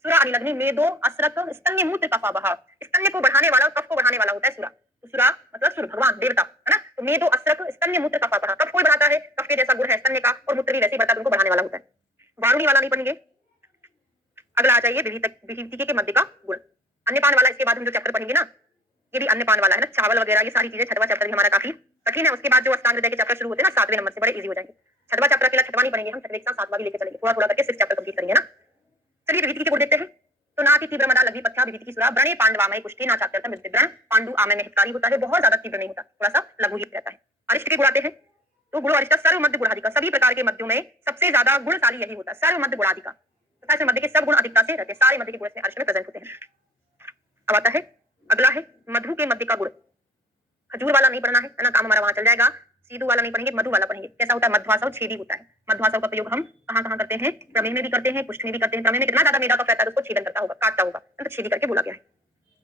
सुरा अनिलग्नि मेदो असरक स्तन्य मूत्र कफा बहा, स्तन्य को बढ़ाने वाला, कफ को बढ़ाने वाला होता है सुरा। तो सुरा मतलब सूर्य भगवान देवता है ना। तो मेदो असरक स्तन्य मूत्र कफा बहा, कफ को बढ़ाता है, कफ के जैसा गुण है स्तन्य का, और मूत्र भी वैसे ही बढ़ता है, उनको बढ़ाने वाला होता है। वारुणी वाला नहीं पढ़ेंगे। अगला आ जाइए विभीतिके के मध्य का गुण, अन्यपान वाला। इसके बाद हम जो चैप्टर पढ़ेंगे ना, ये भी अन्नपान वाला है ना, चावल वगैरह ये सारी चीजें। छठवां चैप्टर भी हमारा काफी कठिन है। उसके बाद जो अष्टांग हृदय के चैप्टर शुरू होते हैं ना 7वें नंबर से, बड़े इजी हो जाएंगे। छठवां चैप्टर अकेला छठवां नहीं पढ़ेंगे हम, छठवें के साथ 7वां भी लेके चलेंगे, थोड़ा थोड़ा करके 6 चैप्टर कंप्लीट करेंगे ना। चलिए विभीति के गुण देखते हैं। तो नाति तीव्र मदा लघु पथ्या विभीति की सुरा व्रणे पांडवामय कुष्ठी ना चाहते मृत्यु व्रण, पांडु आमय में हितकारी होता है, बहुत ज्यादा तीव्र नहीं होता, थोड़ा सा लघु ही रहता है। अरिष्ट के गुण आते हैं। तो गुण अरिष्ट सर्व मध्य गुणाधिका, सभी प्रकार के मध्यों में सबसे ज्यादा गुणशाली यही होता है, सर्व मध्य गुणाधिका, तथा इसमें मध्य के सब गुण अधिकता से रहते हैं, सारे मध्य के गुण इसमें अरिष्ट में प्रेजेंट होते हैं। अब आता है अगला है मधु के मध्य का गुण। खजूर वाला नहीं पढ़ना है ना, काम हमारा वहां चल जाएगा। सीधु वाला नहीं पढ़ेंगे, मधु वाला पढ़ेंगे। कैसा होता है? मध्वासव छेदी होता है। मध्वासव का प्रयोग हम कहां कहां करते हैं? प्रमेय में भी करते हैं, पुष्ट में भी करते हैं। प्रमेय में कितना ज्यादा मेदा का रहता है, उसको छेदन करता होगा, काटता होगा, तो छेदी करके बोला गया है।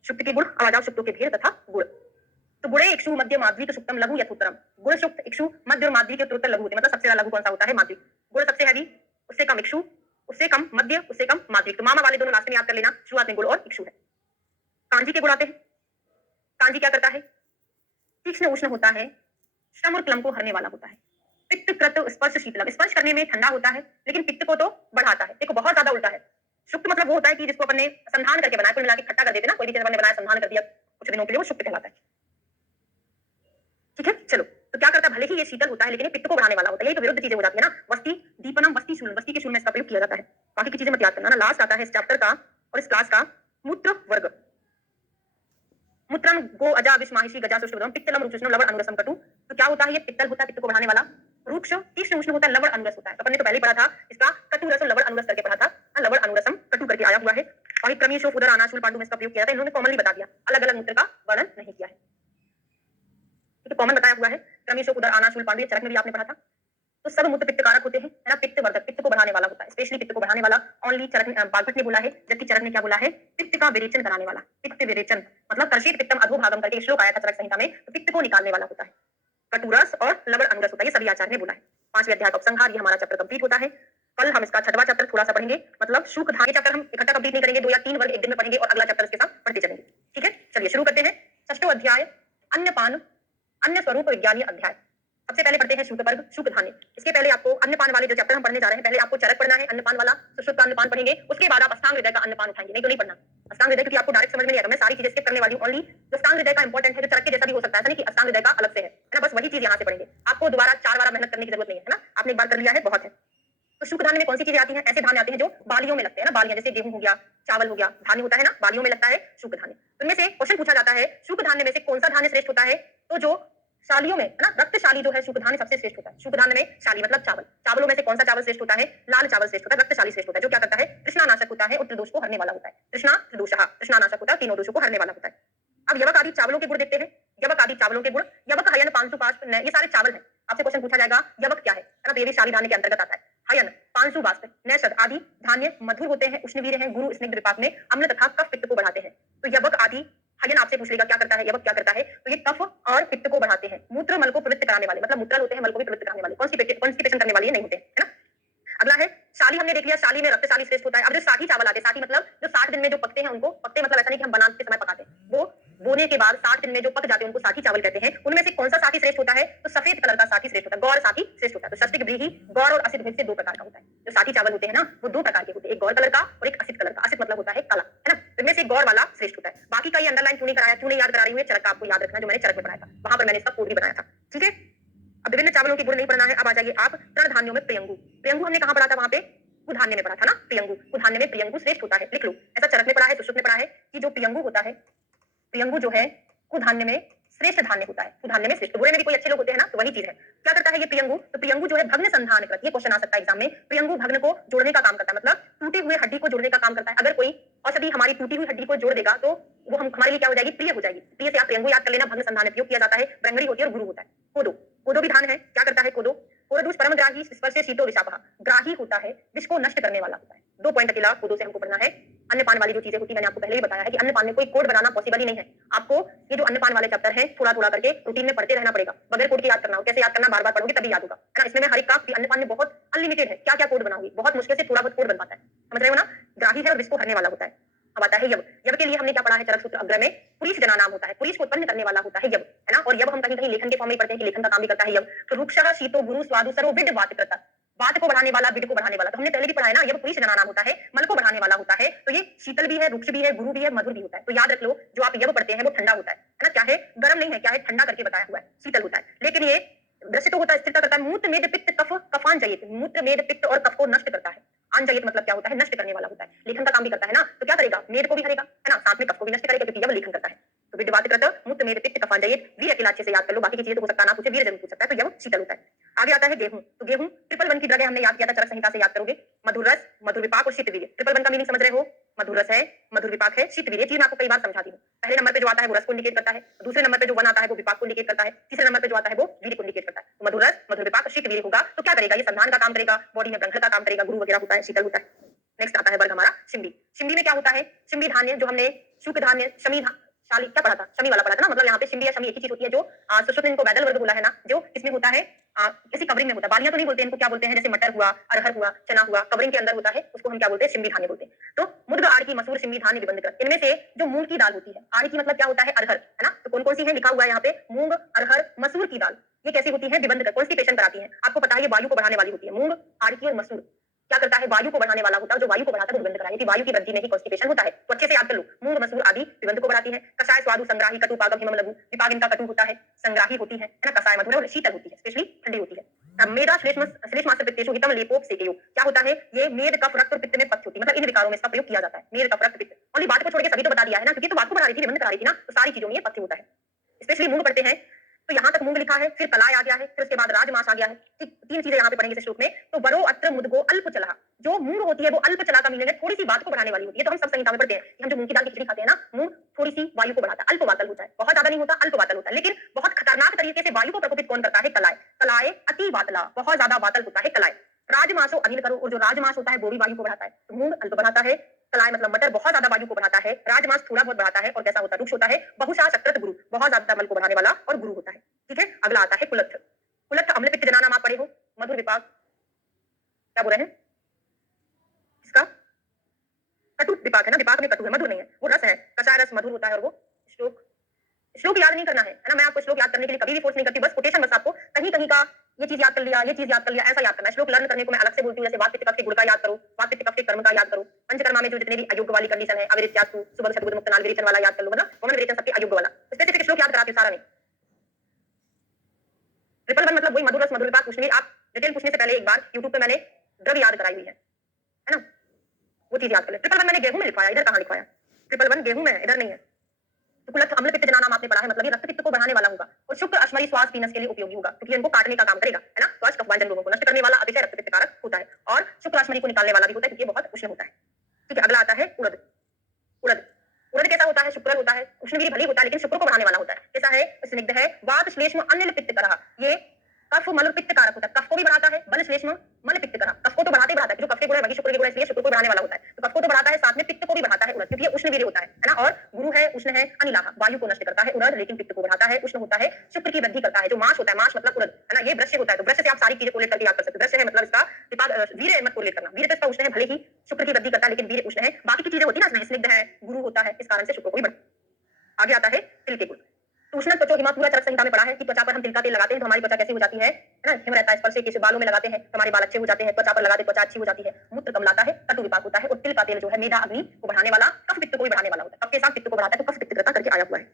शुक्त के गुण, आवाज आओ, शुक्तों के भेद तथा गुण। तो गुणे इक्षु मध्य माध्वी तो सुक्तम लघु यथोत्तरम। गुण शुक्त इक्षु मध्य और माध्वी के उत्तरोत्तर लघु होते हैं, मतलब सबसे ज्यादा लघु कौन सा होता है? माध्वी। गुण सबसे हैवी, उससे कम इक्षु, उससे कम मध्य, उससे कम माध्वी। तो मामा वाले दोनों लास्ट में याद कर लेना, शुरुआत में गुण और इक्षु है। कांजी के गुण आते हैं। कांजी क्या करता है? तीक्ष्ण उष्ण होता है, श्रम और क्लम को हरने वाला होता है। पित्त कृत स्पर्श शीतलम, स्पर्श करने में ठंडा होता है लेकिन पित्त को तो बढ़ाता है। देखो बहुत ज्यादा उल्टा है। शुक्त मतलब वो होता है कि जिसको अपन ने संधान करके बनाया, कुल मिला के खट्टा कर देते ना, कोई भी चीज अपन ने बनाया संधान कर दिया कुछ दिनों के लिए, वो शुक्त कहलाता है। ठीक है, चलो। तो क्या करता है? भले ही ये शीतल होता है लेकिन ये पित्त को बढ़ाने वाला होता है। यही तो विरुद्ध चीजें हो जाती है ना। वस्ती दीपनम वस्ती शूल, वस्ती के शूल में इसका प्रयोग किया जाता है। बाकी की चीजें मत याद करना ना। लास्ट आता है इस चैप्टर का और इस क्लास का मूत्र वर्ग। मूत्रम गो अजा विस्माहिषी गजा सुष्टुवदम पित्तलम रुक्षुष्णम लवण अनुरसम कटु। तो क्या होता है? ये पित्तल होता है, पित्त को बढ़ाने वाला। रुक्ष तीक्ष्ण उष्ण होता है, लवण अनुरस होता है। तो अपन ने तो पहले ही पढ़ा था इसका कटु रसम लवण अनुरस करके पढ़ा था। लवण अनुरसम कटु करके आया हुआ है। और क्रमीय शोफ उदर आनाशूल पांडु में इसका प्रयोग किया था। इन्होंने कॉमनली बता दिया, अलग अलग मूत्र का वर्णन नहीं किया है। तो कॉमन बताया हुआ है, क्रमीय शोफ उदर आनाशूल पांडु, चरक में भी आपने पढ़ा था। तो सब मूत्र पित्त कारक होते हैं, है ना। पित्त वर्धक, पित्त को बढ़ाने वाला होता है, स्पेशली पित्त को बढ़ाने वाला। ओनली चरक बागभट ने बोला है, जबकि चरक ने क्या बोला है? पित्त का विरेचन कराने वाला। पित्त विरेचन मतलब कर्षित पित्तम अधोभागम करके श्लोक आया था चरक संहिता में, तो पित्त को निकालने वाला होता है। कटुरस और लवण अनुरस होता है, ये सभी आचार्य ने बोला है। 5वें अध्याय का उपसंहार, ये हमारा चैप्टर कंप्लीट होता है। कल हम इसका 6वां चैप्टर थोड़ा सा पढ़ेंगे, मतलब शुक धागे चैप्टर हम इकट्ठा कंप्लीट नहीं करेंगे, 2 या 3 वर्ग एक दिन में पढ़ेंगे और अगला चैप्टर इसके साथ पढ़ते चलेंगे। ठीक है, चलिए शुरू करते हैं। 6वां अध्याय अन्नपान, अन्न स्वरूप विज्ञानीय अध्याय। सबसे पहले पढ़ते हैं शुक वर्ग, शुक धान्य। इसके पहले आपको अन्नपान वाले जो चैप्टर हम पढ़ने जा रहे हैं, पहले आपको चरक पढ़ना है, अन्नपान वाला, सुश्रुत का अन्नपान पढ़ेंगे। उसके बाद आप अष्टांग हृदय का अन्नपान उठाएंगे, नहीं तो नहीं पढ़ना अष्टांग हृदय, क्योंकि आपको डायरेक्ट समझ में नहीं आएगा। मैं सारी चीजें स्किप करने वाली हूं। ओनली जो अष्टांग हृदय का इंपॉर्टेंट है, जो चरक के जैसा भी हो सकता है, नहीं कि अष्टांग हृदय का अलग से है ना, बस वही चीज यहाँ से पढ़ेंगे। आपको दोबारा 4 बार मेहनत करने की जरूरत नहीं है ना, आपने एक बार कर लिया है, बहुत है। तो शुक धान्य में कौन सी चीजें आती हैं? ऐसे धान्य आते हैं जो बालियों में लगते हैं ना, बालियां, जैसे गेहूं हो गया, चावल हो गया, धान्य होता है ना, बालियों में लगता है शुक धान्य। इनमें से क्वेश्चन पूछा जाता है, शुक धान्य में से कौन सा धान्य श्रेष्ठ होता है? तो जो शालियों में है ना, रक्तशाली जो है शुक धान्य सबसे श्रेष्ठ होता है। शुक धान्य में शाली मतलब चावल, चावलों में से कौन सा चावल श्रेष्ठ होता है? लाल चावल श्रेष्ठ होता है, रक्तशाली श्रेष्ठ होता है, जो क्या करता है? तृष्णानाशक होता है और त्रिदोष को हरने वाला होता है। तृष्णा त्रिदोषः, तृष्णानाशक होता है, तीनों दोषों को हरने वाला होता है। अब यवक आदि चावलों के गुण देखते हैं। यवक आदि चावलों के गुण, यवक हयन पांसु बाष्प, ये सारे चावल हैं। आपसे क्वेश्चन पूछा जाएगा यवक क्या है ना, तो ये भी शाली धान्य के अंतर्गत आता है। हयन, पांसु बाष्प, नैषध आदि धान्य मधुर होते हैं, उष्णवीर्य हैं, गुरु स्निग्ध विपाक में अम्ल तथा कफ पित्त को बढ़ाते हैं। तो यवक आदि, हयन आपसे पूछ लेगा क्या करता है, यवक क्या करता है? तो ये कफ और पित्त को बढ़ाते हैं। मूत्र मल को प्रवृत्त कराने वाले, मतलब मूत्र होते हैं, मल को भी प्रवृत्त कराने वाले, कॉन्स्टिपेशन करने वाले नहीं होते, है ना। अगला है शाली, हमने देख लिया, शाली में रक्तशाली श्रेष्ठ होता है। अब जो साठी चावल आते हैं, साठी मतलब जो 60 दिन में जो पकते हैं उनको, पकते मतलब ऐसा नहीं कि हम बनाते समय पकाते हैं, वो बोने के बाद 60 दिन में जो पक जाते हैं उनको साठी चावल कहते हैं। उनमें से कौन सा साठी श्रेष्ठ होता है? तो सफेद कलर का साठी श्रेष्ठ होता है, गौर साठी श्रेष्ठ होता है। तो षष्टिक व्रीहि गौर और असित भेद से 2 प्रकार का होता है। जो साठी चावल होते हैं ना, वो 2 प्रकार के होते हैं, एक गौर कलर का और एक असित कलर का। असित मतलब होता है काला, है ना। इनमें से गौर वाला श्रेष्ठ होता है। बाकी का ये अंडरलाइन क्यों नहीं कराया, क्यों नहीं याद करा रही हूँ? चरक का आपको याद रखना, जो मैंने चरक में पढ़ाया था, वहां पर मैंने इसका कोड भी बनाया था। ठीक है, अब विभिन्न चावलों के गुण नहीं पढ़ना है। अब आ जाइए आप तृण धान्यों में प्रियंगु। प्रियंगु हमने कहां पढ़ा था? वहां पे कुधान्य में पढ़ा था ना। प्रियंगु, कुधान्य में प्रियंगु श्रेष्ठ होता है, लिख लो। ऐसा चरक में पढ़ा है, सुश्रुत में पढ़ा है कि जो प्रियंगु होता है, प्रियंगु जो है कुधान्य में श्रेष्ठ धान्य होता है, तो धान्य में श्रेष्ठ, बुरे में भी कोई अच्छे लोग होते हैं ना, तो वही चीज है। क्या करता है ये प्रियंगु, तो प्रियंगु जो है भग्न संधान कृत, ये क्वेश्चन आ सकता है एग्जाम में, प्रियंगु भग्न को जोड़ने का काम करता है, मतलब टूटे हुए हड्डी को जोड़ने का काम करता है। अगर कोई औषधि हमारी टूटी हुई हड्डी को जोड़ देगा तो वो हम हमारे लिए क्या हो जाएगी, प्रिय हो जाएगी। प्रिय से आप प्रियंगु याद कर लेना, भग्न संधान में प्रयोग किया जाता है, ब्रह्मणी होती है और गुरु होता है। कोदो, कोदो भी धान है, क्या करता है कोदो, कोरदूष परमग्राही स्पर्शे शीतो विषापः, ग्राही होता है, विष को नष्ट करने वाला होता है। 2 पॉइंट अकेला कोदो से हमको पढ़ना है। अन्नपान वाली जो चीजें होती है, मैंने आपको पहले ही बताया है कि अन्नपान में कोई कोड बनाना पॉसिबल ही नहीं है। आपको ये जो अन्नपान वाले चैप्टर हैं थोड़ा थोड़ा करके रूटीन में पढ़ते रहना पड़ेगा, बगैर कोड के याद करना हो, कैसे याद करना, बार बार पढ़ोगे तभी याद होगा, है ना। इसमें मैं हर एक का अन्नपान में बहुत अनलिमिटेड है, क्या क्या कोड बनाओगे, बहुत मुश्किल से थोड़ा बहुत कोड बन पाता है, समझ रहे हो ना। ग्राही है और विष को हरने वाला होता है। अब आता है यव, यव के लिए हमने क्या पढ़ा है, चरक सूत्र अग्र में पुरीश जना नाम होता है, पुरीश को उत्पन्न करने वाला होता है यव, है ना। और यव हम कहीं कहीं लेखन के फॉर्म में पढ़ते हैं कि लेखन का काम भी करता है यव। तो रुक्षः शीतो गुरु स्वादु सरो विड बात करता, बात को बढ़ाने वाला, विड को बढ़ाने वाला, तो हमने पहले भी पढ़ा है ना, यव पुरीश जना नाम होता है, मल को बढ़ाने वाला होता है। तो ये शीतल भी है, रुक्ष भी है, गुरु भी है, मधुर भी होता है। तो याद रख लो, जो आप यव पढ़ते हैं वो ठंडा होता है ना, क्या है, गर्म नहीं है, क्या है, ठंडा करके बताया हुआ है, शीतल होता है। लेकिन ये दृश्य तो होता है, स्थिरता करता है, मूत्र मेद पित्त कफ कफान जयित, मूत्र मेद पित्त और कफ को नष्ट करता है। आंजयित मतलब क्या होता है, नष्ट करने वाला होता है। लेखन का काम भी करता है ना, तो क्या करेगा, मेद को भी हरेगा, है ना, साथ में कफ को भी नष्ट करेगा, क्योंकि यव लेखन करता है। तो विड बात करता, मूत्र मेद पित्त कफान जयित, वीर अकेला अच्छे से याद कर लो, बाकी की चीजें तो हो सकता है ना पूछे, वीर जरूर पूछ सकता है। तो यव शीतल होता है। आगे आता है गेहूं, तो गेहूं ट्रिपल वन की जगह हमने याद किया था, चरक संहिता से याद करोगे, मधुर रस, मधुर विपाक और शीतवीर्य। ट्रिपल वन का मीनिंग समझ रहे हो, मधुर रस है, मधुर विपाक है, शीतवीर्य। चीज मैं आपको कई बार समझाती हूँ। पहले नंबर पे जो आता है वो रस को इंडिकेट करता है, दूसरे नंबर पे जो वन आता है वो विपाक को इंडिकेट करता है, तीसरे नंबर पे जो आता है वो वीर्य को इंडिकेट करता है। तो मधुर रस, मधुर विपाक, शीतवीर्य होगा, तो क्या करेगा, ये संधान का काम करेगा, बॉडी में ब्रंहण का काम करेगा, गुरु वगैरह होता है, शीतल होता है। नेक्स्ट आता है वर्ग हमारा शिम्बी। शिम्बी में क्या होता है, शिम्बी धान्य जो हमने शुक्र धान्य, शमी शाली क्या पढ़ा था, शमी वाला पढ़ा था ना, मतलब यहाँ पे शिम्बी या शमी एक ही चीज होती है। जो सुश्रुत ने इनको वैदल वर्ग बोला है ना, जो इसमें होता है किसी कवरिंग में होता है, बालियां तो नहीं बोलते, इनको क्या बोलते हैं, जैसे मटर हुआ, अरहर हुआ, चना हुआ, कवरिंग के अंदर होता है, उसको हम क्या बोलते हैं, शिम्बी धान्य बोलते हैं। तो मुद्ग आड़ की मसूर शिम्बी धान्य विबंध कर, इनमें से जो मूंग की दाल होती है, आड़ की मतलब क्या होता है, अरहर, है ना। तो कौन कौन सी है लिखा हुआ है यहाँ पे, मूंग, अरहर, मसूर की दाल, ये कैसी होती है, विबंध कर, कॉन्स्टिपेशन कराती है। आपको पता है ये वायु को बढ़ाने वाली होती है, मूंग, आड़ की और मसूर क्या करता है, वायु को बढ़ाने वाला होता है, जो वायु को बढ़ाता है वो विबंध कराए, कि वायु की वृद्धि में ही कॉन्स्टिपेशन होता है। तो अच्छे से याद कर लो, मूंग मसूर आदि विबंध को बढ़ाती है। कषाय स्वादु संग्राही कटु पागम हिमम लघु, विपाक इनका कटु होता है, संग्राही होती है ना, कषाय मधुर और शीतल होती है, स्पेशली ठंडी होती है। मेदा श्लेष्मास्त्र पित्तेषु हितम लेपोप सेकेयो, क्या होता है, ये मेद कफ रक्त और पित्त में पथ्य होती है, मतलब इन विकारों में इसका प्रयोग किया जाता है। मेद कफ रक्त पित्त, ओनली बात को छोड़ के सभी तो बता दिया है ना, क्योंकि तो बात को बढ़ा रही थी, विबंध करा रही थी ना, तो सारी चीजों में ये पथ्य होता है। स्पेशली मूंग पढ़ते हैं तो यहाँ तक मूंग लिखा है, फिर कलाय आ गया है, फिर उसके बाद राजमास आ गया है। तीन चीजें यहाँ पे पढ़ेंगे इस श्लोक में। तो वरो अत्र मुदगो अल्प चला, जो मूंग होती है वो अल्प चला का मीनिंग है, थोड़ी सी बात को बढ़ाने वाली होती है। तो हम सब संहिता में पढ़ते हैं कि हम जो मूंग की दाल की खिचड़ी खाते हैं ना, मूंग थोड़ी सी वायु को बढ़ाता है, अल्प वातल होता है, बहुत ज्यादा नहीं होता, अल्प वातल होता है। लेकिन बहुत खतरनाक तरीके से वायु को प्रकोपित कौन करता है, कलाय, कलाय अति वातला, बहुत ज्यादा वातल होता है कलाय। राजमासो अनिल करो, और जो राजमास होता है वो भी वायु को बढ़ाता है। तो मूंग अल्प बढ़ाता है, कलाई मतलब मटर बहुत ज्यादा वायु को बढ़ाता है, राजमास थोड़ा बहुत बढ़ाता है, और कैसा होता है, रुक्ष होता है, बहुशा शक्रत गुरु, बहुत ज्यादा बल को बढ़ाने वाला और गुरु होता है। ठीक है, अगला आता है कुलत्थ। कुलत्थ अम्ल पित्त जना नाम आप पढ़े हो, मधुर विपाक, क्या बोल रहे हैं इसका, कटु विपाक है ना, विपाक में कटु है, मधुर नहीं है, वो रस है, कषाय रस मधुर होता है। और वो श्लोक, श्लोक याद नहीं करना है ना, मैं आपको श्लोक याद करने के लिए कभी भी फोर्स नहीं करती, बस कोटेशन, बस आपको कहीं कहीं का ये चीज याद कर लिया, ये चीज याद कर लिया, ऐसा याद करना है। श्लोक लर्न करने को मैं अलग से बोलती हूँ, जैसे वात पित्त कफ के गुण का याद करो, वात पित्त कफ के कर्म का याद करो, पंचकर्मा में जो जितने भी अयोग्य वाली कंडीशन है, अविरित्यासु सुबह सदबुद्ध मुक्त नाल विरेचन वाला याद कर लो, मतलब वमन विरेचन सबके अयोग्य वाला स्पेसिफिक श्लोक याद कराती हूँ सारा नहीं। ट्रिपल वन मतलब वही मधुर रस मधुर विपाक पूछने, आप डिटेल पूछने से पहले एक बार यूट्यूब पे मैंने द्रव याद कराई हुई है ना, वो चीज याद कर ले। ट्रिपल वन मैंने गेहूं में लिखवाया, इधर कहाँ लिखवाया, ट्रिपल वन गेहूं में, इधर नहीं है। तो कुलत्थ अम्ल पित्त जना नाम आपने पढ़ा है, मतलब ये रक्त पित्त को बढ़ाने वाला होगा, और शुक्र अश्मरी श्वास पीनस के लिए उपयोगी होगा, क्योंकि इनको काटने का काम करेगा, है ना। श्वास कफवांजन रोगों को नष्ट करने वाला, अतिशय रक्त पित्त कारक होता है, और शुक्र अश्मरी को निकालने वाला भी होता है, क्योंकि ये बहुत उष्ण होता है। ठीक है, अगला आता है उड़द। उड़द, उड़द कैसा होता है, शुक्र होता है, उष्णवीर्य भली होता है, लेकिन शुक्र को बढ़ाने वाला होता है। कैसा है, स्निग्ध है, वात श्लेष्म अनिल पित्त करह, ये कफ मल पित्त कारक होता है, कफ को भी बढ़ाता है, बल श्लेष्म मल पित्त करह, कफ को तो बढ़ाते ही बढ़ाता है, जो कफ के गुण है वही शुक्र के गुण है, इसलिए शुक्र को बढ़ाने वाला होता है। तो कफ को तो बढ़ाता है, साथ में पित्त को भी बढ़ाता है उड़द, क्योंकि ये उष्णवीर्य होता है ना, और गुरु है, उष्ण है, अनिलाह, वायु को नष्ट करता है उड़द, लेकिन पित्त को बढ़ाता है, उष्ण होता है, शुक्र की वृद्धि करता है। जो मास होता है, मास मतलब उड़द, है ना, ये वृश्य होता है, तो वृश्य से आप सारी चीजें कोलेट करके याद कर सकते हो। वृश्य है मतलब इसका विपाक, वीर्य मत कोलेट करना, वीर्य तो इसका उष्ण है, भले ही शुक्र की वृद्धि करता है, लेकिन वीर्य उष्ण है, बाकी की चीजें होती है ना, इसमें स्निग्ध है, गुरु होता है, इस कारण से शुक्र को भी। आगे आता है तिल के गुण। तो उष्ण त्वचो हिमा, पूरा चरक संहिता में पढ़ा है कि त्वचा पर हम तिल का तेल लगाते हैं तो हमारी त्वचा कैसी हो जाती है ना, हिम रहता है, स्पर्श के बालों में लगाते हैं तो हमारे बाल अच्छे हो जाते हैं, त्वचा पर लगाते त्वचा अच्छी हो जाती है, मूत्र कम लाता है, कटु विपाक होता है, और तिल का तेल जो है मेधा अग्नि को बढ़ाने वाला, कफ पित्त को भी बढ़ाने वाला होता है, कफ के साथ पित्त को बढ़ाता है, तो कफ पित्त करता करके आया हुआ है।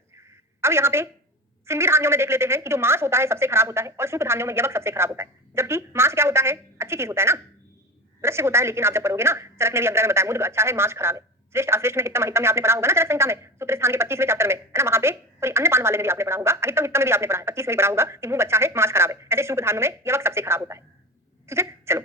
अब यहाँ पे सिंबी धान्यों में देख लेते हैं कि जो मांस होता है सबसे खराब होता है, और शुक्र धान्यों में यवक सबसे खराब होता है। जबकि मांस क्या होता है, अच्छी चीज होता है ना, वृश्य होता है, लेकिन आप जब पढ़ोगे ना, चरक ने भी अग्रह में बताया, मुद्ग अच्छा है, मांस खराब है। श्रेष्ठ अश्रेष्ठ में हितम अहितम में आपने पढ़ा होगा ना चरक संहिता में, सूत्र स्थान के 25वें चैप्टर में, है ना, वहां पे सॉरी अन्नपान वाले में भी आपने पढ़ा होगा, अहितम हितम में भी आपने पढ़ा है, 25 में भी पढ़ा होगा कि मुंह अच्छा है मांस खराब है। ऐसे शुभ धान्यों में ये वक्त सबसे खराब होता है। ठीक है, चलो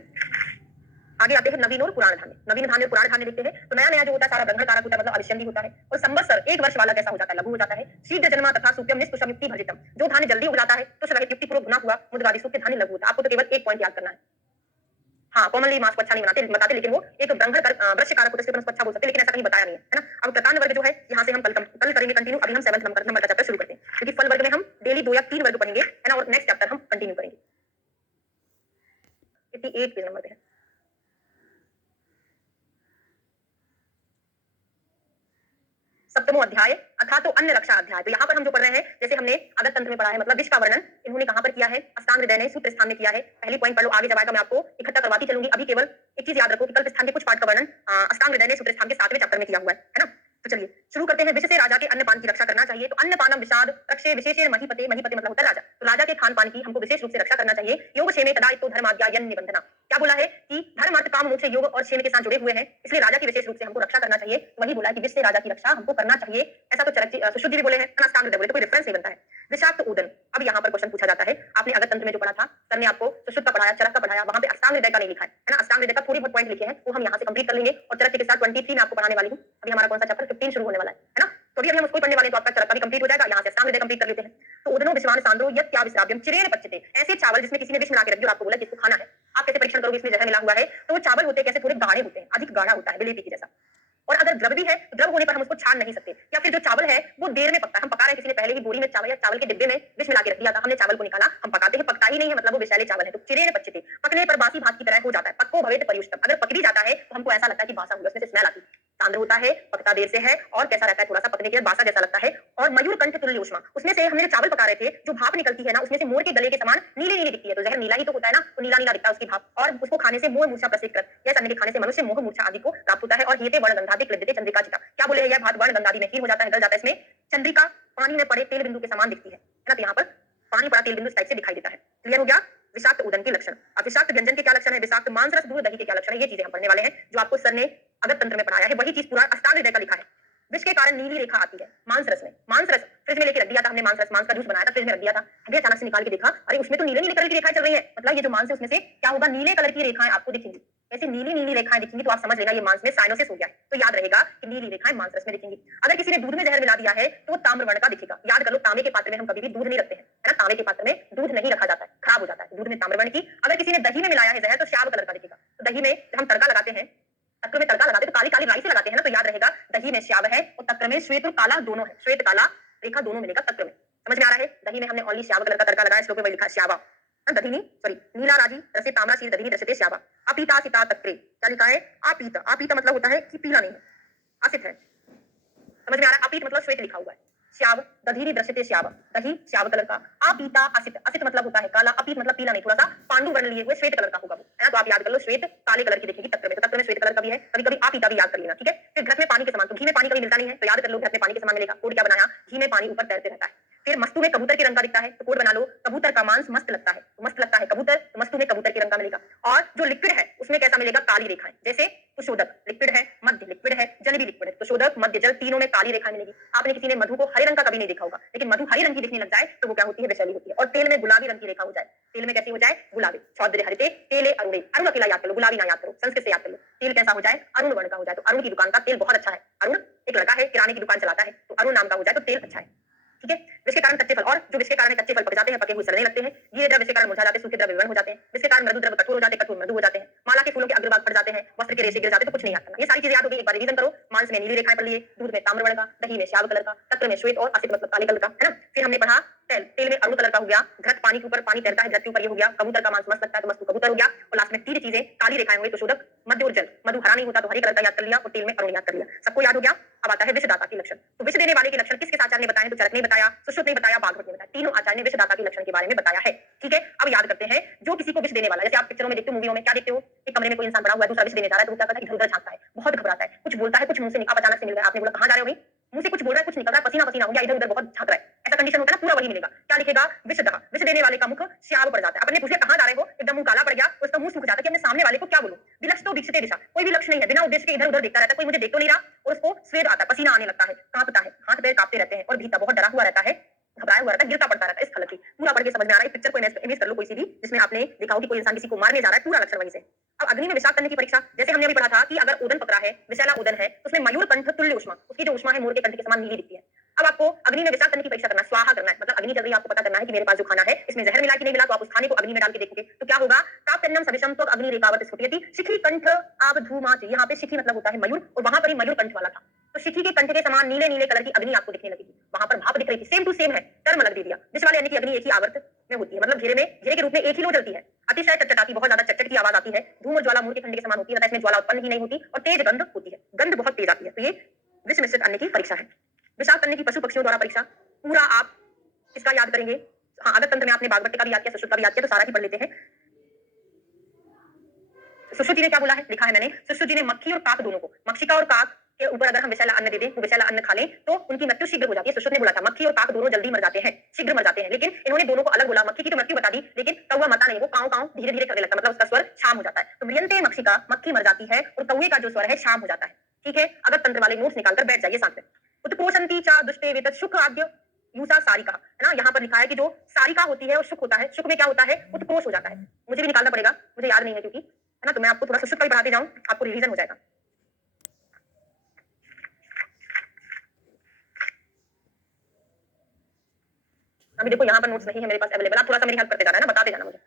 आगे आते हैं नवीन और पुराण धान्य। नवीन धान्य और पुराण धान्य देखते हैं तो नया नया जो होता है सारा ब्रह्मण कारक होता है, मतलब अविष्यंगी होता है। और संवत्सर एक वर्ष वाला कैसा हो जाता है, लघु हो जाता है। शीघ्र जन्मा तथा सुप्यम निष्कुशम युक्ति भजितम, जो धान्य जल्दी उग जाता है तो सहित युक्ति पूर्वक भुना हुआ मुद्गादि सूक्ष्म धान्य लघु होता है। आपको तो केवल एक पॉइंट याद करना है। हाँ, कॉमनली मांस को अच्छा नहीं बताते, लेकिन वो एक ब्रह्मण वृक्ष कारक होता है, उसको अच्छा बोल सकते हैं, लेकिन ऐसा कहीं बताया नहीं है ना। अब प्रतान वर्ग जो है यहाँ से हम कल करेंगे कंटिन्यू। अभी हम 7th नंबर का चैप्टर शुरू करते हैं, क्योंकि फल वर्ग में हम डेली 2 या 3 वर्ग पढ़ेंगे, है ना, और नेक्स्ट चैप्टर हम कंटिन्यू करेंगे। 58 पेज नंबर पे है। सप्तमो अध्याय अथा तो अन्य रक्षा अध्याय। तो यहाँ पर हम जो पढ़ रहे हैं, जैसे हमने अगस्त तंत्र में पढ़ा है, मतलब विष का वर्णन इन्होंने कहां पर किया है, अष्टांग हृदय ने सूत्र स्थान में किया है। पहली पॉइंट पढ़ लो, आगे जब आएगा मैं आपको इकट्ठा करवाती चलूंगी। अभी केवल एक चीज याद रखो कि कल्प स्थान के कुछ पाठ का वर्णन अष्टांग हृदय ने सूत्र स्थान के 7वें चैप्टर में किया हुआ है ना। तो चलिए शुरू करते हैं। विष से राजा के अन्नपान की रक्षा करना चाहिए। तो अन्नपानम विषाद रक्षे विशेषेण महीपते, महीपते मतलब होता है राजा, तो राजा के खान पान की हमको विशेष रूप से रक्षा करना चाहिए। योग क्षेमे तदा तो धर्माद्यायन निबंधना, क्या बोला है कि धर्म अर्थ काम मोक्ष योग और क्षेम के साथ जुड़े हुए हैं, इसलिए राजा की विशेष रूप से हमको रक्षा करना चाहिए। तो वही बोला है कि विष से राजा की रक्षा हमको करना चाहिए। ऐसा तो चरक सुश्रुत जी भी बोले हैं, अष्टांग हृदय बोले, तो कोई रेफरेंस नहीं बनता है। विषाक्त उदन, अब यहाँ पर क्वेश्चन पूछा जाता है, आपने अगस्त तंत्र में जो पढ़ा था, सर ने आपको सुश्रुत का पढ़ाया, चरक का पढ़ाया, वहां पे अष्टांग हृदय का नहीं लिखा है ना। अष्टांग हृदय का थोड़ी बहुत पॉइंट लिखे हैं, वो हम यहाँ से कंप्लीट कर लेंगे। और चरक के साथ 23 में आपको पढ़ाने वाली हूँ। अभी हमारा कौन सा चैप्टर 15 शुरू होने वाला है ना, तो अभी हम उसको पढ़ने वाले, तो आपका चरक का भी कंप्लीट हो जाएगा। यहाँ से अष्टांग हृदय कंप्लीट कर लेते हैं। तो उदनो विश्वान सांद्रो यत् क्या विश्राव्यम चिरेण पच्यते, ऐसे चावल जिसमें किसी ने विष मिला के रख दिया और आपको बोला कि इसको खाना है, आप कैसे परीक्षण करोगे इसमें जहर मिला हुआ है। तो वो चावल होते हैं कैसे, थोड़े गाढ़े होते हैं, अधिक गाढ़ा होता है, बिलेती की जैसा। और अगर द्रव भी है तो द्रव होने पर हम उसको छान नहीं सकते, या फिर जो चावल है वो देर में पकता है। हम पका रहे हैं, किसी ने पहले ही बोरी में चावल या चावल के डिब्बे में विष मिला के रख दिया था, हमने चावल को निकाला, हम पकाते हैं, पकता ही नहीं है, मतलब वो विषैले चावल है। तो चिरेण पच्यते, पकने पर बासी भात की तरह हो जाता है। पक्को भवेत परियुष्टम, अगर पक भी जाता है तो हमको ऐसा लगता है कि बासा हुआ, उसमें से स्मेल आती। सांद्र होता है, पकता देर से है, और कैसा रहता है, थोड़ा सा पकने के बाद बासा जैसा लगता है। और मयूर कंठ तुल्य ऊष्मा, उसमें से हमने जो चावल पका रहे थे, जो भाप निकलती है ना, उसमें से मोर के गले के समान नीली नीली दिखती है। तो जहर नीला ही तो होता है ना, तो नीला नीला दिखता है उसकी भाप, और उसको खाने से मोह मूर्छा प्रसिद्ध कर, यह अन्न के खाने से मनुष्य मोह मूर्छा आदि को प्राप्त होता है। और हीते वर्ण गंधादि क्लिद्यते चंद्रिका चिता, क्या बोले, यह भात वर्ण गंधादि में हीन हो जाता है, गल जाता है। इसमें चंद्रिका पानी में पड़े तेल बिंदु के समान दिखती है ना, तो यहाँ पर पानी पड़ा तेल बिंदु इस टाइप से दिखाई देता है। क्लियर हो गया। विषाक्त उदन के लक्षण। अब विषाक्त व्यंजन के क्या लक्षण है, विषाक्त मांस रस दूध दही के क्या लक्षण है, ये चीजें हम पढ़ने वाले हैं। जो आपको सर ने अगस्त तंत्र में पढ़ाया है वही चीज पूरा अष्टांग हृदय का लिखा है। विष के कारण नीली रेखा आती है मांस रस में। मांस रस फ्रिज में लेके रख दिया था हमने, मांस का जूस बनाया था, फ्रिज में रख दिया था, अभी अचानक से निकाल के देखा, अरे उसमें तो नीले नीले कलर की रेखाएं चल रही है, मतलब ये जो मांस है उसमें से क्या होगा, नीले कलर की रेखाएं आपको दिखेंगी। ऐसे नीली नीली रेखाएं दिखेंगी तो आप समझ लेना ये मांस में साइनोसिस हो गया है। तो याद रहेगा कि नीली रेखाएं मांस रस में दिखेंगी। अगर किसी ने दूध में जहर मिला दिया है तो वो ताम्र वर्ण का दिखेगा। याद कर लो, तांबे के पात्र में हम कभी भी दूध नहीं रखते हैं, है ना, तांबे के पात्र में दूध नहीं रखा जाता है, खराब हो जाता है। दूध में ताम्र वर्ण की। अगर किसी ने दही में मिलाया है जहर तो श्याम कलर का दिखेगा। तो दही में जब हम तड़का लगाते हैं, तक्र में तड़का लगाते तो काली काली राई से लगाते हैं ना, तो याद रहेगा दही में श्याव है और तक्र में श्वेत और काला दोनों है, श्वेत काला रेखा दोनों मिलेगा तक्र में। समझ में आ रहा है। दही में हमने ओनली श्याव कलर का तड़का लगाया, श्लोक में वही लिखा श्यावा, दधिनी सॉरी नीला राजी रसे ताम्राशील दधिनी दृश्यते श्यावा। अपीता सिता तक्रे, क्या लिखा है, अपीत। अपीत मतलब होता है कि पीला नहीं है, असित है। समझ में आ रहा है। अपीत मतलब श्वेत लिखा हुआ है। श्याव दधीरी दृश्यते श्याव, दही श्याव कलर का। अपीता असित, असित मतलब होता है काला, अपीत मतलब पीला नहीं, थोड़ा सा पांडु वर्ण लिए हुए श्वेत कलर का होगा वो, है ना। तो आप याद कर लो, श्वेत काले कलर की दिखेगी तक्र में, तो तक्र में श्वेत कलर का भी है। कभी कभी अपीता भी याद कर लेना, ठीक है। फिर घृत में पानी के समान, तो घी में पानी कभी मिलता नहीं है, तो याद कर लो घृत में पानी के समान मिलेगा। कोड क्या बनाया, घी में पानी ऊपर तैरते रहता है। फिर मस्तु में कबूतर के रंग का दिखता है, तो कोड बना लो, कबूतर का मांस मस्त लगता है, तो मस्त लगता है कबूतर, तो मस्तु में कबूतर के रंग का मिलेगा। और जो लिक्विड है उसमें कैसा मिलेगा, काली रेखाएं, जैसे तुषोदक लिक्विड है, मध्य लिक्विड है, जल भी लिक्विड है। तुषोदक मध्य जल तीनों में काली रेखाएं मिलेगी। आपने किसी ने मधु को हरे रंग का कभी नहीं देखा होगा, लेकिन मधु हरी रंग की दिखने लग जाए तो वो क्या होती है, वैशाली होती है। और तेल में गुलाबी रंग की रेखा हो जाए, तेल में कैसी हो जाए, गुलाबी। छौद्र हरिते तेले अरुणे, अरुण अकेला याद कर लो, गुलाबी ना याद करो, संस्कृत से याद कर लो। तेल कैसा हो जाए, अरुण वर्ण का हो जाए, तो अरुण की दुकान का तेल बहुत अच्छा है। अरुण एक लड़का है, किराने की दुकान चलाता है, तो अरुण नाम का हो जाए तो तेल अच्छा है, ठीक है। विष के कारण कच्चे फल, और जो विष के कारण कच्चे फल पक जाते हैं, पके हुए सड़ने लगते हैं। ये द्रव्य विष के कारण मुरझा जाते हैं, सूखे द्रव्य विवरण हो जाते हैं। विष के कारण मृदु द्रव्य कठोर हो जाते हैं, कठोर मृदु हो जाते हैं। माला के फूलों के अग्रभाग फट जाते हैं, वस्त्र के रेशे गिर जाते हैं, तो कुछ नहीं याद करना। ये सारी चीजें याद होगी, एक बार रिवीजन करो। मांस में नीली रेखाएं पढ़ लिए, दूध में ताम्र वर्ण का, दही में श्याव कलर का, तक्र में श्वेत और असित मतलब काले कलर का, है ना। फिर हमने पढ़ा तेल, तेल में अरुण कलर का हो गया। घृत पानी के ऊपर पानी तैरता है, घृत के ऊपर ये हो गया। कबूतर का मांस मस्त लगता है, तो मस्त कबूतर हो गया। और लास्ट में तीन चीजें काली रेखाएं हो गई, तो शोधक मध्य और जल। मधु हरा नहीं होता तो हरे कलर का याद कर लिया, और तेल में अरुण याद कर लिया। सबको याद हो गया। अब आता है विषदाता के लक्षण। तो विष देने वाले के लक्षण किसके आचार्य ने बताए, तो चरक ने बताया, सुश्रुत ने बताया, बागवत ने बताया। तीनों आचार्य ने विषदाता के लक्षण के बारे में बताया है, ठीक है। अब याद करते हैं, जो किसी को विष देने वाला, जैसे आप पिक्चरों में देखते हो, मूवियों में क्या देखते हो, एक कमरे में कोई इंसान पड़ा हुआ है, दूसरा विष देने जा रहा है, तो वो क्या करता है, इधर उधर झांकता है, बहुत घबराता है, कुछ बोलता है, कुछ मुंह से निकला, अचानक से मिल गया, आपने बोला कहां जा रहे हो भाई, मुंह से कुछ बोल रहा है, कुछ निकल रहा है, पसीना पसीना हो गया, इधर उधर बहुत झांक रहा है, ऐसा कंडीशन होता है ना, पूरा वही मिलेगा। क्या लिखेगा? विषदः, विष देने वाले का मुख श्याम पड़ जाता है। अपन ने पूछ लिया कहाँ जा रहे हो, एकदम मुंह काला पड़ गया तो उसका मुंह सूख जाता है कि अपने सामने वाले को क्या बोलूं। विलक्षितो वीक्षिते दिशा, कोई भी लक्ष्य नहीं है, बिना उद्देश्य के इधर उधर देखता रहता है, कोई मुझे देख तो नहीं रहा, और उसको स्वेद आता है, पसीना आने लगता है, कांपता है, हाथ पैर कांपते रहते हैं, और भीतर बहुत डरा हुआ रहता है, घबराया हुआ रहता है, गिरता पड़ता रहता है। इस खलती पूरा पढ़ के समझ में आ रहा है। पिक्चर को इमेज कर लो कोई सी भी जिसमें आपने देखा हो कि कोई इंसान किसी को मारने जा रहा है, पूरा लक्षण वहीं से। अब अग्नि में विषाक्त करने की परीक्षा, जैसे हमने अभी पढ़ा था कि अगर ओदन पकड़ा है, विषैला ओदन है, तो उसमें मयूर कंठ तुल्य उष्मा, उसकी जो उष्मा है मोर के कंठ के समान नीली दिखती है। अब आपको अग्नि में विषाक्त करने की परीक्षा करना, स्वाहा करना है, मतलब अग्नि चल रही है, आपको पता करना है कि मेरे पास जो खाना है इसमें जहर मिला कि नहीं मिला, तो आप उस खाने को अग्नि में डाल के देखोगे तो क्या होगा? तापन्नम सविषम तो अग्नि रेखावत स्फुटयति शिखी कंठ आप धूमाच, यहाँ पे शिखी मतलब होता है मयूर, और वहां पर ही मयूर कंठ वाला था, तो शिखी के कंठ के समान नीले नीले कलर की अग्नि आपको दिखने लगेगी। वहां पर भाप दिख रही थी, सेम टू सेम है, टर्म अलग दे दिया। विष वाले यानी कि अग्नि एक ही आवर्त में होती है, मतलब घेरे के रूप में एक ही लो जलती है, अतिशय चटचटाती, बहुत ज्यादा चटचट की आवाज आती है, धूम और ज्वाला मूल के खंड के समान होती है, तथा इसमें ज्वाला उत्पन्न ही नहीं होती, और तेज गंध होती है, गंध बहुत तेज आती है। तो ये विष मिश्रित अन्न की परीक्षा है। विषाक्त करने की पशु पक्षियों द्वारा परीक्षा, पूरा आप इसका याद करेंगे। हाँ, आदत तंत्र में आपने बागवट का भी याद किया, सुश्रुत का भी याद किया, तो सारा ही पढ़ लेते हैं। सुश्रुत जी ने क्या बोला है, लिखा है मैंने, सुश्रुत जी ने मक्खी और काक दोनों को, मक्षिका और काक के ऊपर अगर हम विषैला अन्न दे दें, वो विषैला अन्न खा लें तो उनकी मृत्यु शीघ्र हो जाती है। सुश्रुत ने बोला था मक्खी और काक दोनों जल्दी मर जाते हैं, शीघ्र मर जाते हैं, लेकिन इन्होंने दोनों को अलग बोला। मक्खी की तो मृत्यु बता दी, लेकिन कौवा मरता नहीं, वो काव काव धीरे धीरे करने लगता है, मतलब उसका स्वर शाम हो जाता है। तो म्रियन्ते मक्षिका, मक्खी मर जाती है, और कौवे का जो स्वर है शाम हो जाता है। ठीक है, अगर तंत्र वाले नोट्स निकालकर बैठ जाइए साथ में। उत्पोषंती चा दुष्टे वेतत् शुक आद्य यूसा सारिका, है ना, यहाँ पर लिखा है कि जो सारिका होती है और शुक होता है, शुक में क्या होता है? उत्कोष हो जाता है। मुझे भी निकालना पड़ेगा, मुझे याद नहीं है क्योंकि, है ना, तो मैं आपको थोड़ा सा शुक का भी पढ़ाते जाऊं, आपको रिवीजन हो जाएगा। अभी देखो यहाँ पर नोट्स नहीं है मेरे पास अवेलेबल, आप थोड़ा सा मेरी हेल्प करते जाना है ना, बताते जाना मुझे।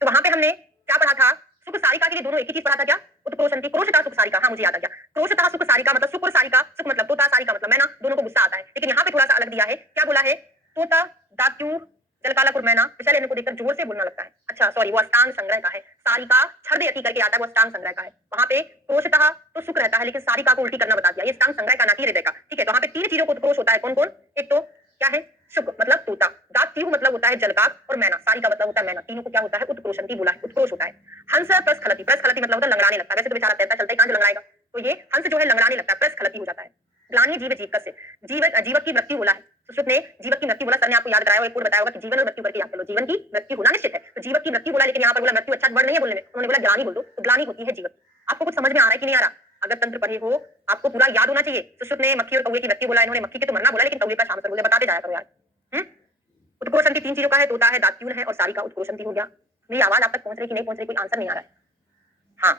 तो वहां पे हमने क्या पढ़ा था? सुख सारिका के लिए दोनों एक ही चीज पढ़ा था, क्या? उत्क्रोशंती, क्रोशता सुख सारिका, हाँ मुझे याद आ गया। क्रोशता सुख सारिका मतलब सुख और सारिका, सुख मतलब तोता, सारिका मतलब मैना, दोनों को गुस्सा आता है। लेकिन यहाँ पे थोड़ा सा अलग दिया है, क्या बोला है? तोता, दात्यूर, जलकाला मैना, विषैले अन्न को देखकर जोर से बोलना लगता है। अच्छा सॉरी, वो अष्टांग संग्रह का है। सारिका छर्दयति करके आता है, वो अष्टांग संग्रह का है। वहां पे क्रोशतः तो सुख रहता है, लेकिन सारिका को उल्टी करना बता दिया, ये अष्टांग संग्रह का ना कि हृदय का। ठीक है, तो वहां पे तीन चीजों को उत्क्रोश होता है, कौन कौन? एक तो क्या है? शुक मतलब तोता, दात्यु मतलब होता है जलकाक, और मैना, सारिका मतलब होता है मैना, तीनों को क्या होता है? उत्क्रोशंती बोला है, उत्क्रोश होता है। हंस प्रस्खलति, प्रस्खलति मतलब होता है लंगड़ाने लगता है, वैसे तो बेचारा तैरता चलता है, कहां से लंगड़ाएगा, तो ये हंस जो है लंगड़ाने लगता है, प्रस्खलति हो जाता है। ग्लानि जीव जीवक से, जीवक की मृत्यु बोला है, सुश्रुत ने जीवक की मृत्यु बोला, सर ने आपको याद कराया और एक पूर्व बताया होगा कि जीवन और मृत्यु करके याद कर लो, जीवन की मृत्यु होना निश्चित है, तो जीवक की मृत्यु बोला, लेकिन यहाँ पर बोला मृत्यु, अच्छा वर्ड नहीं है बोलने में, उन्होंने बोला ग्लानि बोल दो, तो ग्लानि होती है जीवक। आपको कुछ समझ में आ रहा है कि नहीं आ रहा? अगर तंत्र पढ़े हो आपको पूरा याद होना चाहिए। सुश्रुत ने मक्खी और कौवे की मृत्यु बोला, इन्होंने मक्खी के तो मरना बोला, लेकिन कौवे का शाम बोले, बताते जाया करो यार। उत्क्रोशंती तीन चीजों का है, तोता है, दात्यून है, और सारिका उत्क्रोशंती हो गया। मेरी आवाज आप तक पहुंच रही कि नहीं पहुंच रही, कोई आंसर नहीं आ रहा है। हाँ,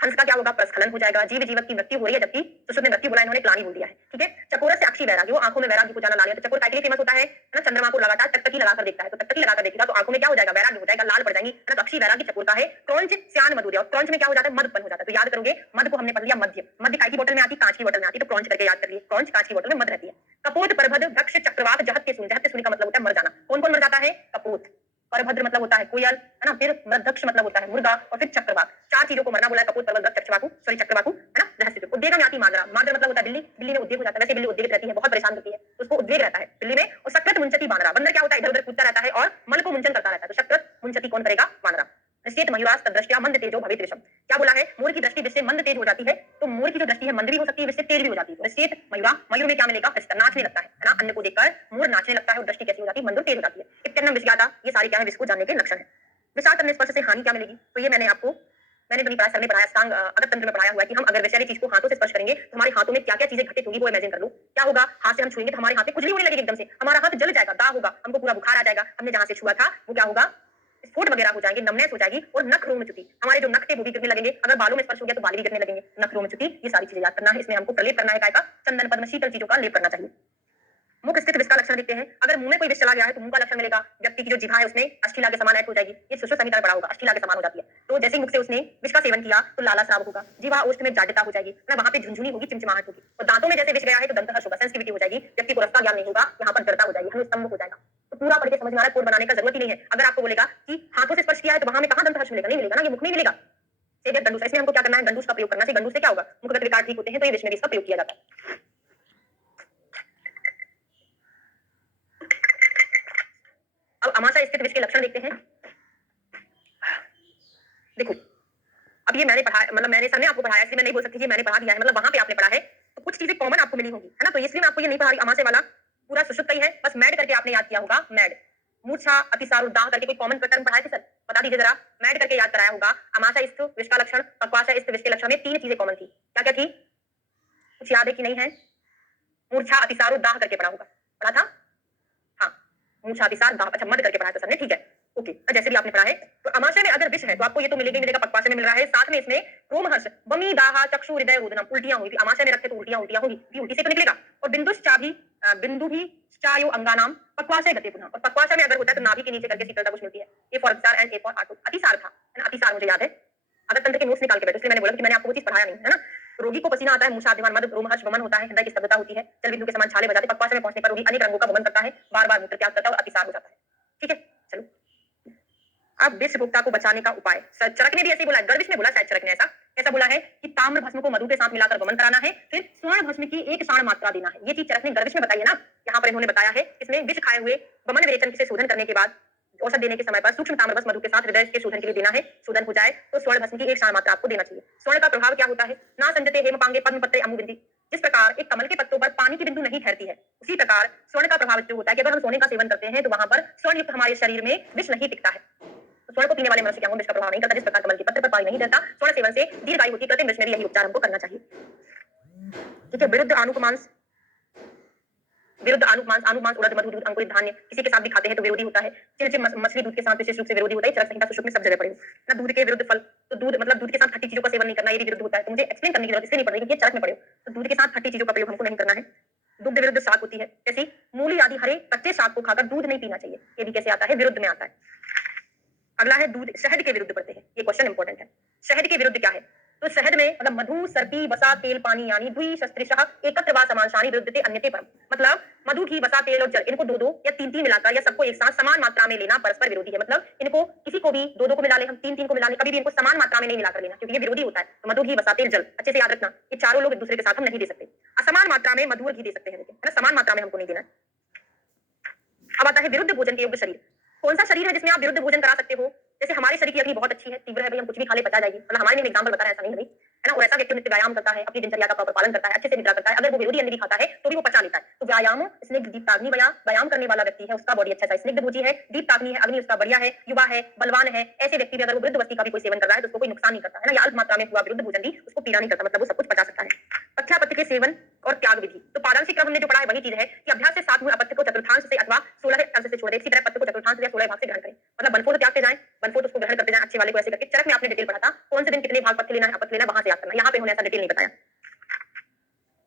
हंस का क्या होगा? प्रस्खलन हो जाएगा, जीव जीवक की मृत्यु हो रही है, जबकि सुश्रुत ने मृत्यु बोला, इन्होंने ग्लानि बोल दिया है। ठीक है, चकोर से अक्षी वैराग्य, वो आंखों में वैराग्य को जाना ला लिया, तो चकोर काय के लिए फेमस होता है ना? चंद्रमा को लगातार टकटकी लगाकर देखता है, तो टकटकी लगाकर देखेगा तो आंखों में क्या हो जाएगा? वैराग्य हो जाएगा, लाल पड़ जाएंगी, है ना, तो अक्षी वैराग्य चकोर का है। क्रौंच श्यान मधुर्य, और क्रौंच में क्या हो जाता है? मध उत्पन्न हो जाता है, तो याद करोगे मध को हमने पढ़ लिया, मध्य, मध्य काय की बोतल में आती? कांच की बोतल में आती, तो क्रौंच करके याद कर लिए, क्रौंच कांच की बोतल में मध रहती है। कपोत परभद वृक्ष चक्रवात जहत के सूर्य, जहत के सूर्य का मतलब होता है मर जाना। कौन कौन मर जाता है? कपोत, परभद्र मतलब होता है कोयल, है ना, फिर मृदक्ष मतलब होता है मुर्गा, और फिर चक्रवात, चार चीजों को मरना बोला है, कपूत, परभद्र, चक्रवाकू, सॉरी चक्रवाकू, है ना, रहस्य। उद्वेग में आती मादरा, मादरा मतलब होता है बिल्ली, बिल्ली में उद्वेग हो जाता है, वैसे बिल्ली उद्वेगित रहती है, बहुत परेशान करती है, तो उसको उद्वेग रहता है बिल्ली में। और सकृत मुंचती बानरा, बंदर क्या होता है? इधर उधर कूदता रहता है और मल को मुंचन करता रहता है, तो सकृत मुंचती कौन करेगा? बानरा। निश्चित मयूरास तद्दृष्ट्या मंद तेजो भवेत् विषम, क्या बोला है? मोर की दृष्टि विषय मंद तेज हो जाती है, तो मोर की जो दृष्टि है मंद भी हो सकती है, विषय तेज भी हो जाती है। निश्चित मयूरा, मयूर में क्या मिलेगा? प्रस्तर, नाचने लगता है ना, अन्न को देखकर मोर नाचने लगता है, और दृष्टि कैसी हो जाती है? मंद और तेज हो जाती है। इत्यन्नम विषयाता, ये सारे क्या है? विष को जानने के लक्षण है। विषाक्त अन्न स्पर्श से हानि क्या मिलेगी? तो ये मैंने तो नहीं पढ़ा, सर ने पढ़ाया, अष्टांग अगत तंत्र में पढ़ाया हुआ है कि हम अगर वैसे चीज को हाथों से स्पर्श करेंगे तो हमारे हाथों में क्या क्या चीजें घटित होगी वो इमेजिन कर लो। क्या होगा? हाथ से हम छुएंगे तो हमारे हाथ में खुजली होने लगेगी, एकदम से हमारा हाथ जल जाएगा, दाग होगा, हमको पूरा बुखार आ जाएगा, हमने जहां से छुआ था वो क्या होगा? स्फोट वगैरह हो जाएंगे, नमनेस हो जाएगी, और नख रोमच्युति, हमारे जो नख थे वो भी गिरने लगेंगे, अगर बालों में स्पर्श हो गया तो बाल भी गिरने लगेंगे, नख रोमच्युति, ये सारी चीजें याद करना है। इसमें हमको प्रलेप करना है, काय का? चंदन पद्म शीतल चीजों का लेप करना चाहिए। मुख स्थित विष का लक्षण देखते हैं, अगर मुंह में कोई विष चला गया है तो मुंह का लक्षण मिलेगा, व्यक्ति की जो जिह्वा है उसमें अष्ठीला के समान ऐड हो जाएगी, ये सुश्रुत संहिता में पढ़ा होगा, अष्ठीला के समान हो जाती है, तो जैसे ही मुख से उसने विष का सेवन किया तो लाला स्राव होगा, जिह्वा ओष्ठ में जाड्यता हो जाएगी ना, वहां पे झुंझुनी होगी, चिमचिमाहट होगी, और दांतों में जैसे विष गया है तो दंतहर्ष होगा, सेंसिटिविटी हो जाएगी, व्यक्ति को रस का ज्ञान नहीं होगा, यहाँ पर जड़ता हो जाएगी, हमें स्तंभ हो जाएगा। तो पूरा पढ़ के समझ में आ रहा है, कोड बनाने का जरूरत ही नहीं है। अगर आपको बोलेगा कि हाथों से स्पर्श किया है तो वहां में कहां दंतहर्ष मिलेगा? नहीं मिलेगा ना, ये मुख में मिलेगा। सेवियर गंडूस, इसमें हमको क्या करना है? गंडूस का प्रयोग करना है, गंडूस से क्या होगा? मुखगत विकार ठीक होते हैं, तो ये विष में भी इसका प्रयोग किया जाता है। अब अमाशय स्थित विष के लक्षण देखते हैं। देखो, अब ये मैंने पढ़ा, मतलब मैंने, सर ने आपको पढ़ाया, इसलिए मैं नहीं बोल सकती कि मैंने पढ़ा दिया है, मतलब वहां पे आपने पढ़ा है तो कुछ चीजें कॉमन आपको मिली होंगी, है ना, तो इसलिए मैं आपको ये नहीं पढ़ा रही अमाशय वाला पूरा सुषुप्त ही है, बस मैड करके आपने याद किया होगा, मैड। मूर्छा, अतिसार, उद्दाह करके कोई कॉमन पैटर्न पढ़ाए थे सर? बता दीजिए जरा। मैड करके याद कराया होगा। आमाशय स्थ विष का लक्षण, पक्वाशय स्थ विष के लक्षण में 3 चीजें कॉमन थी। क्या-क्या थी? कुछ याद है कि नहीं है? मूर्छा, अतिसार, उद्दाह करके पढ़ा होगा। पढ़ा था? हाँ, मूर्छा, अतिसार, दाह। अच्छा, मद करके पढ़ाया था सर ने, ठीक है। ओके, जैसे भी आपने पढ़ा है। तो आमाशय में अगर विष है तो आपको ये तो मिलेगा ही मिलेगा, पक्वाशय में मिल रहा है, साथ में इसमें रोमहर्ष, बमी, दाह, चक्षु, हृदय, रुदनम, उल्टियां हुई थी। आमाशय में रखे तो उल्टियां होंगी, ये उल्टी से तो निकलेगा। और बिंदुश्चा भी, बिंदु भी चायो अंगानाम पक्वाशय गति पुनः। और पक्वाशय में अगर होता है तो नाभि के नीचे करके शीतलता कुछ मिलती है। ए फॉर अतिसार एंड ए फॉर आटो। अतिसार था, है ना? अतिसार मुझे याद है। अगर तंत्र के नोट्स निकाल के बैठो, इसलिए मैंने बोला कि मैंने आपको वो चीज पढ़ाया नहीं, है ना? रोगी को पसीना आता है, मूषाभिमान, मद, रोमहर्ष, वमन होता है, हृदय की स्तब्धता होती है, जल बिंदु के समान छाले बजाते। पक्वाशय में पहुंचने पर रोगी अनेक रंगों का वमन करता है, बार-बार मूत्र त्याग करता है और अतिसार हो जाता है। ठीक है? चलो। अब विषगुप्ता को बचाने का उपाय। चरक ने भी ऐसे ही बोला है, गर्विश ने बोला, शायद चरक ने ऐसा बोला है कि ताम्र भस्म को मधु के साथ मिलाकर वमन कराना है, फिर स्वर्ण भस्म की 1 साण मात्रा देना है। ये चीज चरक ने गर्विश में बताई है ना, यहाँ पर इन्होंने बताया है। इसमें विष खाए हुए वमन विरेचन से शोधन करने के बाद औषध देने के समय पर सूक्ष्म ताम्र भस्म मधु के साथ हृदय के शोधन के लिए देना है। शोधन हो जाए तो स्वर्ण भस्म की 1 साण मात्रा आपको देना चाहिए। स्वर्ण का प्रभाव क्या होता है? ना संजते हेम पांगे पद्म पत्रे अमु बिंदी। जिस प्रकार एक कमल के पत्तों पर पानी की बिंदु नहीं ठहरती है, उसी प्रकार स्वर्ण का प्रभाव जो होता है कि अगर हम सोने का सेवन करते हैं तो वहां पर स्वर्ण युक्त हमारे शरीर में विष नहीं टिकता है। स्वर्ण को पीने वाले मनुष्य क्या विष का प्रभाव नहीं करता। जिस प्रकार कमल के पत्र पर पानी नहीं रहता, स्वर्ण सेवन से दीर्घायु होती है। कृत्रिम विष में भी यही उपचार हमको करना चाहिए। ठीक है। विरुद्ध आनुकमांस, आनुमांस, उड़द, मधु, दूध, अंकुरित धान्य किसी के साथ भी खाते हैं तो विरोधी होता है। चिल मछली दूध के साथ विशेष रूप से विरोधी होता है। चरक संहिता सुश्रुत में सब जगह पड़े ना। दूध के विरुद्ध फल, तो दूध मतलब दूध के साथ खट्टी चीजों का सेवन नहीं करना, ये भी विरुद्ध होता है। तो मुझे एक्सप्लेन करने की जरूरत इसलिए नहीं पड़ रही क्योंकि चरक में पड़े हो, तो दूध के साथ खट्टी चीजों का प्रयोग हमको नहीं करना है। दुग्ध विरुद्ध शाक होती है, जैसे मूली आदि हरे कच्चे शाक को खाकर दूध नहीं पीना चाहिए। ये भी कैसे आता है? विरुद्ध में आता है। अगला है दूध शहद के विरुद्ध पड़ते हैं। ये क्वेश्चन इंपॉर्टेंट है। शहद के विरुद्ध क्या है? तो शहद में मतलब मधु, सर्पी, वसा, तेल, पानी यानी द्वि शस्त्रिशः एकत्र वा समांशानि विरुद्धते अन्यते परम। मतलब मधु, घी, वसा, तेल और जल, इनको दो या तीन मिलाकर या सबको एक साथ समान मात्रा में लेना परस्पर विरोधी है। मतलब इनको किसी को भी दो को मिला ले, हम तीन को मिला ले, कभी भी इनको समान मात्रा में नहीं मिलाकर लेना, क्योंकि ये विरोधी होता है। तो मधु, घी, वसा, तेल, जल अच्छे से याद रखना, ये चारों लोग एक दूसरे के साथ हम नहीं दे सकते। असमान मात्रा में मधु और घी दे सकते हैं, लेकिन है ना, समान मात्रा में हमको नहीं देना है। अब आता है विरुद्ध भोजन के योग्य शरीर। कौन सा शरीर है जिसमें आप विरुद्ध भोजन करा सकते हो? जैसे हमारे शरीर की अग्नि बहुत अच्छी है, तीव्र है, भाई हम कुछ भी खा ले पचा जाएगी, मतलब हमारे लिए एग्जांपल बता रहा है, ऐसा नहीं है है ना। और ऐसा व्यक्ति नित्य व्यायाम करता है, अपनी दिनचर्या का प्रॉपर पालन करता है, अच्छे से निद्रा करता है, अगर वो विरोधी अन्न भी खाता है तो भी वो पचा लेता है। तो व्यायाम स्निग्ध दीप्ताग्नि व्यायाम करने वाला व्यक्ति है, उसका बॉडी अच्छा सा स्निग्ध भोजी है, दीप्ताग्नि है, अग्नि उसका बढ़िया है, युवा है, बलवान है। ऐसे व्यक्ति भी अगर वो वृद्ध वस्ती का भी कोई सेवन कर रहा है तो उसको कोई नुकसान नहीं करता है ना, या अल्प मात्रा में हुआ विरुद्ध भोजन भी उसको पीड़ा नहीं करता, मतलब वो सब कुछ पचा सकता है। पथ्यापथ्य के सेवन और त्याग विधि। तो पादांशिक क्रम हमने जो पढ़ा है वही चीज है कि अभ्यास से 7 अपत्य को चतुर्थांश से अथवा 16 अंश से छोड़ दे। इसी तरह पत्य को चतुर्थांश या 16 भाग से ग्रहण करें, मतलब बनफोद त्यागते जाएं, बनफोद उसको ग्रहण करते जाएं, अच्छे वाले को ऐसे करके। चरक में आपने डिटेल पढ़ा था, कौन से दिन कितने भाग पत्य लेना है, अपत्य लेना, वहां से याद करना। यहाँ पे उन्होंने ऐसा डिटेल नहीं बताया।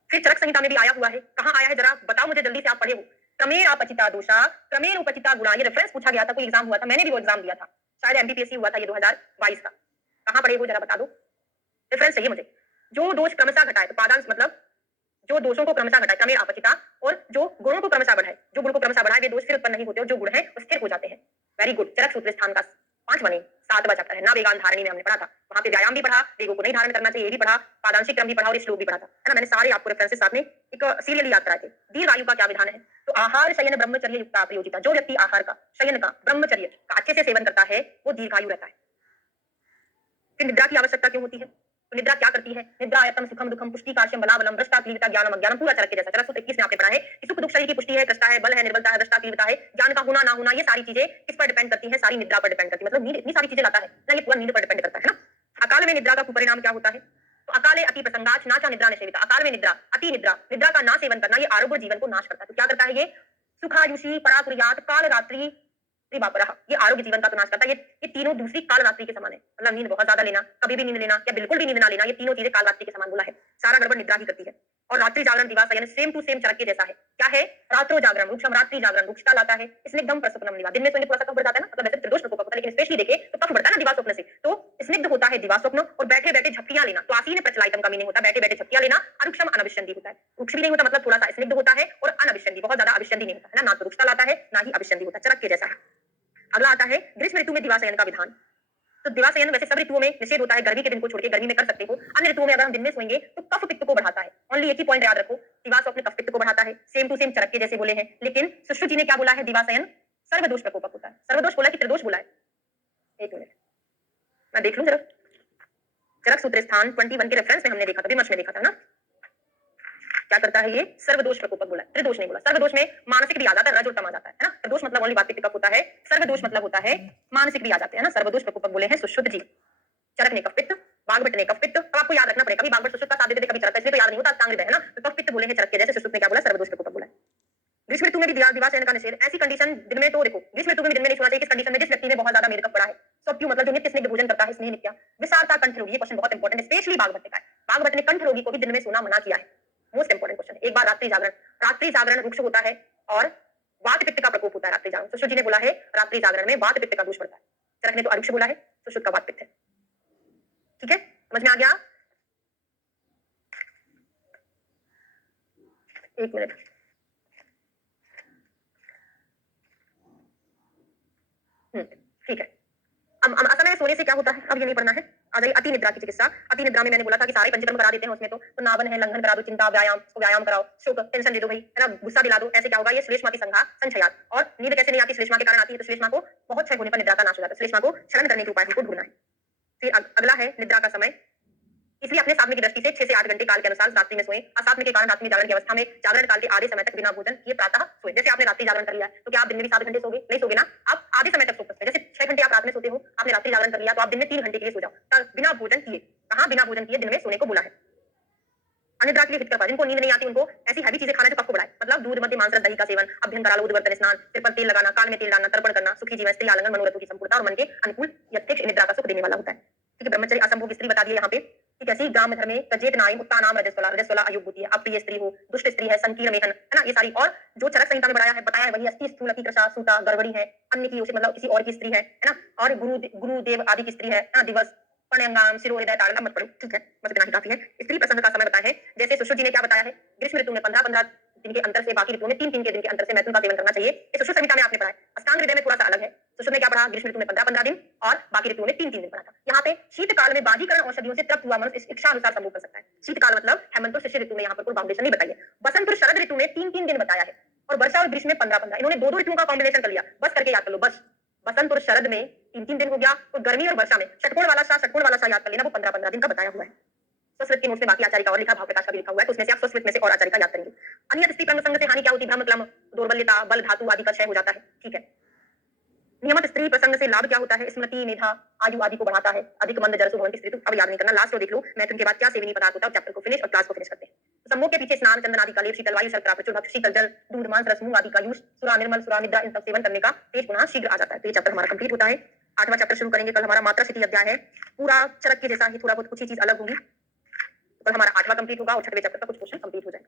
फिर चरक संहिता में भी आया हुआ है, कहाँ आया है जरा बताओ मुझे जल्दी से, आप पढ़े हो। क्रमेण अपचिता दोषा, क्रमेण उपचिता गुणा। ये रेफरेंस पूछा गया था, कोई एग्जाम हुआ था, मैंने भी वो एग्जाम दिया था, शायद एमपीपीएससी हुआ था ये 2022 का। कहाँ पढ़े हो जरा बता दो, रेफरेंस चाहिए मुझे। जो दोष क्रमशः घटाए, तो पादांश मतलब जो दोषों को क्रमशः घटाए, क्रमेण अपचिता, और जो गुणों को क्रमशः बढ़ाए, जो गुण को क्रमशः बढ़ाए वे दोष फिर उत्पन्न नहीं होते और जो गुण है वो स्थिर हो जाते हैं। Very good. चरक सूत्र स्थान का 5वां नहीं 7वां चैप्टर है ना, वेगान धारणी में हमने पढ़ा था, वहां पे व्यायाम भी पढ़ा, वेगों को नहीं धारण करना चाहिए ये भी पढ़ा, पादांशिक क्रम भी पढ़ा और श्लोक भी पढ़ा था, है ना। मैंने सारे आपको रेफरेंसेस साथ में एक सीरियली याद कराए थे। दीर्घ आयु का क्या विधान है? तो आहार शयन ब्रह्मचर्य युक्ता प्रयोजिता। जो व्यक्ति आहार का, शयन का, ब्रह्मचर्य का अच्छे से सेवन करता है वो दीर्घायु रहता है। फिर निद्रा की आवश्यकता क्यों होती है? तो निद्रा क्या करती है? निद्रा आयतम सुखम दुखम पुष्टि कार्श्यम बलाबलम दृष्टा तीव्रता ज्ञानम अज्ञानम, पूरा चरक के जैसा। चरक सूत्र 21 में आपने पढ़ा है कि सुख दुख शरीर की पुष्टि है, दृष्टा है, बल है, निर्बलता है, दृष्टा तीव्रता है, ज्ञान का होना ना होना, ये सारी चीजें किस पर डिपेंड करती है? सारी निद्रा पर डिपेंड करती है। मतलब नींद इतनी सारी चीजें लाता है ना, ये पूरा नींद पर डिपेंड करता है ना। अकाल में निद्रा का कुपरिणाम क्या होता है? तो अकाले अति प्रसंगाच नाचा निद्रा निषेविता। अकाल में निद्रा, अति निद्रा, निद्रा का ना सेवन करना, ये आरोग्य जीवन को नाश करता है। तो क्या करता है ये? सुखायुषी परातुर्यात काल रात्रि ये आरोग्य जीवन का तो नाश करता है। ये तीनों दूसरी काल रात्रि के समान है, मतलब नींद बहुत ज्यादा लेना, कभी भी नींद लेना या बिल्कुल भी नींद ना लेना, ये तीनों चीजें काल रात्रि के समान बोला है। सारा गड़बड़ निद्रा ही करती है। और रात्रि जागरण दिवा शयन सेम टू सेम चरक के जैसा है। क्या है? रात्रो जागरण रुक्षम, रात्रि जागरण रुक्षता लाता है, स्निग्धम प्रसुप्तम निवा। दिन में सोने थोड़ा सा कफ बढ़ जाता है ना, मतलब वैसे त्रिदोष प्रकोप होता है, लेकिन स्पेशली देखे तो कफ बढ़ता है ना दिवा स्वप्न से, तो स्निग्ध होता है दिवा स्वप्न। और बैठे बैठे झपकियां लेना, तो आसीन प्रचलाइतम का मीनिंग होता है बैठे बैठे झपकियां लेना। अरुक्षम अनविष्यंदी होता है, रुक्ष भी नहीं होता, मतलब थोड़ा सा स्निग्ध होता है, और अनविष्यंदी बहुत ज्यादा अविष्यंदी नहीं होता है ना तो रुक्षता लाता है ना ही अविष्यंदी होता, चरक के जैसा है। अगला आता है ग्रीष्म ऋतु में दिवाशयन का विधान। तो दिवाशयन वैसे सब ऋतुओं में निषेध होता है, गर्मी के दिन को छोड़ के गर्मी में कर सकते हो। अन्य ऋतुओं में अगर हम दिन में सोएंगे तो कफ पित्त को बढ़ाता है। ओनली एक ही पॉइंट याद रखो, दिवास अपने कफ पित्त को बढ़ाता है, सेम टू सेम चरक के जैसे बोले हैं। लेकिन सुश्रुत जी ने क्या बोला है? दिवाशयन सर्वदोष प्रकोपक होता है। सर्वदोष बोला कि त्रिदोष बोला है? एक मिनट मैं देख लूं जरा। चरक सूत्र स्थान 21 के रेफरेंस में हमने देखा था, विमर्श में देखा था ना। क्या करता है ये? सर्वदोष प्रकोपक बोला, त्रिदोष नहीं बोला। सर्वदोष में मानसिक भी आ जाता है, रज और तम आ जाता है ना? प्रदोष मतलब ओनली वात पित्त कफ होता है, सर्वदोष मतलब होता है मानसिक भी आ जाते हैं ना? सर्वदोष प्रकोपक बोले हैं सुश्रुत जी। चरक ने कफ पित्त, बागभट ने कफ पित्त। अब आपको याद रखना पड़ेगा, कभी बागभट सुश्रुत का साथ देते थे, कभी चरक का, इसलिए तो याद नहीं होता, अष्टांग हृदय है ना? तो कफ पित्त बोले हैं चरक के जैसे, सुश्रुत ने क्या बोला? सर्वदोष प्रकोपक बोला है। ग्रीष्म ऋतु में भी विवाह शयन का निषेध। ऐसी कंडीशन दिन में तो देखो, ग्रीष्म ऋतु में भी दिन में नहीं सोना चाहिए। किस कंडीशन में? जिस व्यक्ति में बहुत ज्यादा मेद कफ पड़ा है, सब क्यों मतलब जो नित्य स्निग्ध भोजन करता है, स्नेह नित्या विसारता कंठ रोगी। ये क्वेश्चन बहुत इंपॉर्टेंट है, स्पेशली बागभट्ट का है। बागभट्ट ने कंठ रोगी को भी दिन में सोना मना किया है, मोस्ट इंपॉर्टेंट क्वेश्चन। एक बार रात्रि जागरण, रात्रि जागरण रुक्ष होता है और वात पित्त का प्रकोप होता है रात्रि जागरण। सुश्रुत जी ने बोला है रात्रि जागरण में वात पित्त का दोष पड़ता है, चरक ने तो अरुक्ष बोला है, सुश्रुत का वात पित्त है। ठीक है, समझ में आ गया? एक मिनट, ठीक है। अब असल में सोने से क्या होता है, अब ये नहीं पढ़ना है। आ जाइए अति निद्रा की चिकित्सा। अति निद्रा में मैंने बोला था कि सारे पंचकर्म करा देते हैं उसमें, तो नावन है, लंघन करा दो, चिंता, व्यायाम, उसको व्यायाम कराओ, शोक टेंशन दे दो भाई, है ना, गुस्सा दिला दो। ऐसे क्या होगा? ये श्लेष्मा की संघा संचयात। और नींद कैसे नहीं आती? श्लेष्मा के कारण आती है। तो श्लेष्मा को बहुत क्षय होने पर निद्रा का नाश हो जाता है। श्लेष्मा को क्षरण करने के उपाय हमको ढूंढना है। फिर अगला है निद्रा का समय। इसलिए अपने साधने की दृष्टि से 6 से 8 घंटे काल के अनुसार रात्रि में सोएं। असाध्य के कारण रात्रि में जागरण की अवस्था में जागरण काल के आधे समय तक बिना भोजन किए प्रातः सोएं। जैसे आपने रात्रि जागरण कर लिया है, तो क्या आप दिन में भी 7 घंटे सोगे? नहीं सोगे ना, आप आधे समय तक सो सकते हैं। जैसे 6 घंटे आप रात में सोते हो, आपने रात्रि जागरण कर लिया, तो आप दिन में 3 घंटे के लिए सो जाओ, बिना भोजन किए। कहाँ बिना भोजन किए? दिन में सोने को बोला है। अनिद्रा के लिए हितकर, जिनको नींद नहीं आती उनको ऐसी हैवी चीजें खाना जो कफ को बढ़ाए, मतलब दूध, मध्य, मांस, दही का सेवन, अभ्यंतराल उद्वर्तन स्नान, सिर पर तेल लगाना, कान में तेल डालना, तर्पण करना, सुखी जीवन, स्त्री आलिंगन, मनोरथों की संपूर्णता और मन के अनुकूल यथेक्ष निद्रा का सुख देने वाला होता है। ठीक है, ब्रह्मचर्य, असंभोग स्त्री बता दिए यहाँ पे। ठीक है, ग्राम धर्म में कजेत नाई उत्तानाम रजस्वला, रजस्वला अयुग होती है। अप्रिय स्त्री हो, दुष्ट स्त्री है, संकीर्ण मेहन, है ना, ये सारी। और जो चरक संहिता में बताया है वही अस्थि, स्थूल, अति, कृशा, सूता, गड़बड़ी है, अन्य की उसे मतलब किसी और की स्त्री है ना, और गुरुदेव आदि की स्त्री है ना, दिवस, प्रणयंगाम, शिरो, हृदय, ताड़ना मत पढ़ो। ठीक है, बस इतना ही काफी है। स्त्री प्रसंग का समय बताया है, जैसे सुश्रुत जी ने क्या बताया है? ग्रीष्म ऋतु में 15-15 दिन के अंतर से, बाकी ऋतुओं में 3-3 के दिन के अंतर से मैथुन का सेवन करना चाहिए। ये सुश्रुत संहिता में आपने पढ़ा है। अष्टांग हृदय में थोड़ा सा अलग है। सुश्रुत ने क्या पढ़ा? ग्रीष्म ऋतु में 15-15 दिन और बाकी ऋतुओं में 3-3 दिन पढ़ा था। यहाँ पे शीतकाल में बाजीकरण औषधियों से तृप्त हुआ मनुष्य इस इच्छा अनुसार संभोग कर सकता है। शीतकाल मतलब हेमंत और शिशिर ऋतु में यहाँ पर कोई बाउंडेशन नहीं बताई है। बसंत और शरद ऋतु में 3-3 दिन बताया है, और वर्षा और ग्रीष्म में 15-15। इन्होंने दो ऋतुओं का कॉम्बिनेशन कर लिया, बस करके याद कर लो, बस। बसंत और शरद में 3-3 दिन हो गया, और गर्मी और वर्षा में षटकोण वाला सा याद कर लेना, वो 15-15 दिन का बताया हुआ है। संस्कृत के नोट्स में बाकी आचार्य का और लिखा, भाव प्रकाश का भी लिखा हुआ है, तो उसमें से आप संस्कृत में से और आचार्य का याद करेंगे। अनियत स्त्री प्रसंग से हानि क्या होती है? भ्रम, क्लम, दौर्बल्यता, बल, धातु आदि का क्षय हो जाता है। ठीक है, नियमित स्त्री प्रसंग से लाभ क्या होता है? स्मृति, मेधा, आयु आदि को बढ़ाता है। अधिक मंद जरसु भवन्ति स्त्री। अब याद नहीं करना, लास्ट रो देख लो। मैथुन के बाद क्या सेवनीय पदार्थ होता है, चैप्टर को फिनिश और क्लास को फिनिश करते हैं। तो सम्मोग के पीछे स्नान, चंदन आदि का लेप, शीतल वायु, शर्करा, प्रचुर भक्ष, शीतल जल, दूध, मांस, रस, मूंग आदि का यूज, सुरा, निर्मल, सुरा, निद्रा, इन सब सेवन करने का तेज पुनः शीघ्र आ जाता है। तो ये चैप्टर हमारा कंप्लीट होता है। 8वां चैप्टर शुरू करेंगे कल। हमारा मात्रा स्थिति अध्याय है, पूरा चरक के जैसा ही, थोड़ा बहुत कुछ ही चीज अलग होगी। तो कल हमारा 8वां कंप्लीट होगा और 6वें चैप्टर का कुछ क्वेश्चन कंप्लीट हो जाएगा।